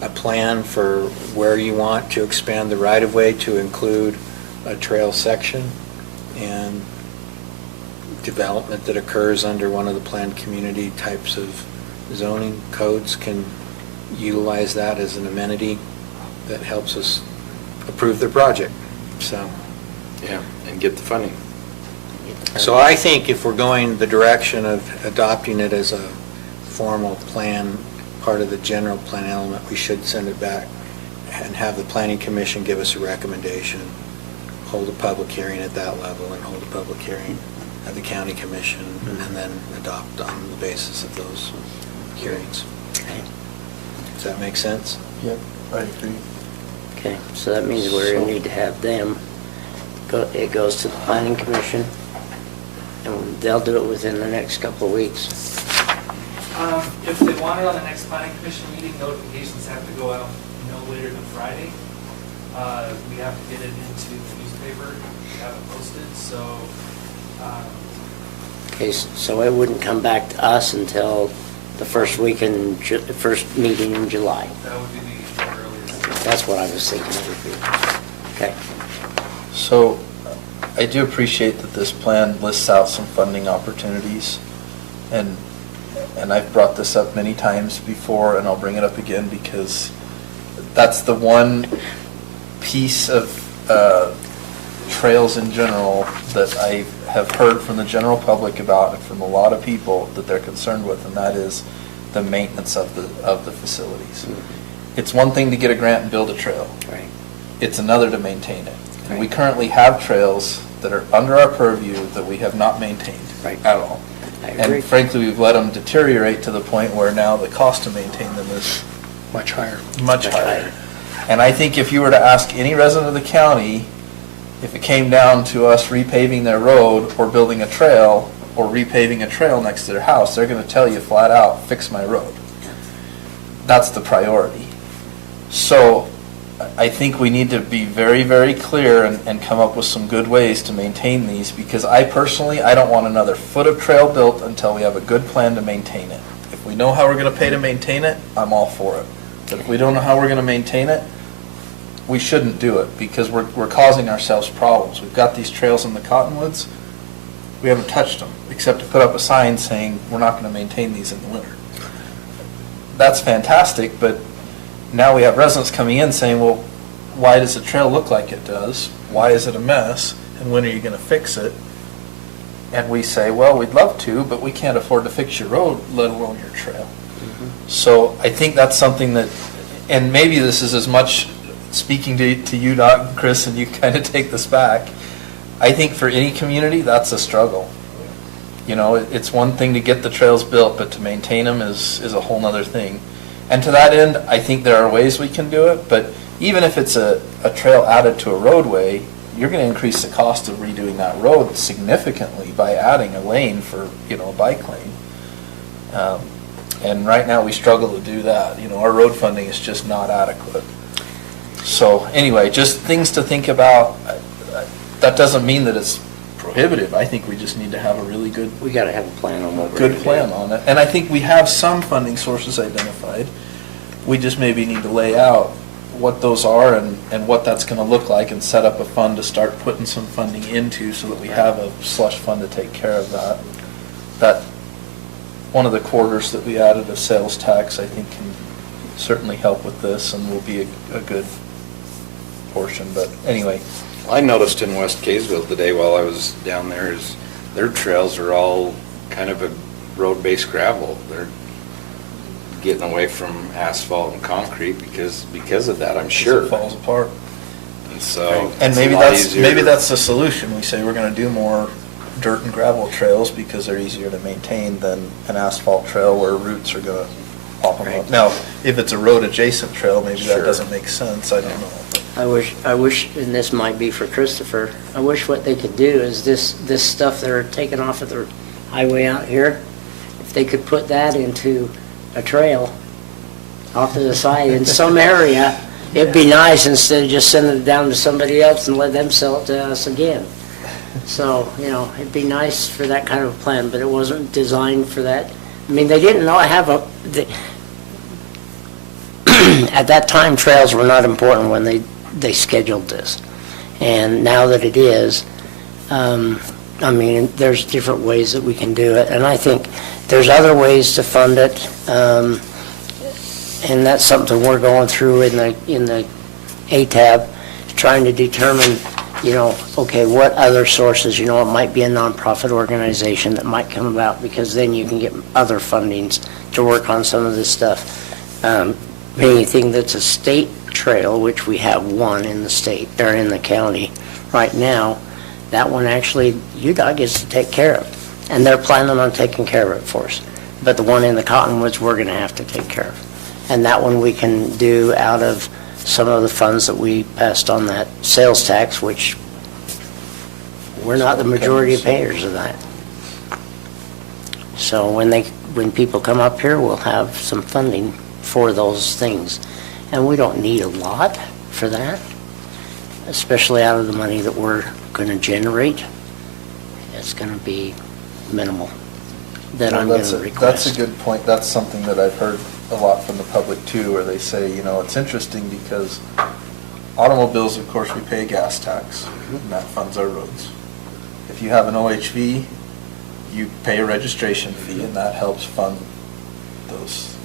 a plan for where you want to expand the right of way to include a trail section, and development that occurs under one of the planned community types of zoning codes can utilize that as an amenity that helps us approve the project, so. Yeah, and get the funding. So I think if we're going the direction of adopting it as a formal plan, part of the general plan element, we should send it back and have the planning commission give us a recommendation, hold a public hearing at that level, and hold a public hearing at the county commission, and then adopt on the basis of those hearings. Okay. Does that make sense? Yep, I agree. Okay, so that means we're going to need to have them, it goes to the planning commission, and they'll do it within the next couple of weeks. If they want it on the next planning commission meeting, notifications have to go out no later than Friday. We have to get it into the newspaper, we have it posted, so, Okay, so it wouldn't come back to us until the first week in, first meeting in July. that would be the earliest. That's what I was thinking it would be. Okay. So I do appreciate that this plan lists out some funding opportunities, and I've brought this up many times before, and I'll bring it up again because that's the one piece of trails in general that I have heard from the general public about and from a lot of people that they're concerned with, and that is the maintenance of the facilities. It's one thing to get a grant and build a trail. Right. It's another to maintain it. And we Right. currently have trails that are under our purview that we have not maintained Right. at all. I agree. And frankly, we've let them deteriorate to the point where now the cost to maintain them is Much higher. much Much higher. higher. And I think if you were to ask any resident of the county, if it came down to us repaving their road or building a trail or repaving a trail next to their house, they're going to tell you flat out, fix my road. That's the priority. So I think we need to be very, very clear and come up with some good ways to maintain these, because I personally, I don't want another foot of trail built until we have a good plan to maintain it. If we know how we're going to pay to maintain it, I'm all for it. But if we don't know how we're going to maintain it, we shouldn't do it, because we're causing ourselves problems. We've got these trails in the Cottonwoods, we haven't touched them, except to put up a sign saying, we're not going to maintain these in the winter. That's fantastic, but now we have residents coming in saying, well, why does the trail look like it does? Why is it a mess? And when are you going to fix it? And we say, well, we'd love to, but we can't afford to fix your road, let alone your trail. So I think that's something that, and maybe this is as much speaking to you, Doc, and Chris, and you kind of take this back. I think for any community, that's a struggle. You know, it's one thing to get the trails built, but to maintain them is a whole nother thing. And to that end, I think there are ways we can do it, but even if it's a trail added to a roadway, you're going to increase the cost of redoing that road significantly by adding a lane for, a bike lane. And right now, we struggle to do that. Our road funding is just not adequate. So anyway, just things to think about. That doesn't mean that it's prohibitive. I think we just need to have a really good, We got to have a plan on what we're good gonna plan do. on it. And I think we have some funding sources identified. We just maybe need to lay out what those are and what that's going to look like, and set up a fund to start putting some funding into, so that we have a slush fund to take care of that. That one of the quarters that we added of sales tax, I think, can certainly help with this and will be a good portion. But anyway, I noticed in West Kaysville today while I was down there is their trails are all kind of a road-based gravel. They're getting away from asphalt and concrete because of that, I'm sure. it falls apart. And so And it's maybe a lot that's easier maybe to- that's the solution. We say we're going to do more dirt and gravel trails because they're easier to maintain than an asphalt trail where roots are gonna pop them up. Now, if it's a road adjacent trail, maybe that Sure. doesn't make sense, I don't know. I wish, and this might be for Christopher, I wish what they could do is this stuff they're taking off of the highway out here, if they could put that into a trail off to the side in some area, it'd be nice instead of just sending it down to somebody else and let them sell it to us again. So, it'd be nice for that kind of a plan, but it wasn't designed for that. I mean, they didn't know have at that time, trails were not important when they scheduled this. And now that it is, I mean, there's different ways that we can do it. And I think there's other ways to fund it. And that's something we're going through in the ATAB, trying to determine, okay, what other sources, it might be a nonprofit organization that might come about, because then you can get other fundings to work on some of this stuff. Anything that's a state trail, which we have one in the state, or in the county right now, that one actually UDOT gets to take care of. And they're planning on taking care of it for us. But the one in the Cottonwoods, we're going to have to take care of. And that one we can do out of some of the funds that we passed on that sales tax, which we're not the majority of payers of that. So when people come up here, we'll have some funding for those things. And we don't need a lot for that, especially out of the money that we're going to generate. It's going to be minimal that I'm going to request. That's a good point. That's something that I've heard a lot from the public too, where they say, it's interesting because automobiles, of course, we pay a gas tax, and that funds our roads. If you have an OHV, you pay a registration fee, and that helps fund those.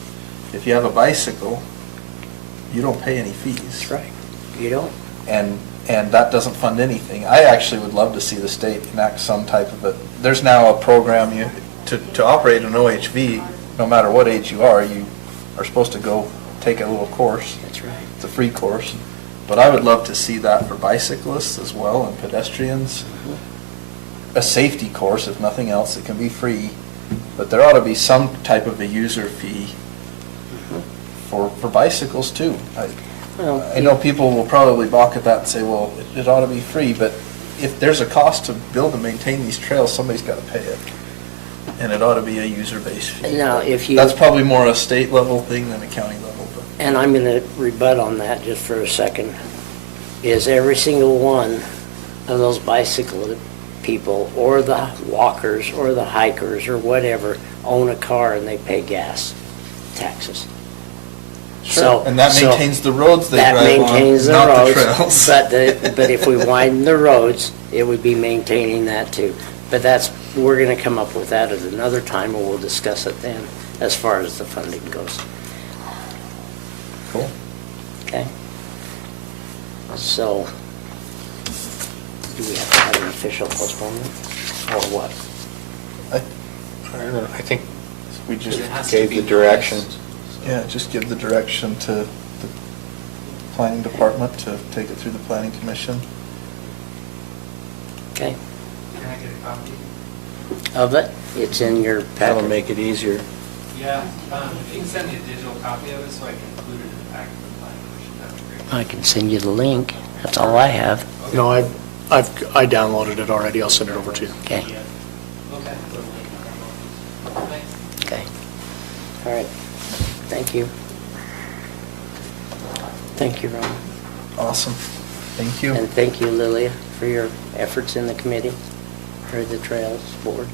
If you have a bicycle, you don't pay any fees. That's right. You don't. And that doesn't fund anything. I actually would love to see the state enact some type of a, there's now a program to operate an OHV, no matter what age you are supposed to go take a little course. That's right. It's a free course. But I would love to see that for bicyclists as well and pedestrians. A safety course, if nothing else, it can be free. But there ought to be some type of a user fee for bicycles too. I know people will probably balk at that and say, well, it ought to be free, but if there's a cost to build and maintain these trails, somebody's got to pay it. And it ought to be a user-based fee. Now, That's probably more a state level thing than a county level. But. And I'm going to rebut on that just for a second, is every single one of those bicycle people, or the walkers, or the hikers, or whatever, own a car and they pay gas taxes. Sure. And that maintains the roads they drive on, maintains the not roads, the trails. But if we widen the roads, it would be maintaining that too. But we're going to come up with that at another time, and we'll discuss it then, as far as the funding goes. Cool. Okay? So, do we have to have an official postponement, or what? I don't know, I think We just It has to gave be the direction. placed. Yeah, just give the direction to the planning department to take it through the planning commission. Okay? Can I get a copy? Of it? It's in your That'll packet. make it easier. Yeah, if you can send me a digital copy of it so I can include it in the packet for the planning commission, that would be great. I can send you the link. That's all I have. No, I downloaded it already. I'll send it over to you. Okay? Okay. Thanks. Okay. All right. Thank you. Thank you, Ron. Awesome. Thank you. And thank you, Lilia, for your efforts in the committee, or the Trails Board.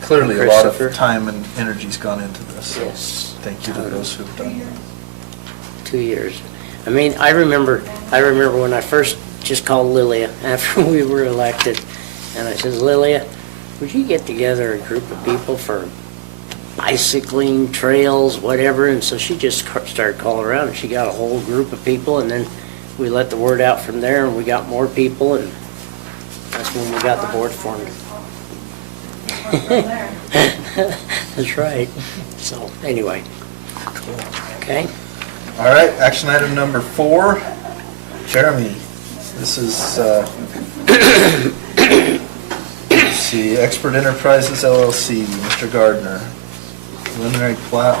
Clearly, a lot Christopher. of time and energy's gone into this. Yes. Thank you to those who've done that. 2 years. I mean, I remember when I first just called Lilia after we were elected, and I says, Lilia, would you get together a group of people for bicycling, trails, whatever? And so she just started calling around, and she got a whole group of people, and then we let the word out from there, and we got more people, and that's when we got the board formed. That's right. So, anyway. Okay? All right, action item number 4. Jeremy, this is see, Expert Enterprises LLC, Mr. Gardner, preliminary plat.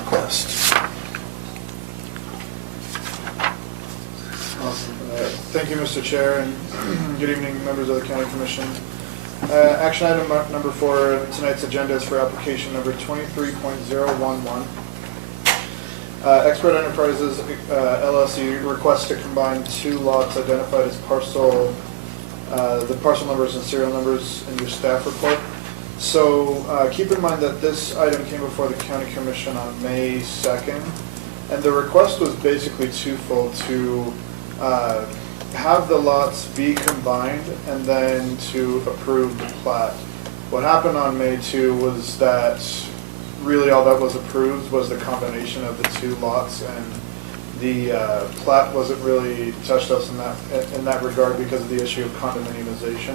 Request. Thank you, Mr. Chair, and good evening, members of the County Commission. Action item number 4 of tonight's agenda is for application number 23.011. Expert Enterprises LLC requests to combine 2 lots identified as parcel, the parcel numbers and serial numbers in your staff report. So keep in mind that this item came before the County Commission on May 2nd, and the request was basically twofold: to have the lots be combined and then to approve the plat. What happened on May 2 was that really all that was approved was the combination of the 2 lots, and the plat wasn't really touched us in that regard because of the issue of condominiumization.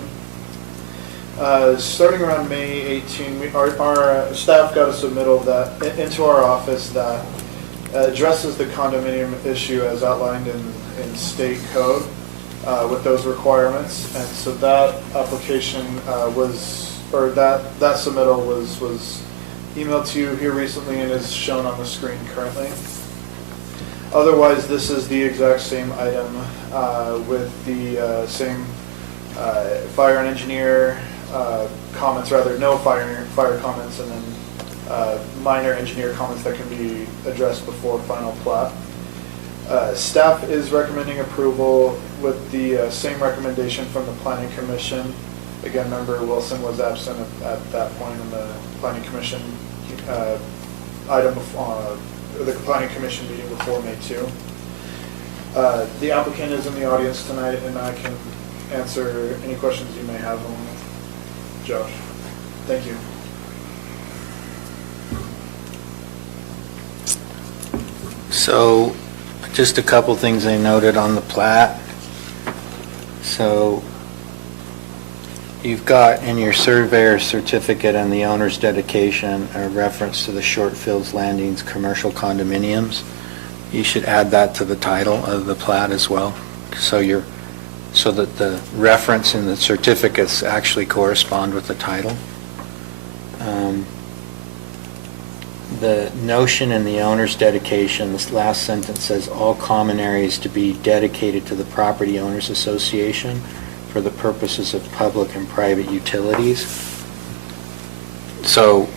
Starting around May 18, our staff got a submittal that into our office that addresses the condominium issue as outlined in state code with those requirements, and so that application that submittal was emailed to you here recently and is shown on the screen currently. Otherwise, this is the exact same item with the same fire and engineer comments, rather no fire comments, and then minor engineer comments that can be addressed before final plat. Staff is recommending approval with the same recommendation from the Planning Commission. Again, Member Wilson was absent at that point in the Planning Commission item before, the Planning Commission meeting before May 2. The applicant is in the audience tonight, and I can answer any questions you may have on Josh. Thank you. So, just a couple things I noted on the plat. So, you've got in your surveyor's certificate and the owner's dedication a reference to the Shortfields Landings commercial condominiums. You should add that to the title of the plat as well, so that the reference in the certificates actually correspond with the title. The notion in the owner's dedication, this last sentence says, all common areas to be dedicated to the property owners association for the purposes of public and private utilities. So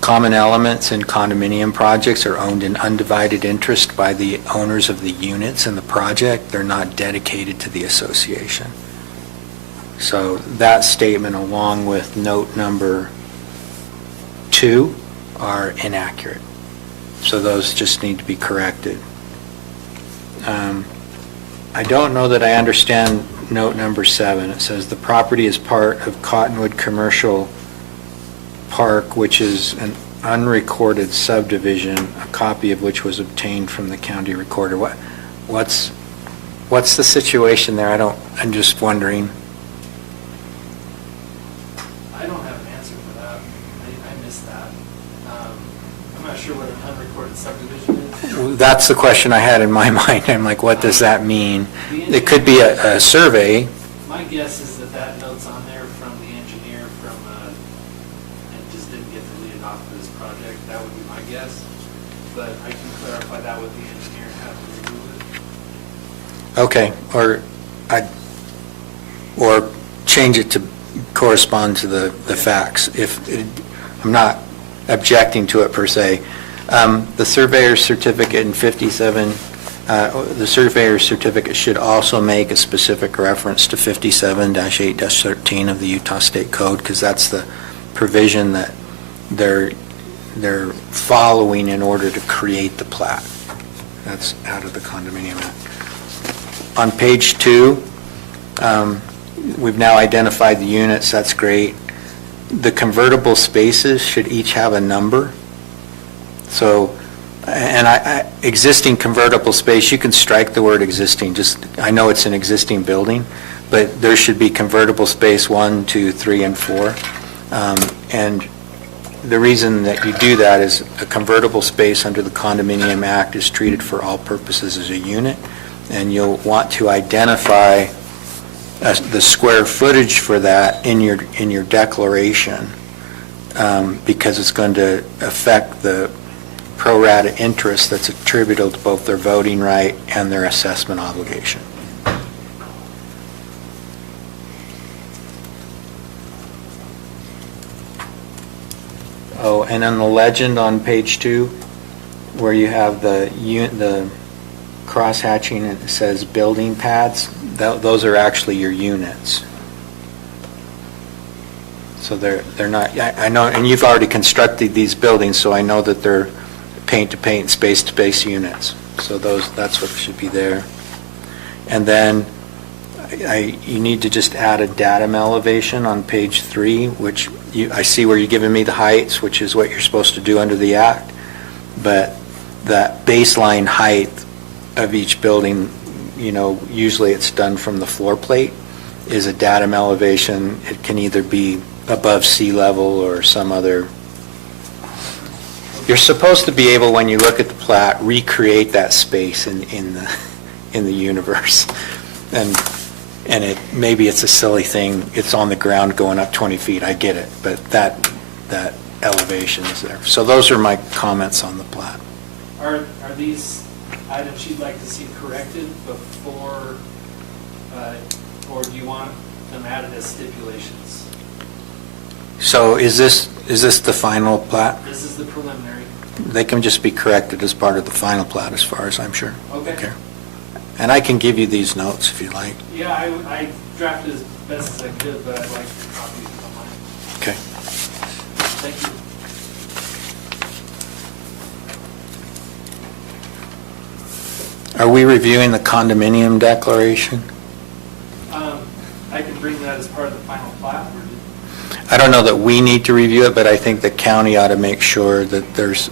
common elements in condominium projects are owned in undivided interest by the owners of the units in the project. They're not dedicated to the association. So that statement, along with note number 2, are inaccurate. So those just need to be corrected. I don't know that I understand note number 7. It says the property is part of Cottonwood Commercial Park, which is an unrecorded subdivision, a copy of which was obtained from the county recorder. What's the situation there? I'm just wondering. I don't have an answer for that. I missed that. I'm not sure what an unrecorded subdivision is. That's the question I had in my mind. I'm like, what does that mean? It could be a survey. My guess is that note's on there from the engineer and just didn't get deleted off of this project. That would be my guess. But I can clarify that with the engineer and have them remove it. Okay, or change it to correspond to the facts. I'm not objecting to it per se. The surveyor's certificate in 57, the surveyor's certificate should also make a specific reference to 57-8-13 of the Utah State Code, because that's the provision that they're following in order to create the plat. That's out of the Condominium Act. On page 2, we've now identified the units. That's great. The convertible spaces should each have a number. So, and existing convertible space, you can strike the word existing. I know it's an existing building, but there should be convertible space 1, 2, 3, and 4. And the reason that you do that is a convertible space under the Condominium Act is treated for all purposes as a unit, and you'll want to identify the square footage for that in your declaration, because it's going to affect the pro rata interest that's attributable to both their voting right and their assessment obligation. Oh, and on the legend on page 2, where you have the cross-hatching, it says building pads, those are actually your units. So they're not, I know, and you've already constructed these buildings, so I know that they're paint-to-paint, space-to-space units. So that's what should be there. And then you need to just add a datum elevation on page 3, which I see where you're giving me the heights, which is what you're supposed to do under the act. But that baseline height of each building, usually it's done from the floor plate, is a datum elevation. It can either be above sea level or some other. You're supposed to be able, when you look at the plat, recreate that space in the universe. And maybe it's a silly thing, it's on the ground going up 20 feet, I get it, but that elevation is there. So those are my comments on the plat. Are these items you'd like to see corrected before, or do you want them added as stipulations? So is this the final plat? This is the preliminary. They can just be corrected as part of the final plat, as far as I'm sure. Okay. And I can give you these notes if you like. Yeah, I drafted as best as I could, but I'd like copies of mine. Okay. Thank you. Are we reviewing the condominium declaration? I can bring that as part of the final plat. Or I don't know that we need to review it, but I think the county ought to make sure that there's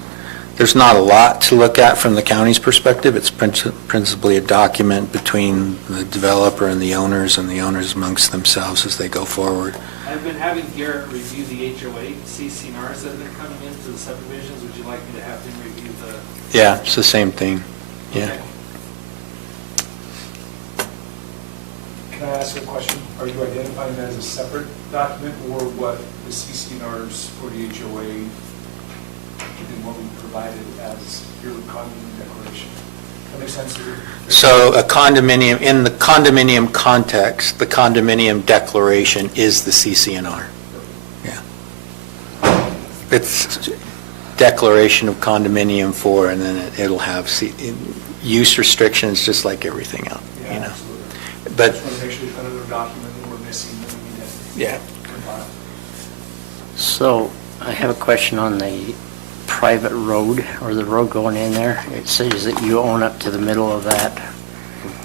not a lot to look at from the county's perspective. It's principally a document between the developer and the owners amongst themselves as they go forward. I've been having Garrett review the HOA CCNRs that are coming into the subdivisions. Would you like me to have him review the? Yeah, it's the same thing. Yeah. Okay. Can I ask a question? Are you identifying that as a separate document, or what the CCNRs for the HOA and what we provided as your condominium declaration? That makes sense to you? So a condominium, in the condominium context, the condominium declaration is the CCNR. Yeah. It's declaration of condominium for, and then it'll have use restrictions just like everything else, Yeah, you know. absolutely. But Just want to make sure there's another document that we're missing that we need to yeah. compile. So I have a question on the private road, or the road going in there. It says that you own up to the middle of that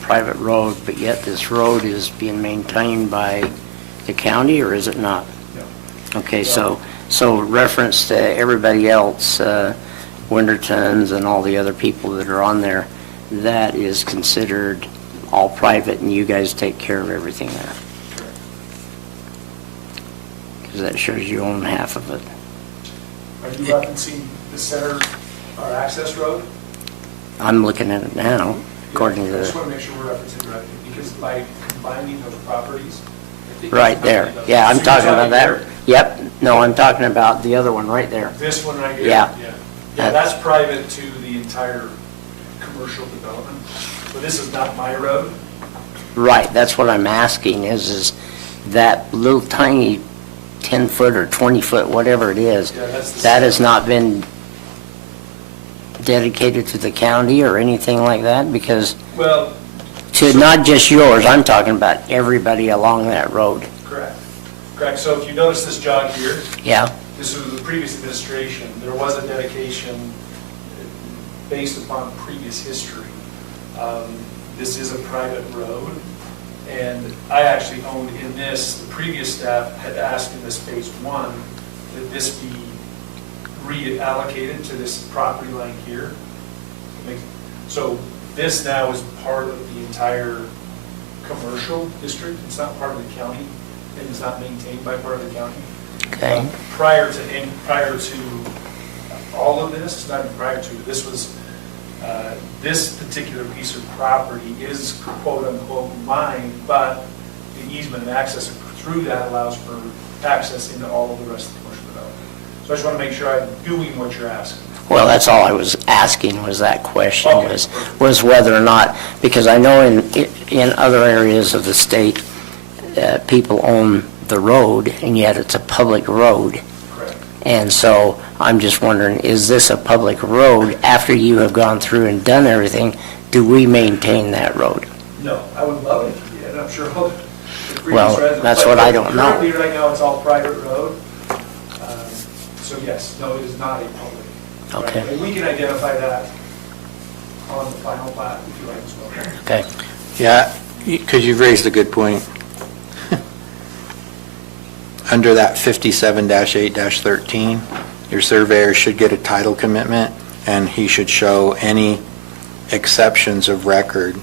private road, but yet this road is being maintained by the county, or is it not? No. Okay, so reference to everybody else, Wintertons and all the other people that are on there, that is considered all private, and you guys take care of everything there? Because that shows you own half of it. Are you referencing the center, our access road? I'm looking at it now, according to I just the, want to make sure we're referencing correctly, because by combining those properties, I think right there. Yeah, I'm So you're talking about that. here? Yep, no, I'm talking about the other one right there. This one right here? Yeah. Yeah, that's private to the entire commercial development, but this is not my road. Right, that's what I'm asking, is that little tiny 10-foot or 20-foot, whatever it is, Yeah, that's the that has center. not been dedicated to the county or anything like that? Because Well, to not just yours, I'm talking about everybody along that road. correct. Correct. So if you notice this jog here, Yeah, this was the previous administration. There was a dedication based upon previous history. This is a private road, and I actually owned in this, the previous staff had asked in this phase 1 that this be reallocated to this property line here. So this now is part of the entire commercial district. It's not part of the county, and it's not maintained by part of the county. okay. Prior to all of this, not even prior to, this was This particular piece of property is quote-unquote mine, but the easement and access through that allows for access into all of the rest of the commercial development. So I just want to make sure I'm doing what you're asking. Well, that's all I was asking, was that question, Okay. was whether or not, because I know in other areas of the state, people own the road, and yet it's a public road. Correct. And so I'm just wondering, is this a public road? After you have gone through and done everything, do we maintain that road? No, I would love it if you did. I'm sure all the previous Well, residents. that's but what I don't know. Currently, right now, it's all private road. So yes, no, it is not a public. Okay. right? And we can identify that on the final plat if you like as well. Okay. Yeah, because you've raised a good point. Under that 57-8-13, your surveyor should get a title commitment, and he should show any exceptions of record,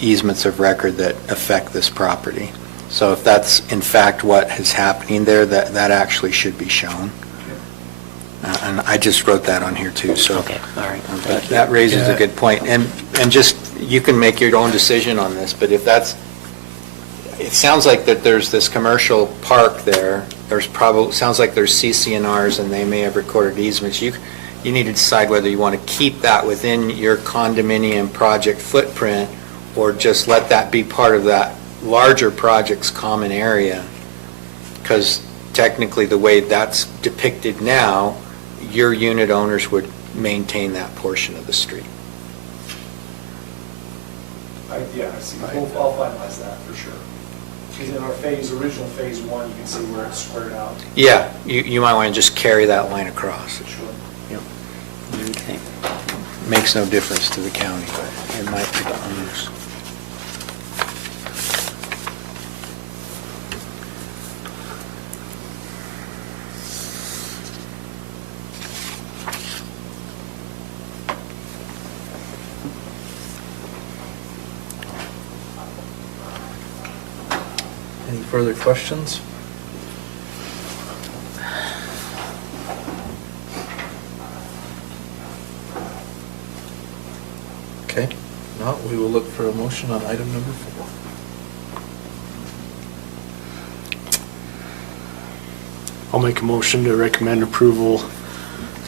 easements of record that affect this property. So if that's in fact what is happening there, that actually should be shown. And I just wrote that on here too, so. Okay, all right. Thank you. That raises a good point. And just, you can make your own decision on this, but if that's, it sounds like that there's this commercial park there, sounds like there's CC&Rs and they may have recorded easements. You need to decide whether you want to keep that within your condominium project footprint or just let that be part of that larger project's common area. Because technically the way that's depicted now, your unit owners would maintain that portion of the street. Yeah, I see. I'll finalize that for sure. Because in our original phase 1, you can see where it's squared out. Yeah, you might want to just carry that line across. Sure. Okay. Makes no difference to the county. It might to the owners. Any further questions? Okay, now we will look for a motion on item number 4. I'll make a motion to recommend approval,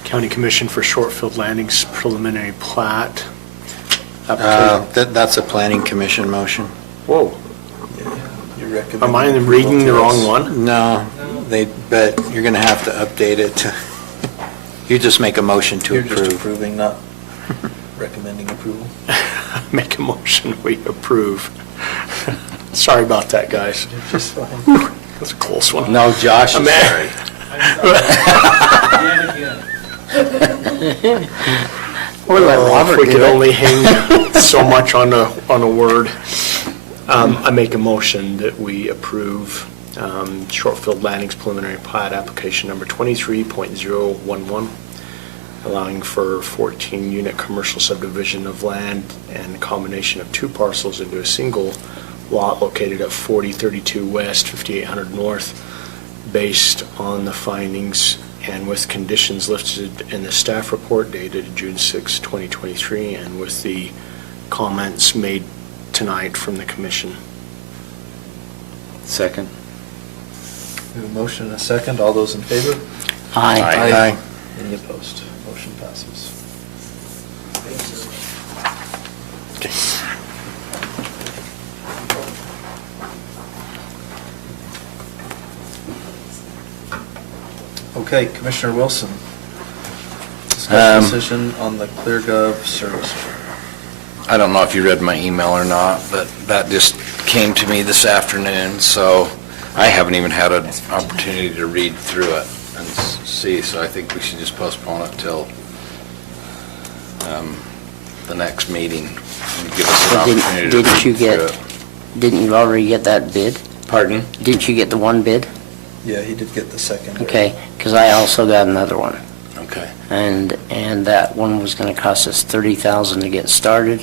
County Commission for Shortfield Landings preliminary plat. That's a planning commission motion. Whoa, You recommend am I approval reading to the wrong us? one? No, but you're going to have to update it to, you just make a motion to You're just approve. approving, not recommending approval. Make a motion, we approve. Sorry about that, guys. You're just fine. That's a close one. No, Josh, I'm Man. sorry. Or let Robert If we do could it. only hang so much on a word. I make a motion that we approve Shortfield Landings preliminary plat application number 23.011, allowing for 14-unit commercial subdivision of land and a combination of 2 parcels into a single lot located at 4032 West, 5800 North, based on the findings and with conditions listed in the staff report dated June 6, 2023, and with the comments made tonight from the commission. Second. We have a motion and a second. All those in favor? Aye. Aye. Any opposed? Motion passes. Okay, Commissioner Wilson. Discuss decision on the ClearGov service. I don't know if you read my email or not, but that just came to me this afternoon, so I haven't even had an opportunity to read through it and see, so I think we should just postpone it till the next meeting and give us an Didn't- opportunity to didn't you read through get- it. Didn't you already get that bid? Pardon? Didn't you get the one bid? Yeah, he did get the second. Okay, because I also got another one. Okay. And that one was going to cost us $30,000 to get started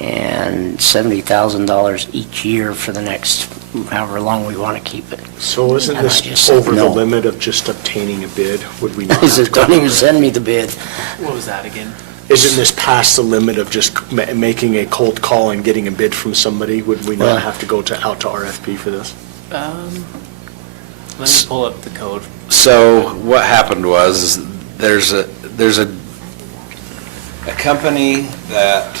and $70,000 each year for the next however long we want to keep it. So isn't And I this just said over the no. limit of just obtaining a bid? Would we not He have says, to go? don't even send me the bid. What was that again? Isn't this past the limit of just making a cold call and getting a bid from somebody? Would we Well- not have to go out to RFP for this? Let me pull up the code. So what happened was, is there's a company that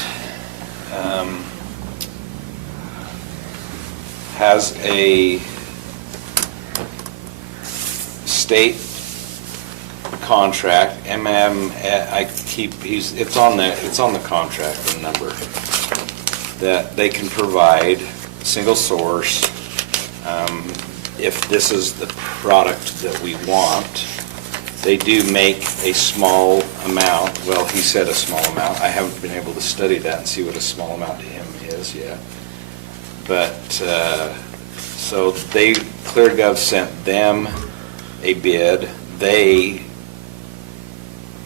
has a state contract, it's on the contract, the number, that they can provide single source, if this is the product that we want. They do make a small amount, well, he said a small amount, I haven't been able to study that and see what a small amount to him is yet. But, so ClearGov sent them a bid, they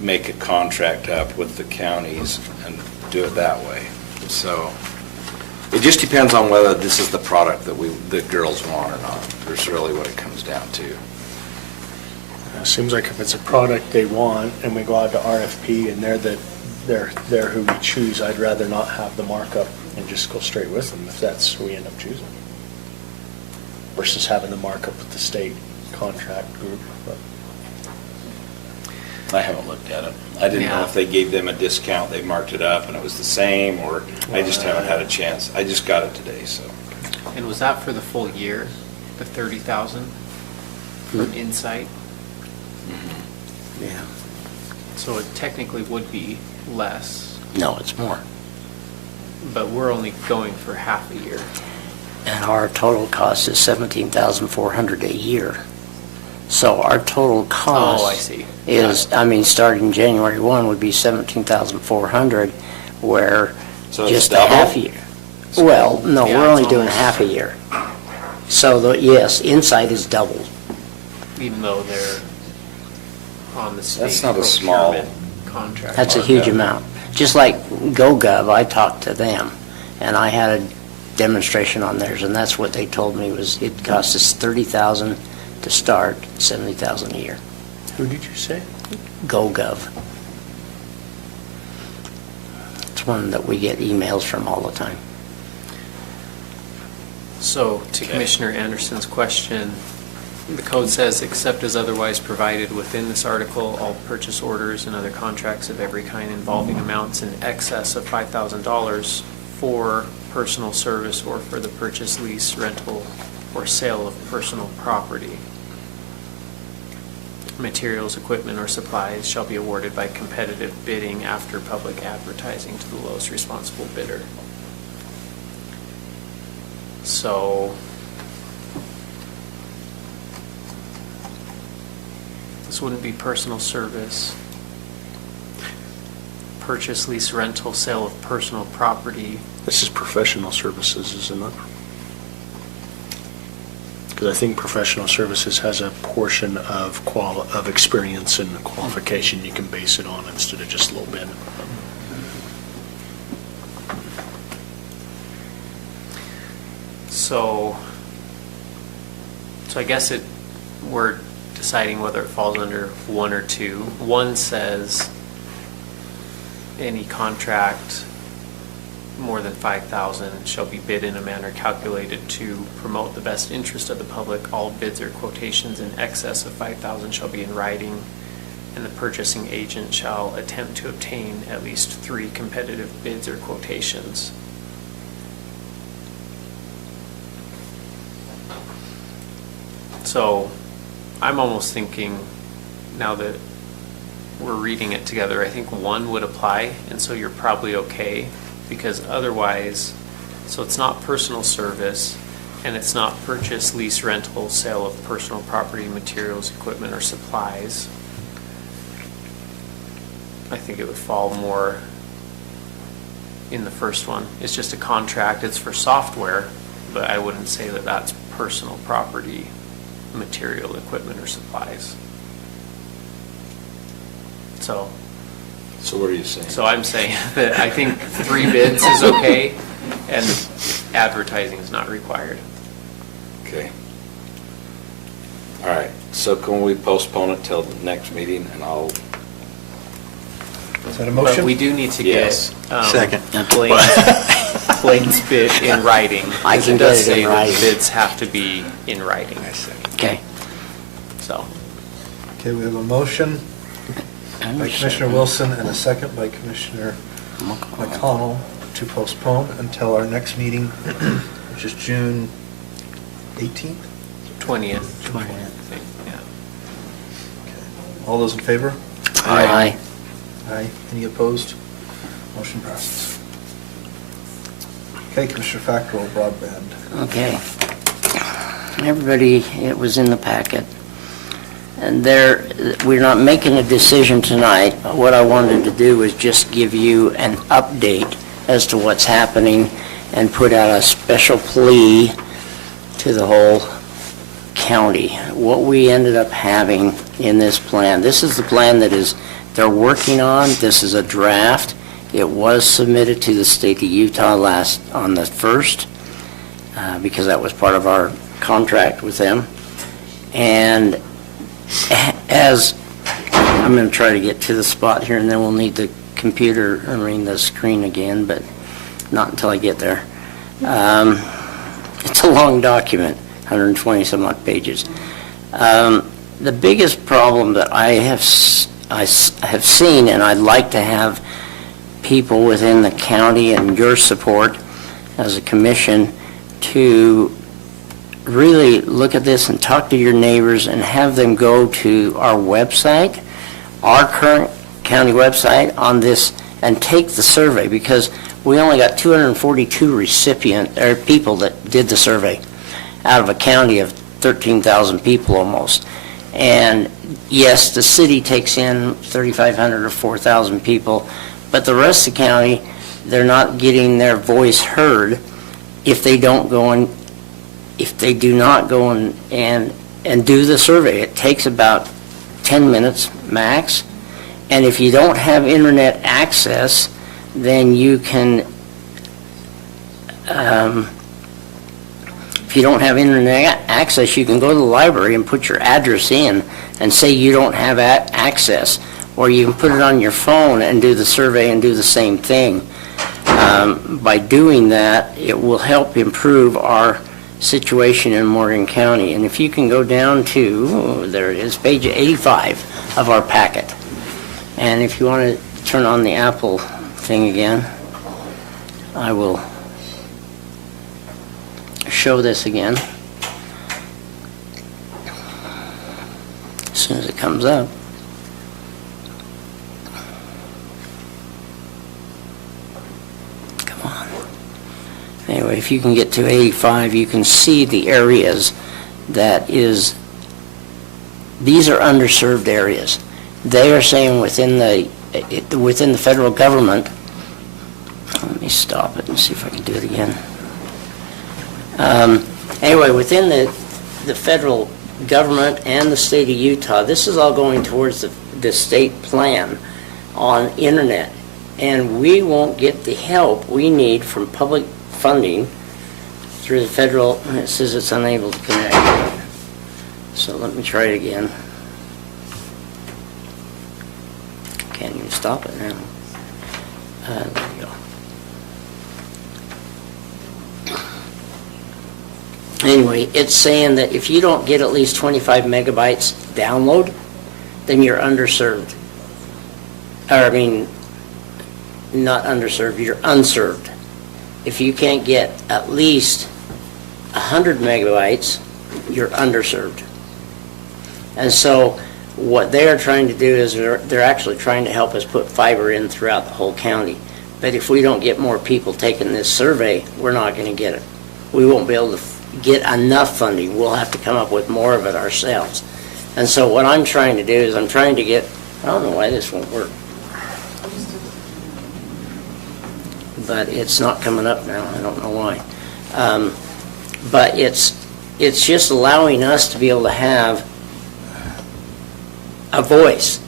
make a contract up with the counties and do it that way. So, it just depends on whether this is the product that the girls want or not. That's really what it comes down to. Seems like if it's a product they want and we go out to RFP and they're who we choose, I'd rather not have the markup and just go straight with them if that's who we end up choosing. Versus having the markup with the state contract group. But I haven't looked at it. I didn't know Yeah. if they gave them a discount, they marked it up and it was the same, or I just haven't had a chance. I just got it today, so. And was that for the full year, the 30,000 from Insight? Yeah. So it technically would be less, No, it's more. but we're only going for half a year. And our total cost is $17,400 a year. So our total cost. Oh, I see. Is, starting January 1 would be $17,400, where So it's just a double? half year. Well, no, Yeah, we're only it's doing a almost- half a year. So, yes, Insight is double. Even though they're on the state That's not a small- procurement contract. That's a huge amount. Just like GoGov, I talked to them, and I had a demonstration on theirs, and that's what they told me was it costs us $30,000 to start, $70,000 a year. who did you say? GoGov. It's one that we get emails from all the time. So to Commissioner Anderson's question, the code says, except as otherwise provided within this article, all purchase orders and other contracts of every kind involving amounts in excess of $5,000 for personal service or for the purchase, lease, rental, or sale of personal property, materials, equipment, or supplies shall be awarded by competitive bidding after public advertising to the lowest responsible bidder. So this wouldn't be personal service, purchase, lease, rental, sale of personal property. This is professional services, isn't it? Because I think professional services has a portion of experience and qualification you can base it on instead of just a little bit. So I guess we're deciding whether it falls under one or two. One says any contract more than 5,000 shall be bid in a manner calculated to promote the best interest of the public. All bids or quotations in excess of 5,000 shall be in writing, and the purchasing agent shall attempt to obtain at least 3 competitive bids or quotations. So I'm almost thinking, now that we're reading it together, I think one would apply, and so you're probably okay, because otherwise, so it's not personal service, and it's not purchase, lease, rental, sale of personal property, materials, equipment, or supplies. I think it would fall more in the first one. It's just a contract, it's for software, but I wouldn't say that that's personal property, material, equipment, or supplies. So what are you saying? So I'm saying that I think 3 bids is okay, and advertising is not required. Okay. All right, so can we postpone it till the next meeting, and I'll Is that a motion? But we do need to Yes. get Second. Blaine's bid in writing. I because can it does get it in say that writing. the bids have to be in writing. Okay. So, Okay, we have a motion by Commissioner Wilson and a second by Commissioner McConnell to postpone until our next meeting, which is June 18th. 20th. 20th. Yeah. All those in favor? Aye. Aye. Any opposed? Motion passes. Okay, Commissioner Fackrell, broadband. Okay. Everybody, it was in the packet. And there, we're not making a decision tonight. What I wanted to do was just give you an update as to what's happening and put out a special plea to the whole county. What we ended up having in this plan, this is the plan that they're working on. This is a draft. It was submitted to the state of Utah on the 1st, because that was part of our contract with them. And as, I'm going to try to get to the spot here, and then we'll need the the screen again, but not until I get there. It's a long document, 120 some odd pages. The biggest problem that I have seen, and I'd like to have people within the county and your support as a commission to really look at this and talk to your neighbors and have them go to our website, our current county website on this, and take the survey, because we only got 242 people that did the survey out of a county of 13,000 people almost. And yes, the city takes in 3,500 or 4,000 people, but the rest of the county, they're not getting their voice heard if they don't go and if they do not go and do the survey. It takes about 10 minutes max. And if you don't have internet access, then you can, if you don't have internet access, you can go to the library and put your address in and say you don't have access. Or you can put it on your phone and do the survey and do the same thing. By doing that, it will help improve our situation in Morgan County. And if you can go down to, there it is, page 85 of our packet. And if you want to turn on the Apple thing again, I will show this again as soon as it comes up. Anyway, if you can get to 85, you can see the areas these are underserved areas. They are saying within the federal government, let me stop it and see if I can do it again. Anyway, within the federal government and the state of Utah, this is all going towards the state plan on internet. And we won't get the help we need from public funding through the federal, and it says it's unable to connect. So let me try it again. Can't even stop it now. There we go. Anyway, it's saying that if you don't get at least 25 megabytes download, then you're underserved. Or, I mean, not underserved, you're unserved. If you can't get at least 100 megabytes, you're underserved. And so what they are trying to do is they're actually trying to help us put fiber in throughout the whole county. But if we don't get more people taking this survey, we're not going to get it. We won't be able to get enough funding. We'll have to come up with more of it ourselves. And so what I'm trying to do is I'm trying to get, I don't know why this won't work. But it's not coming up now. I don't know why. But it's just allowing us to be able to have a voice.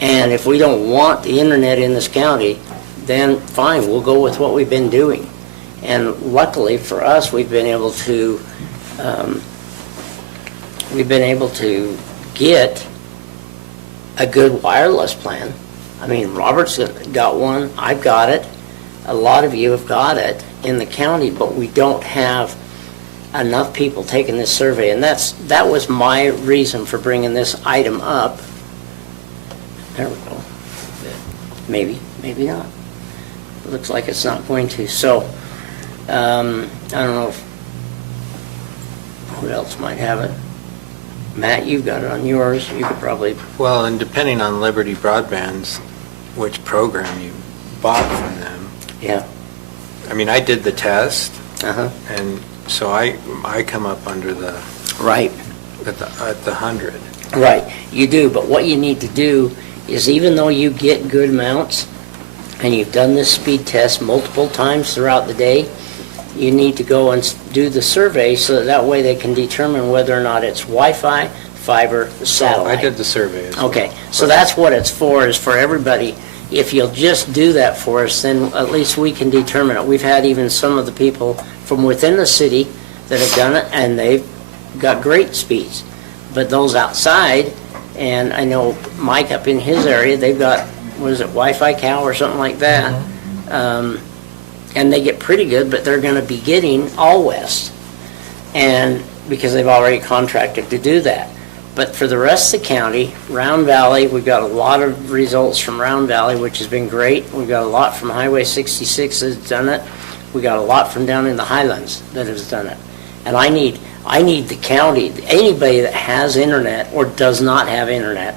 And if we don't want the internet in this county, then fine, we'll go with what we've been doing. And luckily for us, we've been able to get a good wireless plan. I mean, Robert's got one, I've got it, a lot of you have got it in the county, but we don't have enough people taking this survey, and that was my reason for bringing this item up. There we go. Maybe, maybe not. It looks like it's not going to, so, I don't know who else might have it. Matt, you've got it on yours, you could probably, Well, and depending on Liberty Broadband's, which program you bought from them, yeah, I mean, I did the test, uh-huh, and so I come up under the, right. at the 100. Right, you do, but what you need to do is, even though you get good amounts, and you've done this speed test multiple times throughout the day, you need to go and do the survey, so that way they can determine whether or not it's Wi-Fi, fiber, satellite. I did the survey as well. Okay, so that's what it's for, is for everybody. If you'll just do that for us, then at least we can determine it. We've had even some of the people from within the city that have done it, and they've got great speeds. But those outside, and I know Mike up in his area, they've got, what is it, Wi-Fi Cow or something like that. And they get pretty good, but they're going to be getting All West, and because they've already contracted to do that. But for the rest of the county, Round Valley, we've got a lot of results from Round Valley, which has been great. We've got a lot from Highway 66 that's done it. We got a lot from down in the Highlands that has done it. And I need the county, anybody that has internet or does not have internet,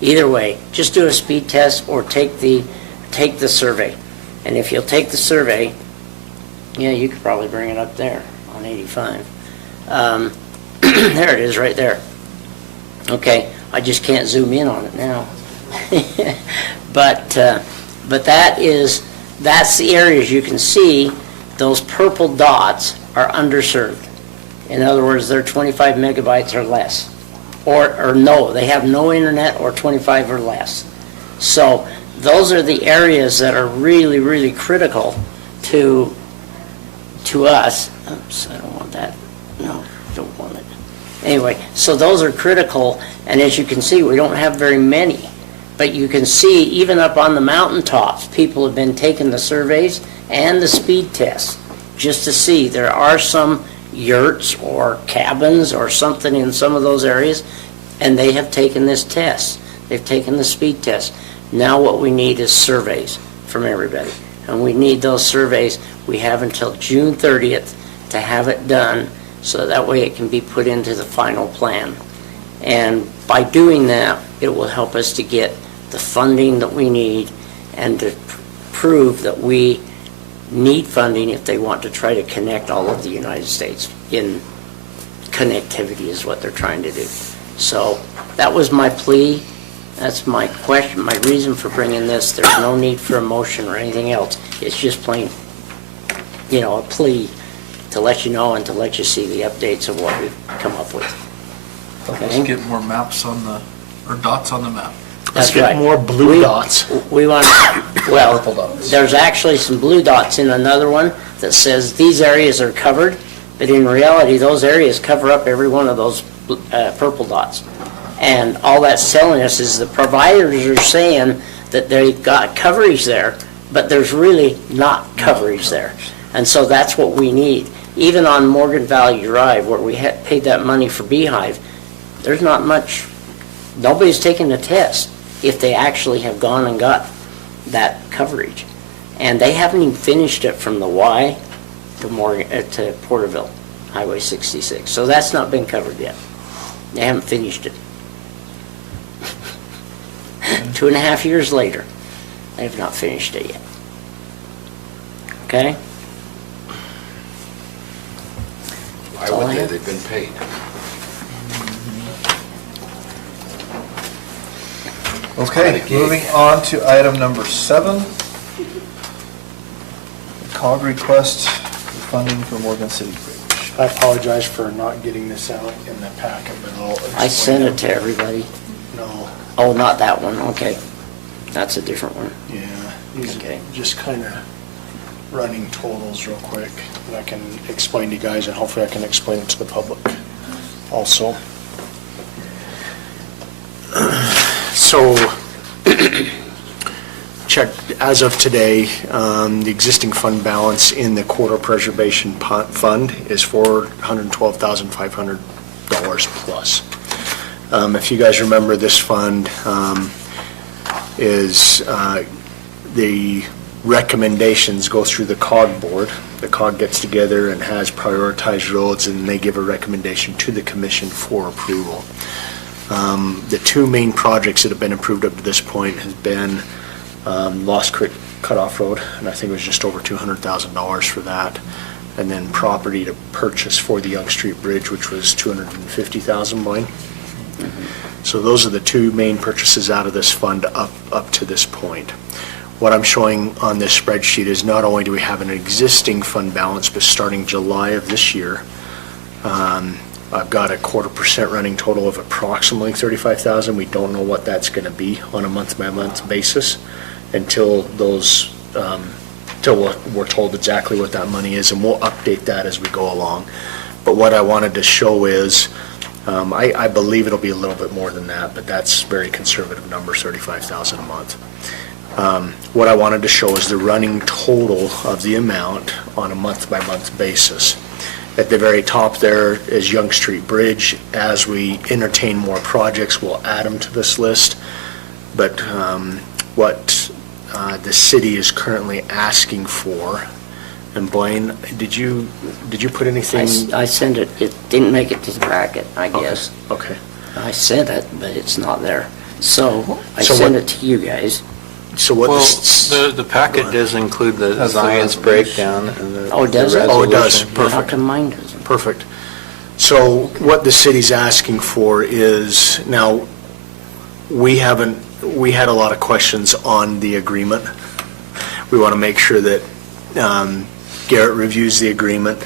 either way, just do a speed test or take the survey. And if you'll take the survey, yeah, you could probably bring it up there on 85. There it is, right there. Okay, I just can't zoom in on it now. But that's the areas you can see. Those purple dots are underserved. In other words, they're 25 megabytes or less. Or no, they have no internet or 25 or less. So those are the areas that are really, really critical to us. Oops, I don't want that. No, don't want it. Anyway, so those are critical, and as you can see, we don't have very many. But you can see, even up on the mountaintops, people have been taking the surveys and the speed tests just to see. There are some yurts or cabins or something in some of those areas, and they have taken this test. They've taken the speed test. Now what we need is surveys from everybody. And we need those surveys. We have until June 30th to have it done, so that way it can be put into the final plan. And by doing that, it will help us to get the funding that we need and to prove that we need funding if they want to try to connect all of the United States. In connectivity is what they're trying to do. So that was my plea. That's my question, my reason for bringing this. There's no need for a motion or anything else. It's just plain, a plea to let you know and to let you see the updates of what we've come up with. Let's get more maps on or dots on the map. That's Let's get right. more blue dots. We want, Purple well, dots. there's actually some blue dots in another one that says these areas are covered, but in reality, those areas cover up every one of those purple dots. And all that's telling us is the providers are saying that they've got coverage there, but there's really not coverage there. And so that's what we need. Even on Morgan Valley Drive, where we paid that money for Beehive, there's not much, nobody's taken the test if they actually have gone and got that coverage. And they haven't even finished it from the Y to to Porterville, Highway 66. So that's not been covered yet. They haven't finished it. 2.5 years later, they've not finished it yet. Okay? Why would they? They've been paid. Okay, moving on to item number 7. COG request for funding for Morgan City Bridge. I apologize for not getting this out in the packet, but I sent it to everybody. No. Oh, not that one, okay. That's a different one. Yeah, these Okay. are just kind of running totals real quick that I can explain to you guys, and hopefully I can explain it to the public also. So, checked, as of today, the existing fund balance in the corridor preservation fund is $412,500 plus. If you guys remember, this fund is, the recommendations go through the COG board. The COG gets together and has prioritized roads, and they give a recommendation to the commission for approval. The two main projects that have been approved up to this point has been Lost Creek Cutoff Road, and I think it was just over $200,000 for that. And then property to purchase for the Young Street Bridge, which was $250,000, Blaine. So those are the two main purchases out of this fund up to this point. What I'm showing on this spreadsheet is not only do we have an existing fund balance, but starting July of this year, I've got a 0.25% running total of approximately $35,000. We don't know what that's going to be on a month-by-month basis until those, till we're told exactly what that money is, and we'll update that as we go along. But what I wanted to show is, I believe it'll be a little bit more than that, but that's very conservative number, $35,000 a month. What I wanted to show is the running total of the amount on a month-by-month basis. At the very top there is Young Street Bridge. As we entertain more projects, we'll add them to this list. But what the city is currently asking for, and Blaine, did you put anything? I sent it. It didn't make it to the bracket, I guess. Okay. I sent it, but it's not there. So I So sent what- it to you guys. So what? Well, the packet does include the That's the Zion's resolution. breakdown and the Oh, does the it? Oh, it does. resolution. Perfect. How come mine doesn't? Perfect. So what the city's asking for is, now, we had a lot of questions on the agreement. We want to make sure that Garrett reviews the agreement,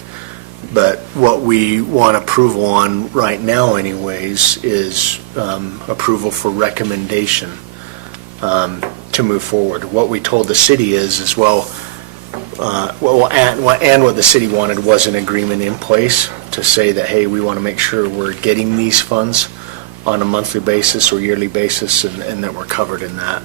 but what we want approval on right now anyways is approval for recommendation to move forward. What we told the city is well, and what the city wanted was an agreement in place to say that, hey, we want to make sure we're getting these funds on a monthly basis or yearly basis, and that we're covered in that.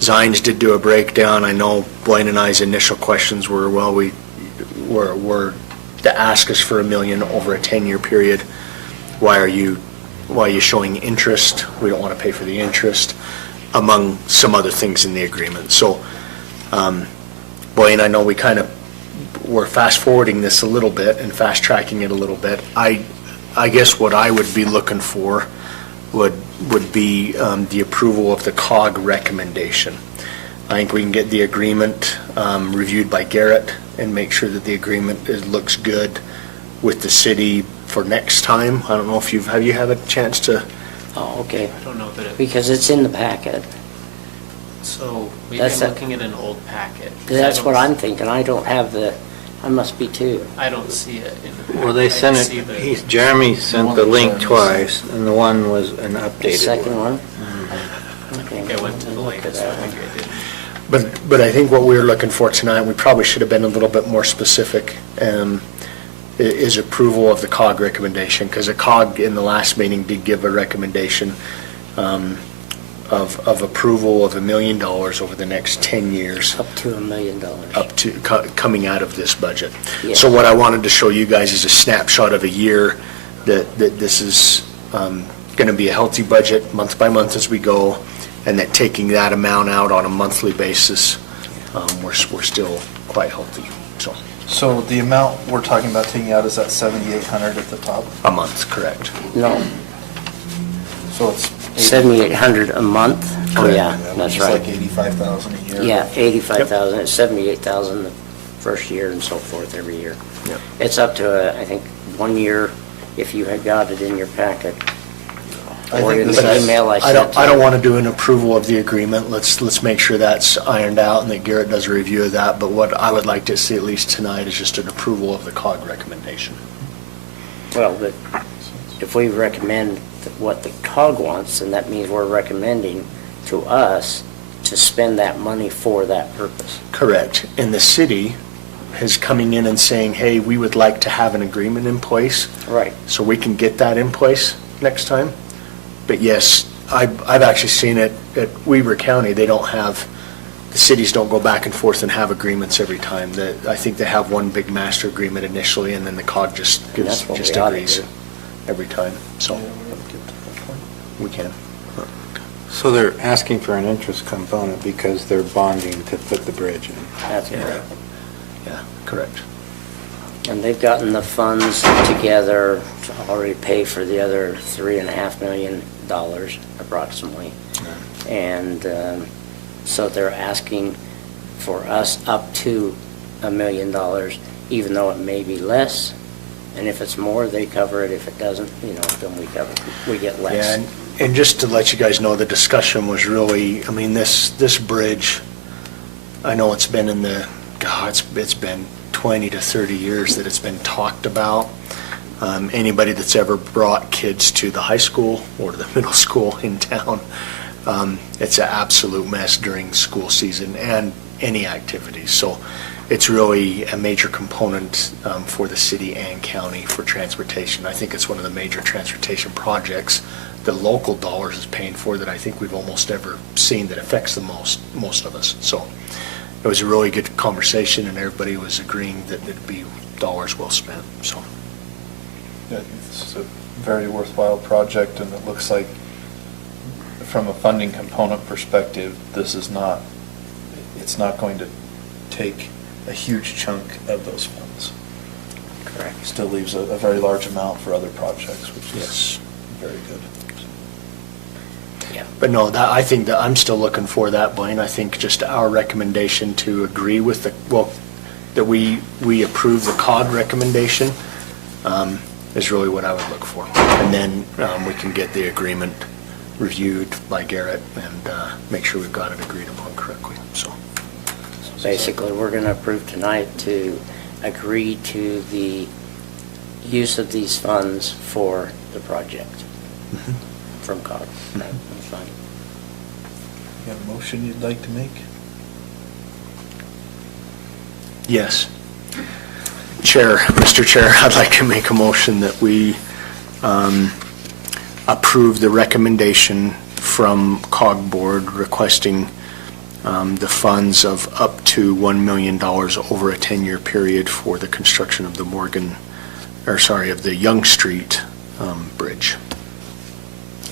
Zines did do a breakdown. I know Blaine and I's initial questions were, well, were to ask us for $1 million over a 10-year period. Why are you showing interest? We don't want to pay for the interest, among some other things in the agreement. So, Blaine, I know we kind of, we're fast-forwarding this a little bit and fast-tracking it a little bit. I guess what I would be looking for would be the approval of the COG recommendation. I think we can get the agreement reviewed by Garrett and make sure that the agreement looks good with the city for next time. I don't know if have you had a chance to? Oh, okay. I don't know that it, Because it's in the packet. so maybe That's I'm a- looking at an old packet. 'cause I That's don't what s- I'm thinking. I don't have I must be too. I don't see it in the packet. Well, they I sent just see the- it, Jeremy sent the link twice, and the one was an The updated second one. one? I think I went to the Look link, at so that one. maybe I didn't. But I think what we were looking for tonight, we probably should have been a little bit more specific, is approval of the COG recommendation, because the COG in the last meeting did give a recommendation of approval of $1 million over the next 10 years, Up to $1 million. up to, coming out of this budget. Yes. So what I wanted to show you guys is a snapshot of a year, that this is going to be a healthy budget, month by month as we go, and that taking that amount out on a monthly basis, we're still quite healthy, so, So the amount we're talking about taking out is that 7,800 at the top? a month, correct. No, So it's. 7,800 a month? Oh, yeah, Which that's is right. like 85,000 a year. Yeah, 85,000, it's 78,000 the first year and so forth every year. Yep. It's up to, I think, 1 year, if you had got it in your packet. I Or think in this the is- email I I sent don't, to I don't you. want to do an approval of the agreement. Let's make sure that's ironed out and that Garrett does a review of that. But what I would like to see at least tonight is just an approval of the COG recommendation. Well, but if we recommend what the COG wants, then that means we're recommending to us to spend that money for that purpose. Correct. And the city is coming in and saying, hey, we would like to have an agreement in place Right. so we can get that in place next time. But yes, I've actually seen it at Weber County. They don't have the cities don't go back and forth and have agreements every time. I think they have one big master agreement initially, and then the COG just And that's what we ought to agrees do. every time, so we can. So they're asking for an interest component because they're bonding to put the bridge in. That's correct. Yeah, correct. And they've gotten the funds together to already pay for the other $3.5 million approximately. And so they're asking for us up to $1 million, even though it may be less. And if it's more, they cover it. If it doesn't, then we get less. Yeah, and just to let you guys know, the discussion was really, I mean, this bridge, I know it's been it's been 20 to 30 years that it's been talked about. Anybody that's ever brought kids to the high school or to the middle school in town, it's an absolute mess during school season and any activities. So it's really a major component for the city and county for transportation. I think it's one of the major transportation projects the local dollars is paying for that I think we've almost ever seen that affects the most of us. So it was a really good conversation, and everybody was agreeing that it'd be dollars well spent, so. Yeah, this is a very worthwhile project, and it looks like from a funding component perspective, it's not going to take a huge chunk of those funds. Correct. Still leaves a very large amount for other projects, which is very good. Yeah. But no, I think that I'm still looking for that, Blaine. I think just our recommendation to agree with that we approve the COG recommendation is really what I would look for. And then we can get the agreement reviewed by Garrett and make sure we've got it agreed upon correctly, so. Basically, we're going to approve tonight to agree to the use of these funds for the project from COG. That's fine. You have a motion you'd like to make? Yes. Mr. Chair, I'd like to make a motion that we approve the recommendation from COG Board requesting the funds of up to $1 million over a 10-year period for the construction of the Young Street Bridge.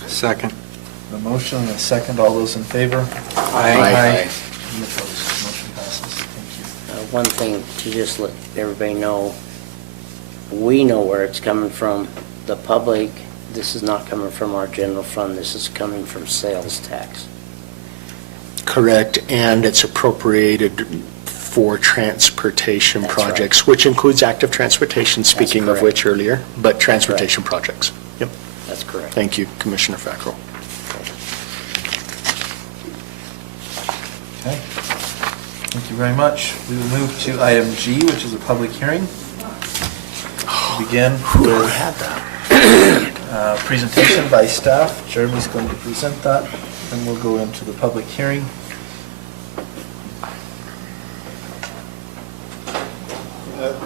Second. A motion and a second. All those in favor? Aye. Any opposed? Motion passes. Thank you. One thing to just let everybody know, we know where it's coming from. The public, this is not coming from our general fund. This is coming from sales tax. Correct, and it's appropriated for transportation That's projects, which includes active transportation, speaking of correct. which earlier, but transportation projects. Yep. That's correct. Thank you, Commissioner Fackrell. Okay. Thank you very much. We will move to item G, which is a public hearing. We'll begin with presentation by staff. Jeremy's going to present that, and we'll go into the public hearing.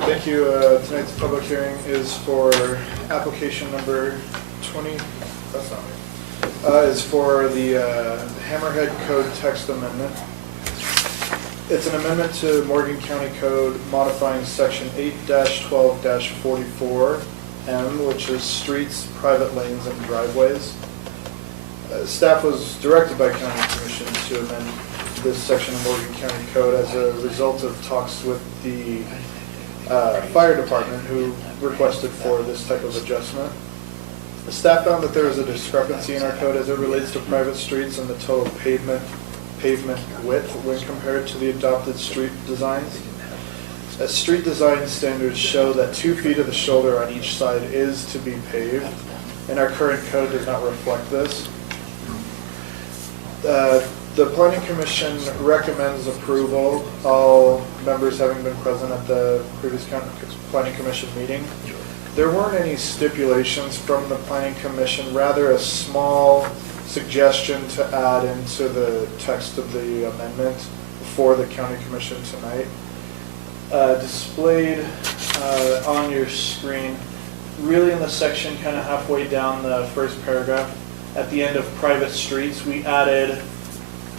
Thank you. Tonight's public hearing is for application number 20, that's not me, is for the Hammerhead Code text amendment. It's an amendment to Morgan County Code modifying section 8-12-44M, which is streets, private lanes, and driveways. Staff was directed by County Commission to amend this section of Morgan County Code as a result of talks with the fire department, who requested for this type of adjustment. The staff found that there is a discrepancy in our code as it relates to private streets and the total pavement width when compared to the adopted street designs. Street design standards show that 2 feet of the shoulder on each side is to be paved, and our current code does not reflect this. The Planning Commission recommends approval, all members having been present at the previous Planning Commission meeting. There weren't any stipulations from the Planning Commission, rather a small suggestion to add into the text of the amendment for the County Commission tonight. Displayed on your screen, really in the section kind of halfway down the first paragraph, at the end of private streets, we added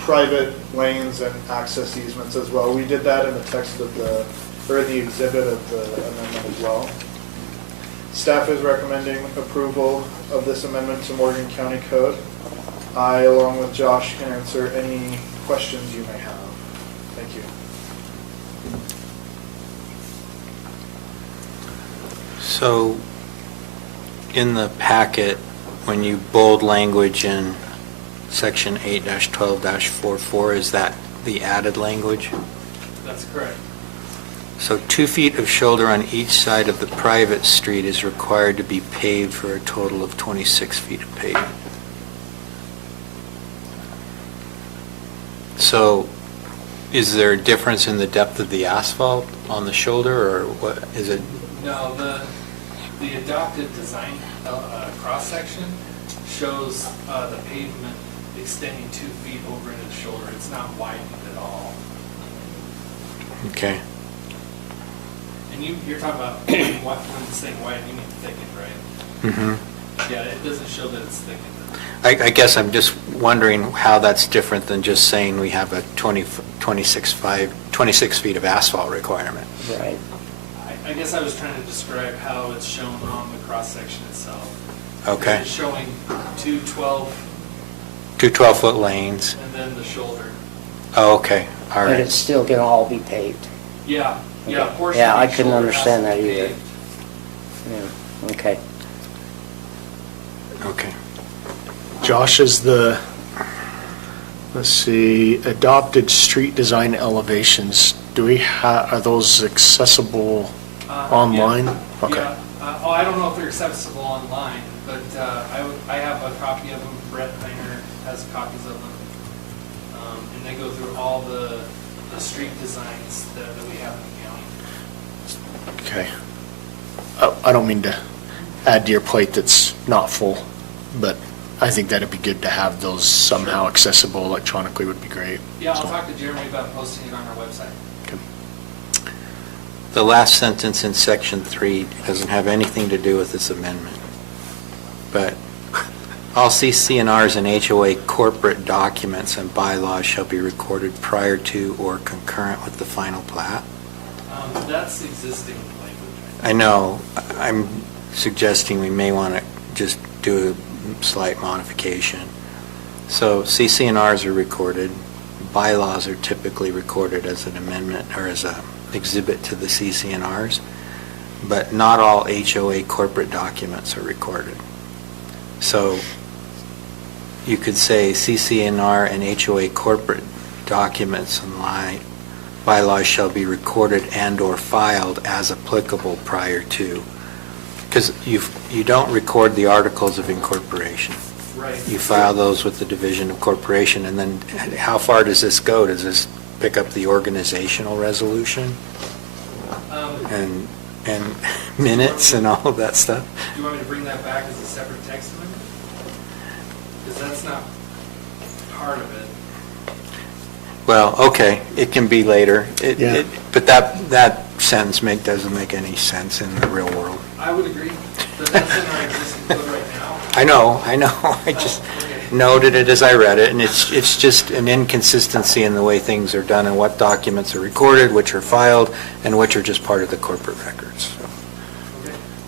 private lanes and access easements as well. We did that in the text of the, or in the exhibit of the amendment as well. Staff is recommending approval of this amendment to Morgan County Code. I, along with Josh, can answer any questions you may have. Thank you. So, in the packet, when you bold language in section 8-12-44, is that the added language? That's correct. So 2 feet of shoulder on each side of the private street is required to be paved for a total of 26 feet of pavement. So, is there a difference in the depth of the asphalt on the shoulder, or what is it? No, the adopted design cross-section shows the pavement extending 2 feet over into the shoulder. It's not widened at all. Okay. And you're talking about, when saying wide, you mean thickened, right? Mm-hmm. Yeah, it doesn't show that it's thickened. I guess I'm just wondering how that's different than just saying we have a 26 feet of asphalt requirement. Right. I guess I was trying to describe how it's shown on the cross-section itself. Okay. It's showing two 12-foot lanes. and then the shoulder. Oh, okay, all But right. it's still going to all be paved. Yeah, yeah. Okay. a portion Yeah, of I each couldn't shoulder has understand to that be either. paved. Yeah, okay. Okay. Josh, is the, let's see, adopted street design elevations, do we have, are those accessible online? Yeah. Okay. Yeah. I don't know if they're accessible online, but I have a copy of them. Brett Heiner has copies of them. And they go through all the street designs that we have in the county. Okay. I don't mean to add to your plate that's not full, but I think that'd be good to have those somehow accessible electronically would be great. Yeah, I'll So, talk to Jeremy about posting it on our website. okay. The last sentence in section 3 doesn't have anything to do with this amendment, but all CCNRs and HOA corporate documents and bylaws shall be recorded prior to or concurrent with the final plat. That's existing language. I know, I'm suggesting we may want to just do a slight modification. So CCNRs are recorded, bylaws are typically recorded as an amendment or as a exhibit to the CCNRs, but not all HOA corporate documents are recorded. So you could say CCNR and HOA corporate documents and bylaws shall be recorded and/or filed as applicable prior to. Because you don't record the articles of incorporation. Right. You file those with the Division of Corporation, and then how far does this go? Does this pick up the organizational resolution and minutes and all of that stuff? Do you want me to bring that back as a separate text amendment? Because that's not part of it. Well, okay, it can be later. Yeah. But that sentence doesn't make any sense in the real world. I would agree, but that's in our existing code right now. I know. I just noted it as I read it, and it's just an inconsistency in the way things are done and what documents are recorded, which are filed, and which are just part of the corporate records.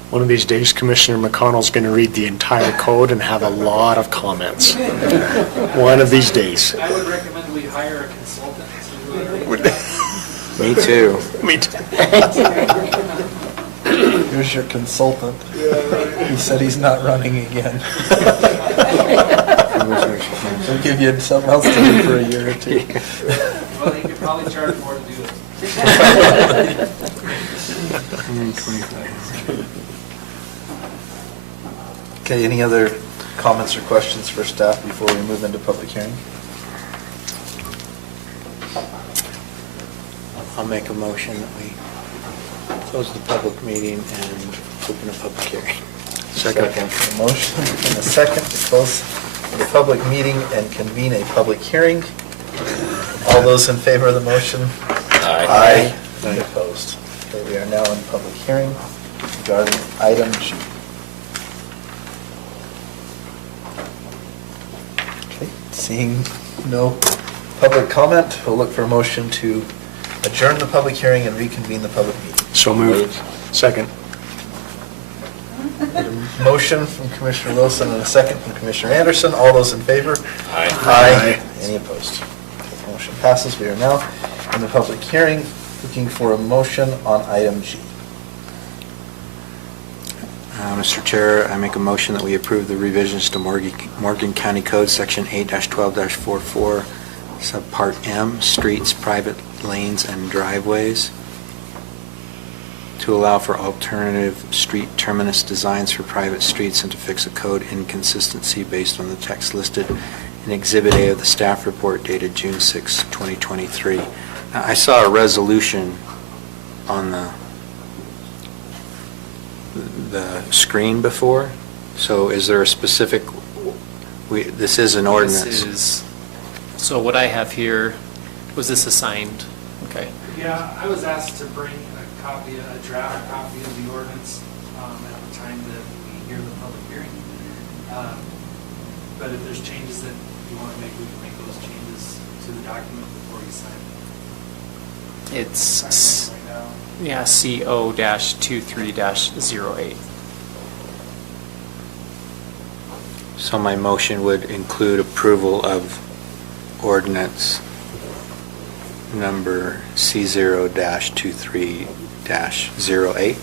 One of these days, Commissioner McConnell's going to read the entire code and have a lot of comments. One of these days. I would recommend we hire a consultant to do it. Me too. Me too. Here's your consultant. He said he's not running again. We'll give you something else to do for a year or two. Well, you could probably charge more to do it. Okay, any other comments or questions for staff before we move into public hearing? I'll make a motion that we close the public meeting and open a public hearing. Second. A motion and a second to close the public meeting and convene a public hearing. All those in favor of the motion? Aye. Any opposed? Okay, we are now in public hearing regarding item G. Okay, seeing no public comment. We'll look for a motion to adjourn the public hearing and reconvene the public meeting. So moved. Second. Motion from Commissioner Wilson and a second from Commissioner Anderson. All those in favor? Aye. Aye. Any opposed? Motion passes. We are now in the public hearing, looking for a motion on item G. Mr. Chair, I make a motion that we approve the revisions to Morgan County Code, Section 8-12-44, Subpart M, streets, private lanes, and driveways, to allow for alternative street terminus designs for private streets and to fix a code inconsistency based on the text listed in Exhibit A of the staff report dated June 6, 2023. Now, I saw a resolution on the screen before, so is there a specific, this is an ordinance? This is, so what I have here, was this assigned? Okay. Yeah, I was asked to bring a copy, a draft copy of the ordinance at the time that we hear the public hearing. But if there's changes that you want to make, we can make those changes to the document before you sign it. It's, Right now. yeah, CO-23-08. So my motion would include approval of ordinance number C0-23-08.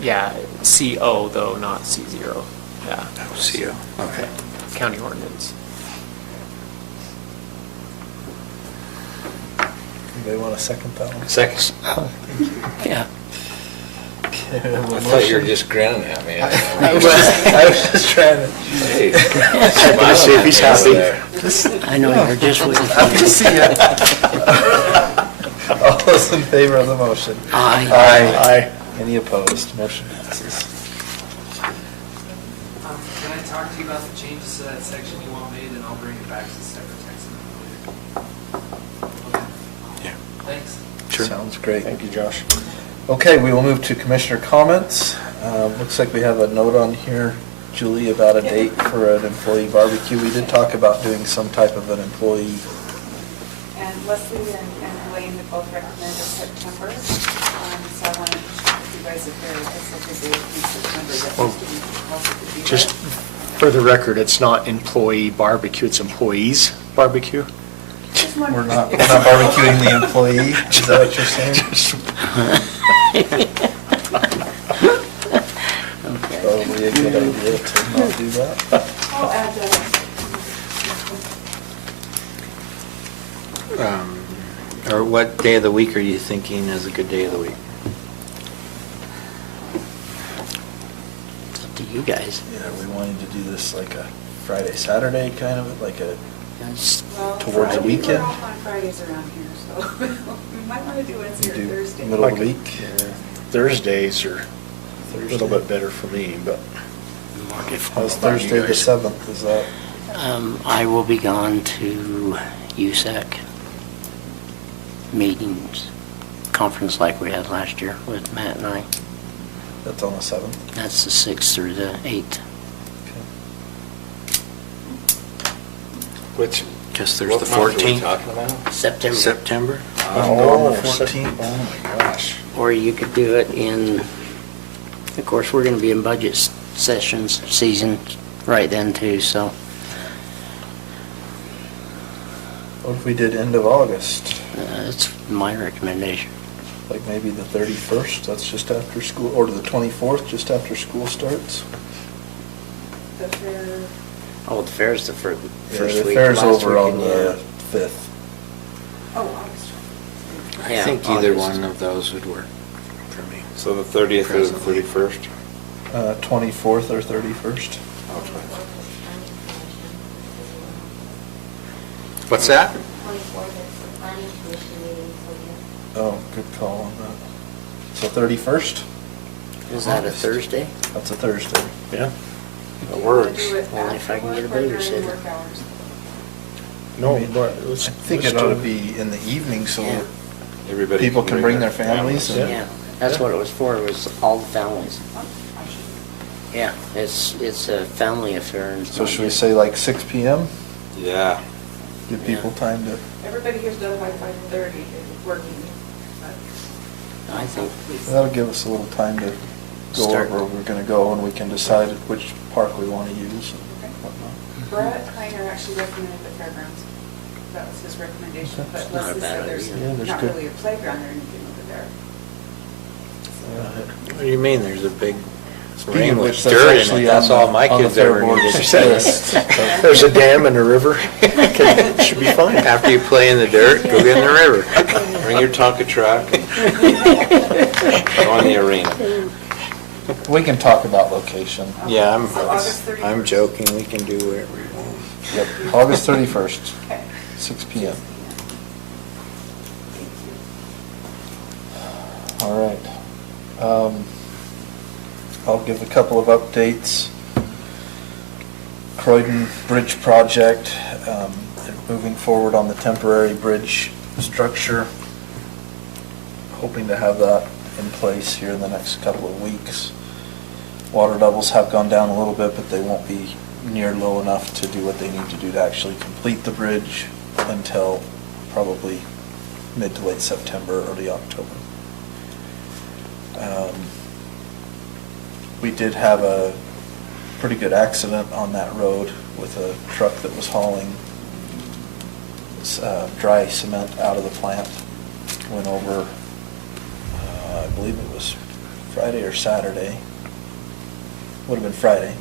Yeah, CO though, not C0. Yeah. CO, okay. County ordinance. Anybody want to second that one? Second. Yeah. Okay, we have a I thought you were motion. just grinning at me. I was just trying to. Hey. Checking to see if he's happy. I know you're just waiting. Happy to see you. All those in favor of the motion? Aye. Aye. Any opposed? Motion passes. Can I talk to you about the changes to that section you want made, and I'll bring it back to the secretary later? Okay. Yeah. Thanks. Sure. Sounds great. Thank you, Josh. Okay, we will move to commissioner comments. Looks like we have a note on here, Julie, about a date for an employee barbecue. We did talk about doing some type of an employee. And Leslie and Elaine have both recommended September. So I wanted to check with you guys if there is such a date in September that Well, could be Just for the record, it's not employee barbecue, it's employees barbecue. We're not barbecuing the employee, is that what you're saying? Probably a good idea to not do that. I'll add that. Or what day of the week are you thinking is a good day of the week? It's up to you guys. Yeah, we wanted to do this like a Friday, Saturday kind of, like a, That's- Well, Towards the Friday, weekend? We're off on Fridays around here, so we might want to do Wednesday or do Thursday. middle of the week. Thursdays are a little bit better for me, but. How's Thursday the 7th, is that? I will be gone to USAC meetings, conference like we had last year with Matt and I. That's on the 7th. That's the 6th through the 8th. Which, Guess there's what the month are we 14th. talking about? September. September? On the 14th. Oh, my gosh. Or you could do it in, of course, we're going to be in budget sessions, season right then too, so What if we did end of August? that's my recommendation. Like maybe the 31st, that's just after school, or the 24th, just after school starts? The fair, Oh, the fair's the first Yeah, week. the fair's last over on weekend, the 5th. oh, August. I Yeah, think either August. one of those would work for me. So the 30th or the 31st? 24th or 31st? What's that? 24th is the planning commission meeting, so yes. Oh, good call on that. So 31st? Is that a Thursday? That's a Thursday. Yeah. That works. Do it Only if I can after get a work or during babysitter. work hours? No, I mean, but I let's. think let's it ought to do- be in the evening so Yeah. Everybody people can bring their families. and- Yeah, that's what it was for, it was all the families. Yeah, it's a family affair and it's So not should we just- say like 6 PM? Yeah. Give people time to, Everybody here's done by 5:30, working. I think that'll give us a little time to go Start. over where we're gonna go, and we can decide which park we wanna use and whatnot. Brett Kleiner actually recommended the fairgrounds. That was his recommendation, but That's not a Leslie bad said there's idea. Yeah, there's not good- really a playground or anything over there. What do you mean, there's a big Speaking ring of with which, that's dirt in actually it? That's on all the- my on the kids Fair ever Board needed. list. There's a dam and a river. It should be fine. After you play in the dirt, go get in the river. Bring your Tonka truck. Go in the arena. We can talk about location. Yeah, So August 31st. I'm joking, we can do whatever we want. Yep, August 31st, 6 PM. All right. I'll give a couple of updates. Croydon Bridge Project, they're moving forward on the temporary bridge structure. Hoping to have that in place here in the next couple of weeks. Water levels have gone down a little bit, but they won't be near low enough to do what they need to do to actually complete the bridge until probably mid to late September, early October. We did have a pretty good accident on that road with a truck that was hauling dry cement out of the plant. Went over, I believe it was Friday or Saturday. Would have been Friday.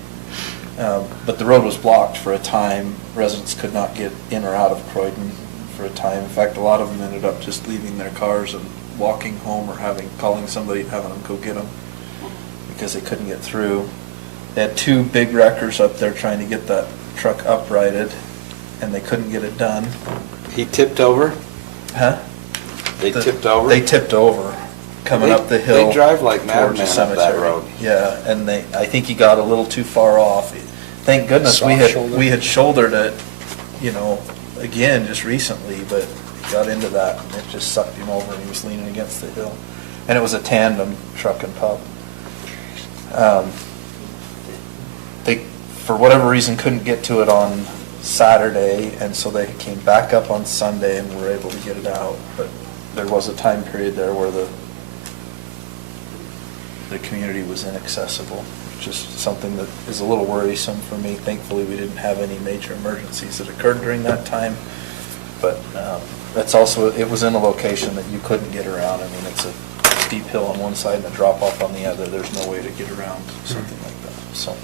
But the road was blocked for a time. Residents could not get in or out of Croydon for a time. In fact, a lot of them ended up just leaving their cars and walking home or calling somebody and having them go get them because they couldn't get through. They had two big wreckers up there trying to get that truck uprighted, and they couldn't get it done. He tipped over? Huh? They tipped over? They tipped over, coming They- up the hill. they drive like towards the madmen up that cemetery. road. Yeah, and I think he got a little too far off. Thank goodness we Soft shoulder. had shouldered it, again, just recently, but he got into that and it just sucked him over and he was leaning against the hill. And it was a tandem truck and pub. They, for whatever reason, couldn't get to it on Saturday, and so they came back up on Sunday and were able to get it out. But there was a time period there where the community was inaccessible, which is something that is a little worrisome for me. Thankfully, we didn't have any major emergencies that occurred during that time. But that's also, it was in a location that you couldn't get around. I mean, it's a steep hill on one side and a drop off on the other. There's no way to get around something like that. So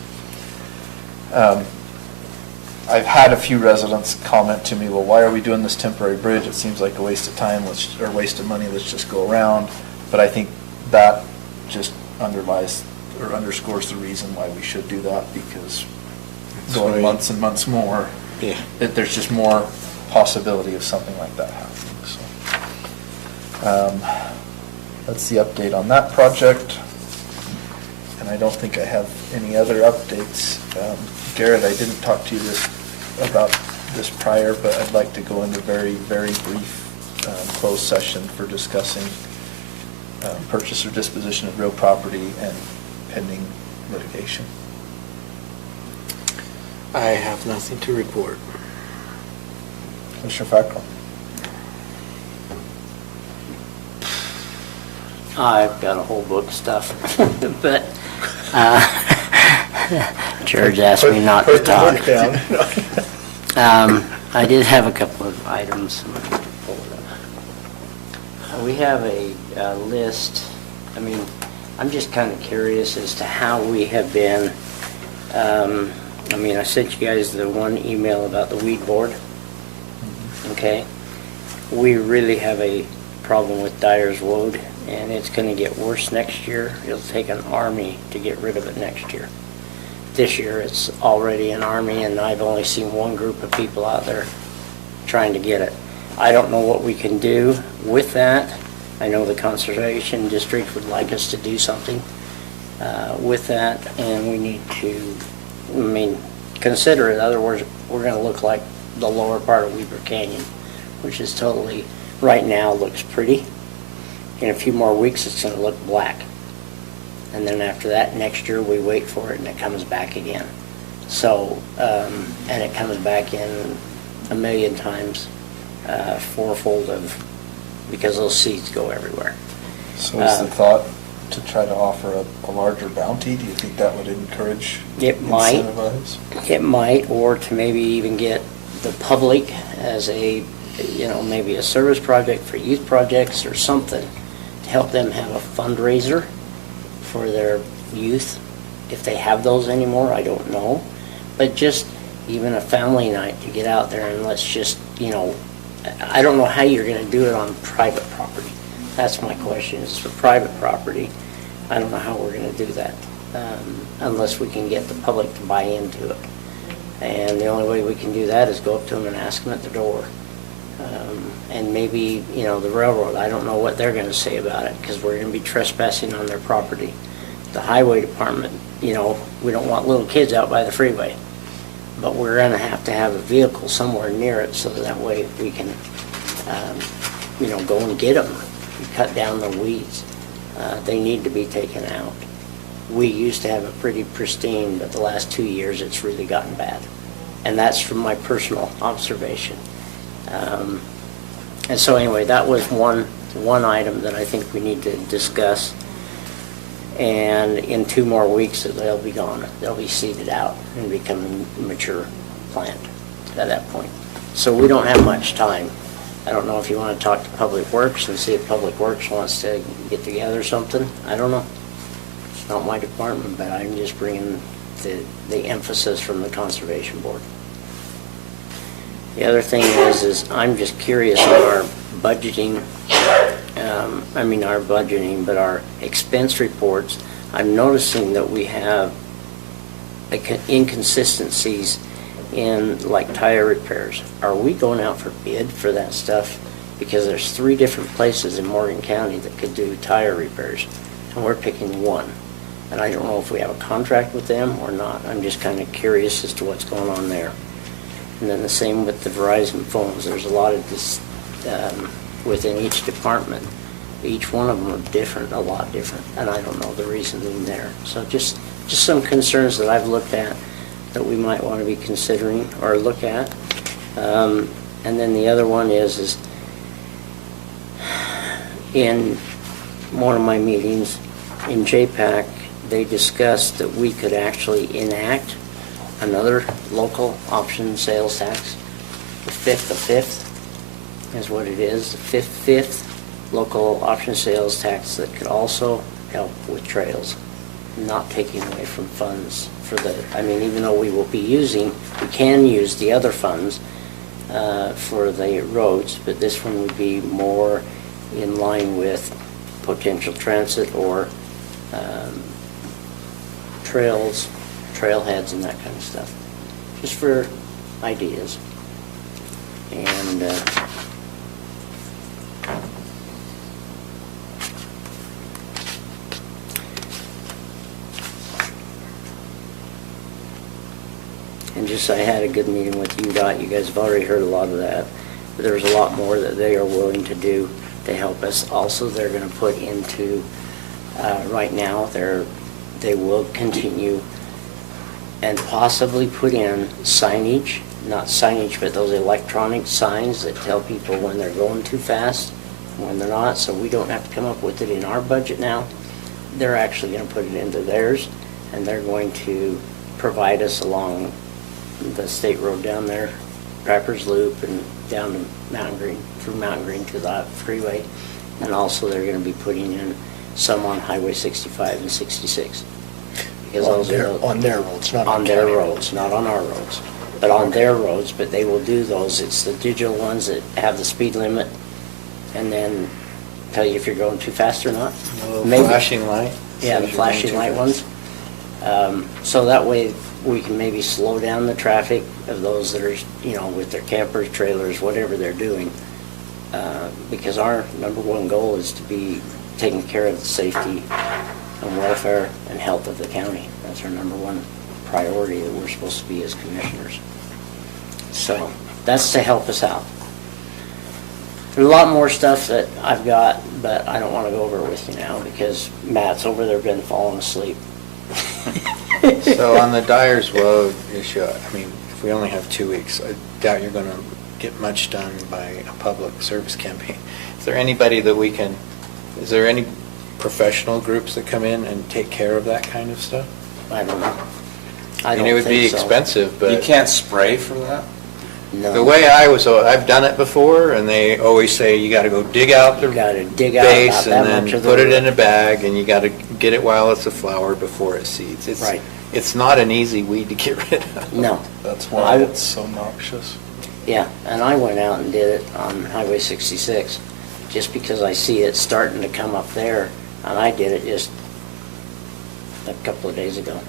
I've had a few residents comment to me, well, why are we doing this temporary bridge? It seems like a waste of time, or waste of money, let's just go around. But I think that just underlies or underscores the reason why we should do that, because going right. months and months more, Yeah. that there's just more possibility of something like that happening. So that's the update on that project. And I don't think I have any other updates. Garrett, I didn't talk to you about this prior, but I'd like to go into very, very brief closed session for discussing purchase or disposition of real property and pending litigation. I have nothing to report. Commissioner Fackrell? I've got a whole book of stuff, but George asked me not to Put the talk. book down. I did have a couple of items. Let me pull it up. We have a list. I mean, I'm just kind of curious as to how we have been. I mean, I sent you guys the one email about the weed board. Okay? We really have a problem with Dyer's Wood, and it's going to get worse next year. It'll take an army to get rid of it next year. This year, it's already an army, and I've only seen one group of people out there trying to get it. I don't know what we can do with that. I know the Conservation District would like us to do something with that, and we need to, consider it. In other words, we're going to look like the lower part of Weber Canyon, which is totally, right now, looks pretty. In a few more weeks, it's going to look black. And then after that, next year, we wait for it, and it comes back again. So, and it comes back in a million times fourfold of, because those seeds go everywhere. So is the thought to try to offer a larger bounty? Do you think that would encourage, It might. incentivize? It might, or to maybe even get the public as a, maybe a service project for youth projects or something, to help them have a fundraiser for their youth. If they have those anymore, I don't know. But just even a family night to get out there and let's just, I don't know how you're gonna do it on private property. That's my question, is for private property, I don't know how we're gonna do that, unless we can get the public to buy into it. And the only way we can do that is go up to them and ask them at the door. And maybe, the railroad, I don't know what they're gonna say about it, because we're gonna be trespassing on their property. The highway department, we don't want little kids out by the freeway. But we're gonna have to have a vehicle somewhere near it, so that way we can, go and get them, cut down the weeds. They need to be taken out. We used to have it pretty pristine, but the last 2 years, it's really gotten bad. And that's from my personal observation. And so anyway, that was one item that I think we need to discuss. And in 2 more weeks, they'll be gone. They'll be seeded out and become a mature plant at that point. So we don't have much time. I don't know if you want to talk to Public Works and see if Public Works wants to get together something. I don't know. It's not my department, but I'm just bringing the emphasis from the Conservation Board. The other thing is I'm just curious on our budgeting, but our expense reports. I'm noticing that we have inconsistencies in like tire repairs. Are we going out for bid for that stuff? Because there's 3 different places in Morgan County that could do tire repairs, and we're picking one. And I don't know if we have a contract with them or not. I'm just kind of curious as to what's going on there. And then the same with the Verizon phones. There's a lot of this within each department. Each one of them are different, a lot different, and I don't know the reasoning there. So just some concerns that I've looked at that we might want to be considering or look at. And then the other one is in one of my meetings in JPAC, they discussed that we could actually enact another local option sales tax. The fifth is what it is, the fifth local option sales tax that could also help with trails, not taking away from funds for even though we can use the other funds for the roads, but this one would be more in line with potential transit or trails, trailheads and that kind of stuff, just for ideas. And I had a good meeting with UDOT. You guys have already heard a lot of that, but there's a lot more that they are willing to do to help us. Also, they're going to put into, right now, they will continue and possibly put in signage, not signage, but those electronic signs that tell people when they're going too fast and when they're not, so we don't have to come up with it in our budget now. They're actually going to put it into theirs, and they're going to provide us along the state road down there, Trappers Loop, and down to Mountain Green, through Mountain Green to the freeway. And also they're going to be putting in some on Highway 65 and 66. Because On their roads, not on their roads, not on our roads, but on their roads. But they will do those. It's the digital ones that have the speed limit, and then tell you if you're going too fast or not. Maybe. Flashing light. Yeah, the flashing light ones. So that way we can maybe slow down the traffic of those that are, with their campers, trailers, whatever they're doing. Because our #1 goal is to be taking care of the safety and welfare and health of the county. That's our #1 priority that we're supposed to be as commissioners. So that's to help us out. There's a lot more stuff that I've got, but I don't want to go over it with you now because Matt's over there been falling asleep. So on the Dyers Road issue, if if we only have 2 weeks, I doubt you're going to get much done by a public service campaign. Is there anybody that we can, is there any professional groups that come in and take care of that kind of stuff? I don't know. I mean, it would be expensive, but. You can't spray for that? No. The way I've done it before, and they always say you gotta go dig out the Gotta dig out base about that and much then of the put it root. in a bag, and you gotta get it while it's a flower before it seeds. Right. It's not an easy weed to get rid of. No. That's why it's so noxious. Yeah, and I went out and did it on Highway 66, just because I see it starting to come up there, and I did it just a couple of days ago,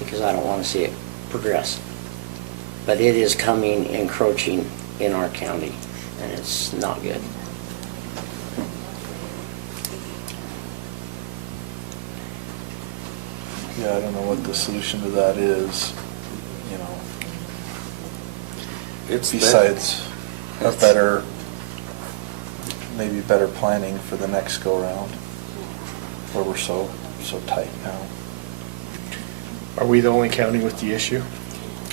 because I don't want to see it progress. But it is coming, encroaching in our county, and it's not good. Yeah, I don't know what the solution to that is, you know. It's Besides a better, maybe better planning for the next go-round, where we're so tight now. Are we the only county with the issue?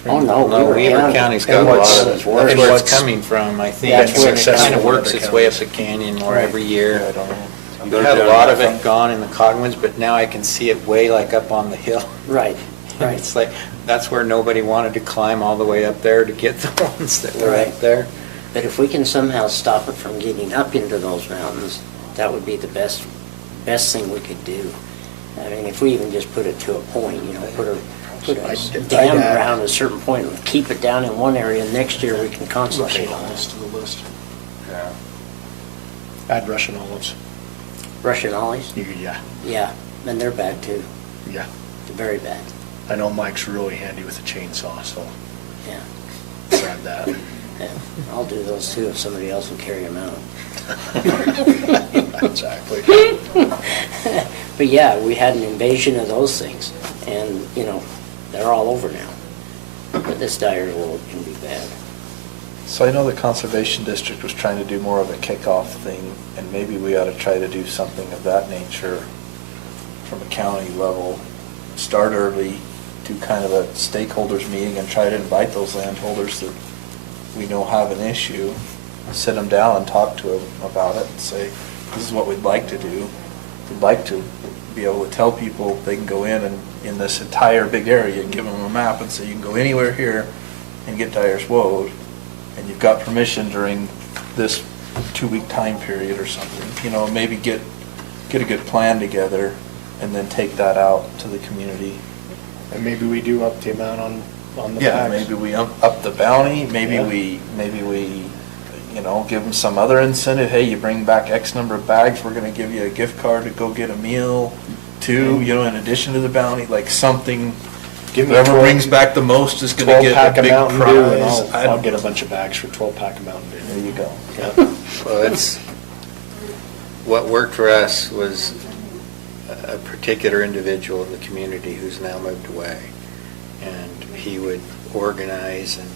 Oh, no, No, Weaver County's got a lot of, That's that's where it's what's- coming from, I think. That's where It it's kind coming of from. works its way up the canyon more every Yeah, year. I don't know. We've had a lot of it gone in the Cogwins, but now I can see it way like up on the hill. Right, right. It's like, that's where nobody wanted to climb all the way up there to get the ones that were Right. up there. But if we can somehow stop it from getting up into those mountains, that would be the best thing we could do. I mean, if we even just put it to a point, you know, put a dam around a certain point and keep it down in one area, and next year we can concentrate Russian on olives it. to the list. Yeah. Add Russian olives. Russian olives? Yeah, Yeah, and they're bad too. yeah. They're very bad. I know Mike's really handy with a chainsaw, so Yeah, grab that. yeah. I'll do those too if somebody else will carry them out. Exactly. But yeah, we had an invasion of those things, and, you know, they're all over now. But this dire wolf can be bad. So I know the Conservation District was trying to do more of a kickoff thing, and maybe we ought to try to do something of that nature from a county level. Start early, do kind of a stakeholders meeting and try to invite those landholders that we know have an issue, sit them down and talk to them about it and say, this is what we'd like to do. We'd like to be able to tell people they can go in and in this entire big area and give them a map and say, you can go anywhere here and get Dyer's Woad, and you've got permission during this 2-week time period or something. You know, maybe get a good plan together and then take that out to the community. And maybe we do up the amount on the Yeah, bags. maybe we up the bounty, maybe Yeah. we, you know, give them some other incentive. Hey, you bring back X number of bags, we're gonna give you a gift card to go get a meal too, you know, in addition to the bounty, like something. Give me Whoever 12 brings back the most is gonna 12 get pack a of big Mountain Dew, and prize. I'll get a bunch of bags for 12 pack of Mountain Dew. There you go. Well, it's, what worked for us was a particular individual in the community who's now moved away. And he would organize and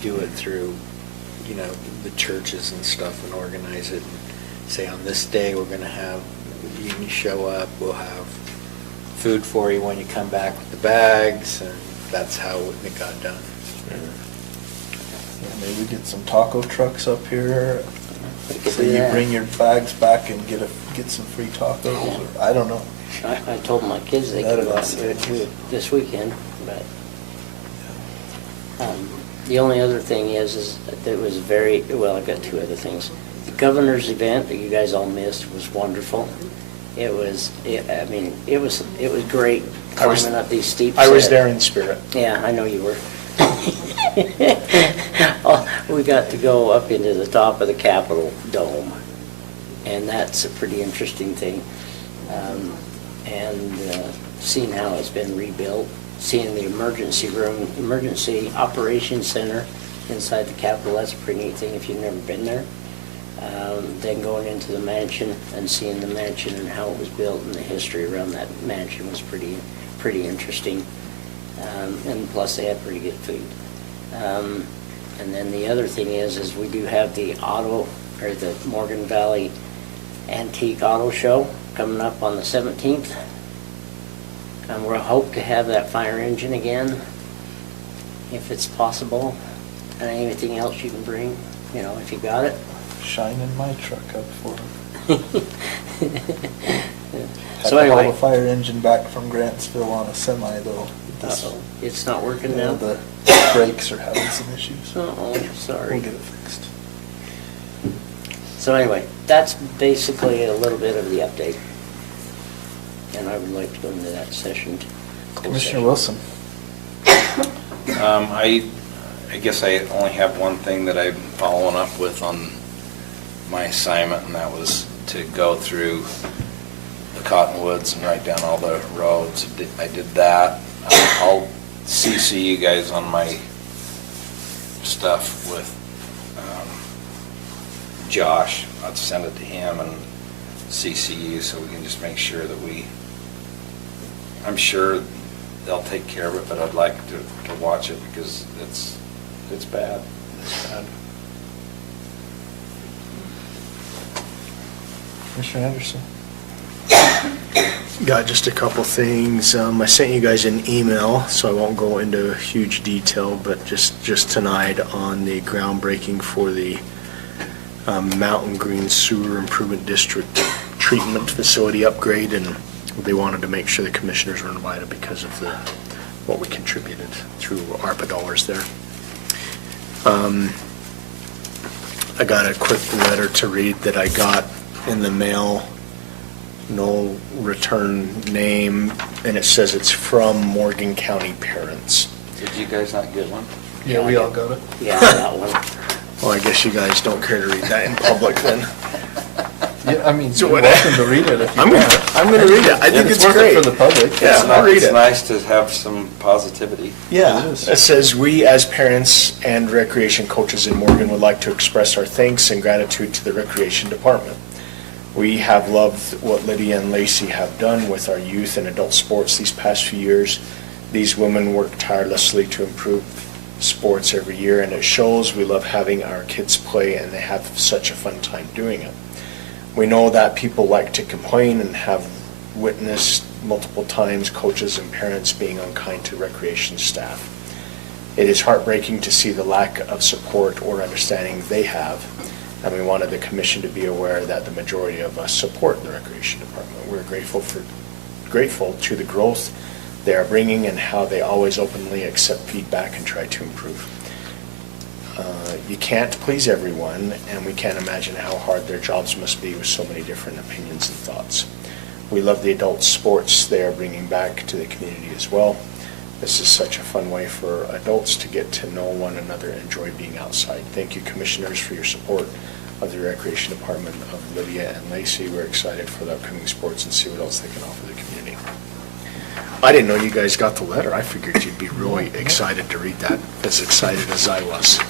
do it through, you know, the churches and stuff, and organize it and say, on this day, we're gonna have, you can show up, we'll have food for you when you come back with the bags, and that's how it got done. Yeah, maybe get some taco trucks up here, could so do you that. bring your bags back and get some free tacos, or, I don't know. I told my kids they could go out and do it too this weekend, but the only other thing is that it was very, well, I've got two other things. The governor's event that you guys all missed was wonderful. It was, I mean, it was great I was- climbing up these steep I was steps. there in spirit. Yeah, I know you were. We got to go up into the top of the Capitol Dome, and that's a pretty interesting thing. And seeing how it's been rebuilt, seeing the emergency room, emergency operations center inside the Capitol, that's a pretty neat thing if you've never been there. Then going into the mansion and seeing the mansion and how it was built and the history around that mansion was pretty interesting. And plus they had pretty good food. And then the other thing is we do have the the Morgan Valley Antique Auto Show coming up on the 17th. And we'll hope to have that fire engine again. if it's possible. And anything else you can bring, you know, if you got it. Shining my truck up for him. Had So to haul anyway. the fire engine back from Grantsville on a semi though. This- Uh-oh. It's not working Yeah, now? the brakes are having some issues. Uh-oh, sorry. We'll get it fixed. So anyway, that's basically a little bit of the update. And I would like to go into that session. Commissioner Wilson. I guess I only have one thing that I'm following up with on my assignment, and that was to go through the Cottonwoods and write down all the roads. I did that. I'll CC you guys on my stuff with Josh. I'll send it to him and CC you so we can just make sure that I'm sure they'll take care of it, but I'd like to watch it because it's bad. It's bad. Commissioner Anderson. Got just a couple things. I sent you guys an email, so I won't go into huge detail, but just tonight on the groundbreaking for the Mountain Green Sewer Improvement District treatment facility upgrade, and they wanted to make sure the commissioners were invited because of what we contributed through ARPA dollars there. I got a quick letter to read that I got in the mail. No return name, and it says it's from Morgan County parents. Did you guys not get one? Yeah, we all got it. Yeah, I got one. Well, I guess you guys don't care to read that in public then. Yeah, I mean, So you're what- welcome to read it if you I'm want. gonna read it. I think it's worth great. it for the public. Yeah, I'll read It's it. nice to have some positivity. Yeah, it is. It says, "We as parents and recreation coaches in Morgan would like to express our thanks and gratitude to the Recreation Department. We have loved what Lydia and Lacey have done with our youth and adult sports these past few years. These women work tirelessly to improve sports every year, and it shows. We love having our kids play, and they have such a fun time doing it. We know that people like to complain and have witnessed multiple times coaches and parents being unkind to recreation staff. It is heartbreaking to see the lack of support or understanding they have, and we wanted the commission to be aware that the majority of us support the recreation department. We're grateful to the growth they are bringing and how they always openly accept feedback and try to improve. You can't please everyone, and we can't imagine how hard their jobs must be with so many different opinions and thoughts. We love the adult sports they are bringing back to the community as well. This is such a fun way for adults to get to know one another and enjoy being outside. Thank you, commissioners, for your support of the Recreation Department of Lydia and Lacey. We're excited for the upcoming sports and see what else they can offer the community." I didn't know you guys got the letter. I figured you'd be really excited to read that, as excited as I was.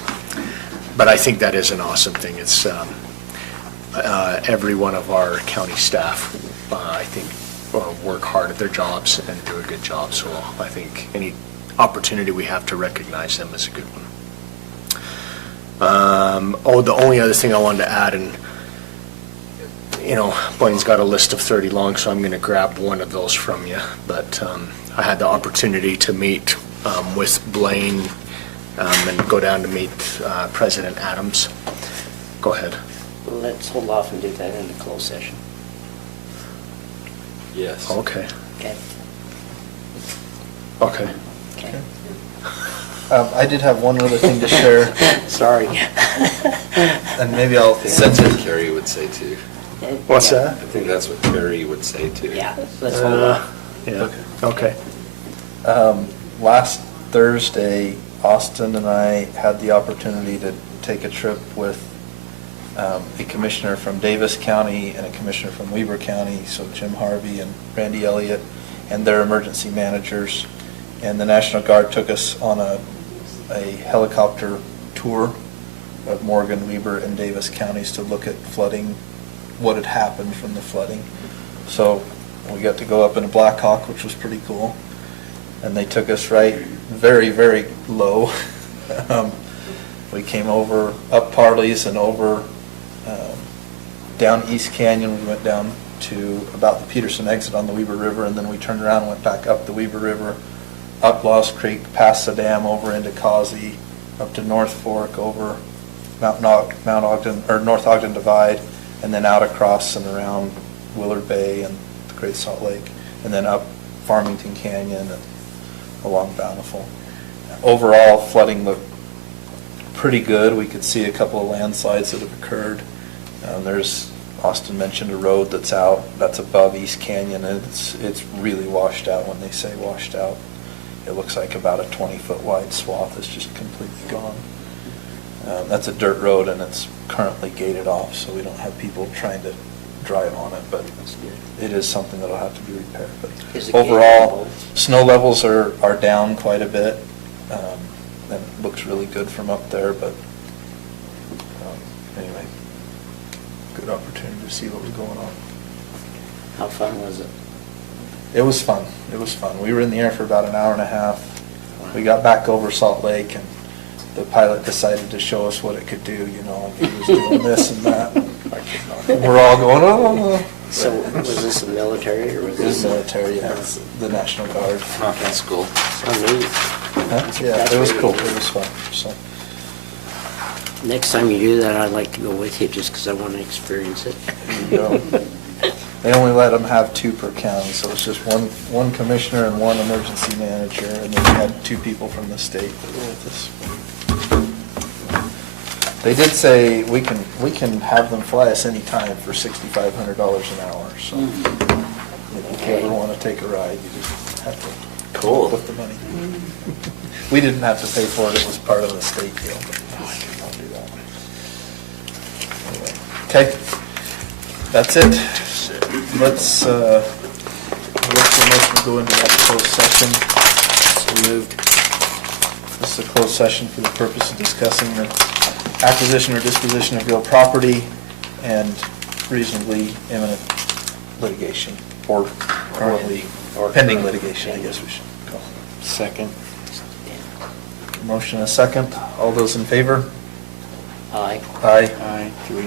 But I think that is an awesome thing. It's every one of our county staff, I think, work hard at their jobs and do a good job. So I think any opportunity we have to recognize them is a good one. The only other thing I wanted to add, and Blaine's got a list of 30 long, so I'm going to grab one of those from you. But I had the opportunity to meet with Blaine and go down to meet President Adams. Go ahead. Let's hold off and do that in the closed session. Yes. Okay. Okay. Okay. Okay. I did have one other thing to share, Sorry. and maybe I'll. I think that's what Carrie would say too. What's Yeah. that? I think that's what Carrie would say too. Yeah, let's hold off. Yeah. Okay. Last Thursday, Austin and I had the opportunity to take a trip with a commissioner from Davis County and a commissioner from Weber County, so Jim Harvey and Randy Elliott, and their emergency managers. And the National Guard took us on a helicopter tour of Morgan, Weber, and Davis counties to look at flooding, what had happened from the flooding. So we got to go up in a Black Hawk, which was pretty cool. And they took us right very, very low. We came over up Parley's and over down East Canyon. We went down to about the Peterson exit on the Weber River, and then we turned around and went back up the Weber River up Lost Creek, past the dam, over into Causey, up to North Fork, over Mount Ogden, or North Ogden Divide, and then out across and around Willard Bay and the Great Salt Lake, and then up Farmington Canyon and along Bountiful. Overall, flooding looked pretty good. We could see a couple of landslides that have occurred. There's, Austin mentioned a road that's out, that's above East Canyon, and it's really washed out. When they say washed out, it looks like about a 20-foot wide swath is just completely gone. That's a dirt road, and it's currently gated off, so we don't have people trying to drive on it, but it is something that'll have to be repaired. But Is it overall, gated? snow levels are down quite a bit. And it looks really good from up there, but anyway, good opportunity to see what was going on. How fun was it? It was fun. It was fun. We were in the air for about an hour and a half. We got back over Salt Lake, and the pilot decided to show us what it could do, you know, and he was doing this and that. We're all going, oh. So was this the military or was It was this? military, yeah, it's the National Guard. That's cool. Oh, neat. Huh? Yeah, it was cool. It was fun, so. Next time you do that, I'd like to go with you just because I want to experience it. You know, they only let them have 2 per county, so it's just one commissioner and 1 emergency manager, and then we had 2 people from the state that were with us. They did say we can have them fly us anytime for $6,500 an hour, so, you know, if you ever want to take a ride, you just have to put the money. We didn't have to pay for it, it was part of the state deal, but I'll do that. Anyway, okay, that's it. Let's look for a motion to go into that closed session. So moved. This is a closed session for the purpose of discussing the acquisition or disposition of real property and reasonably imminent litigation, or currently, or pending litigation, I guess we should call it. Second. Motion and a second. All those in favor? Aye. Aye. Aye. Do we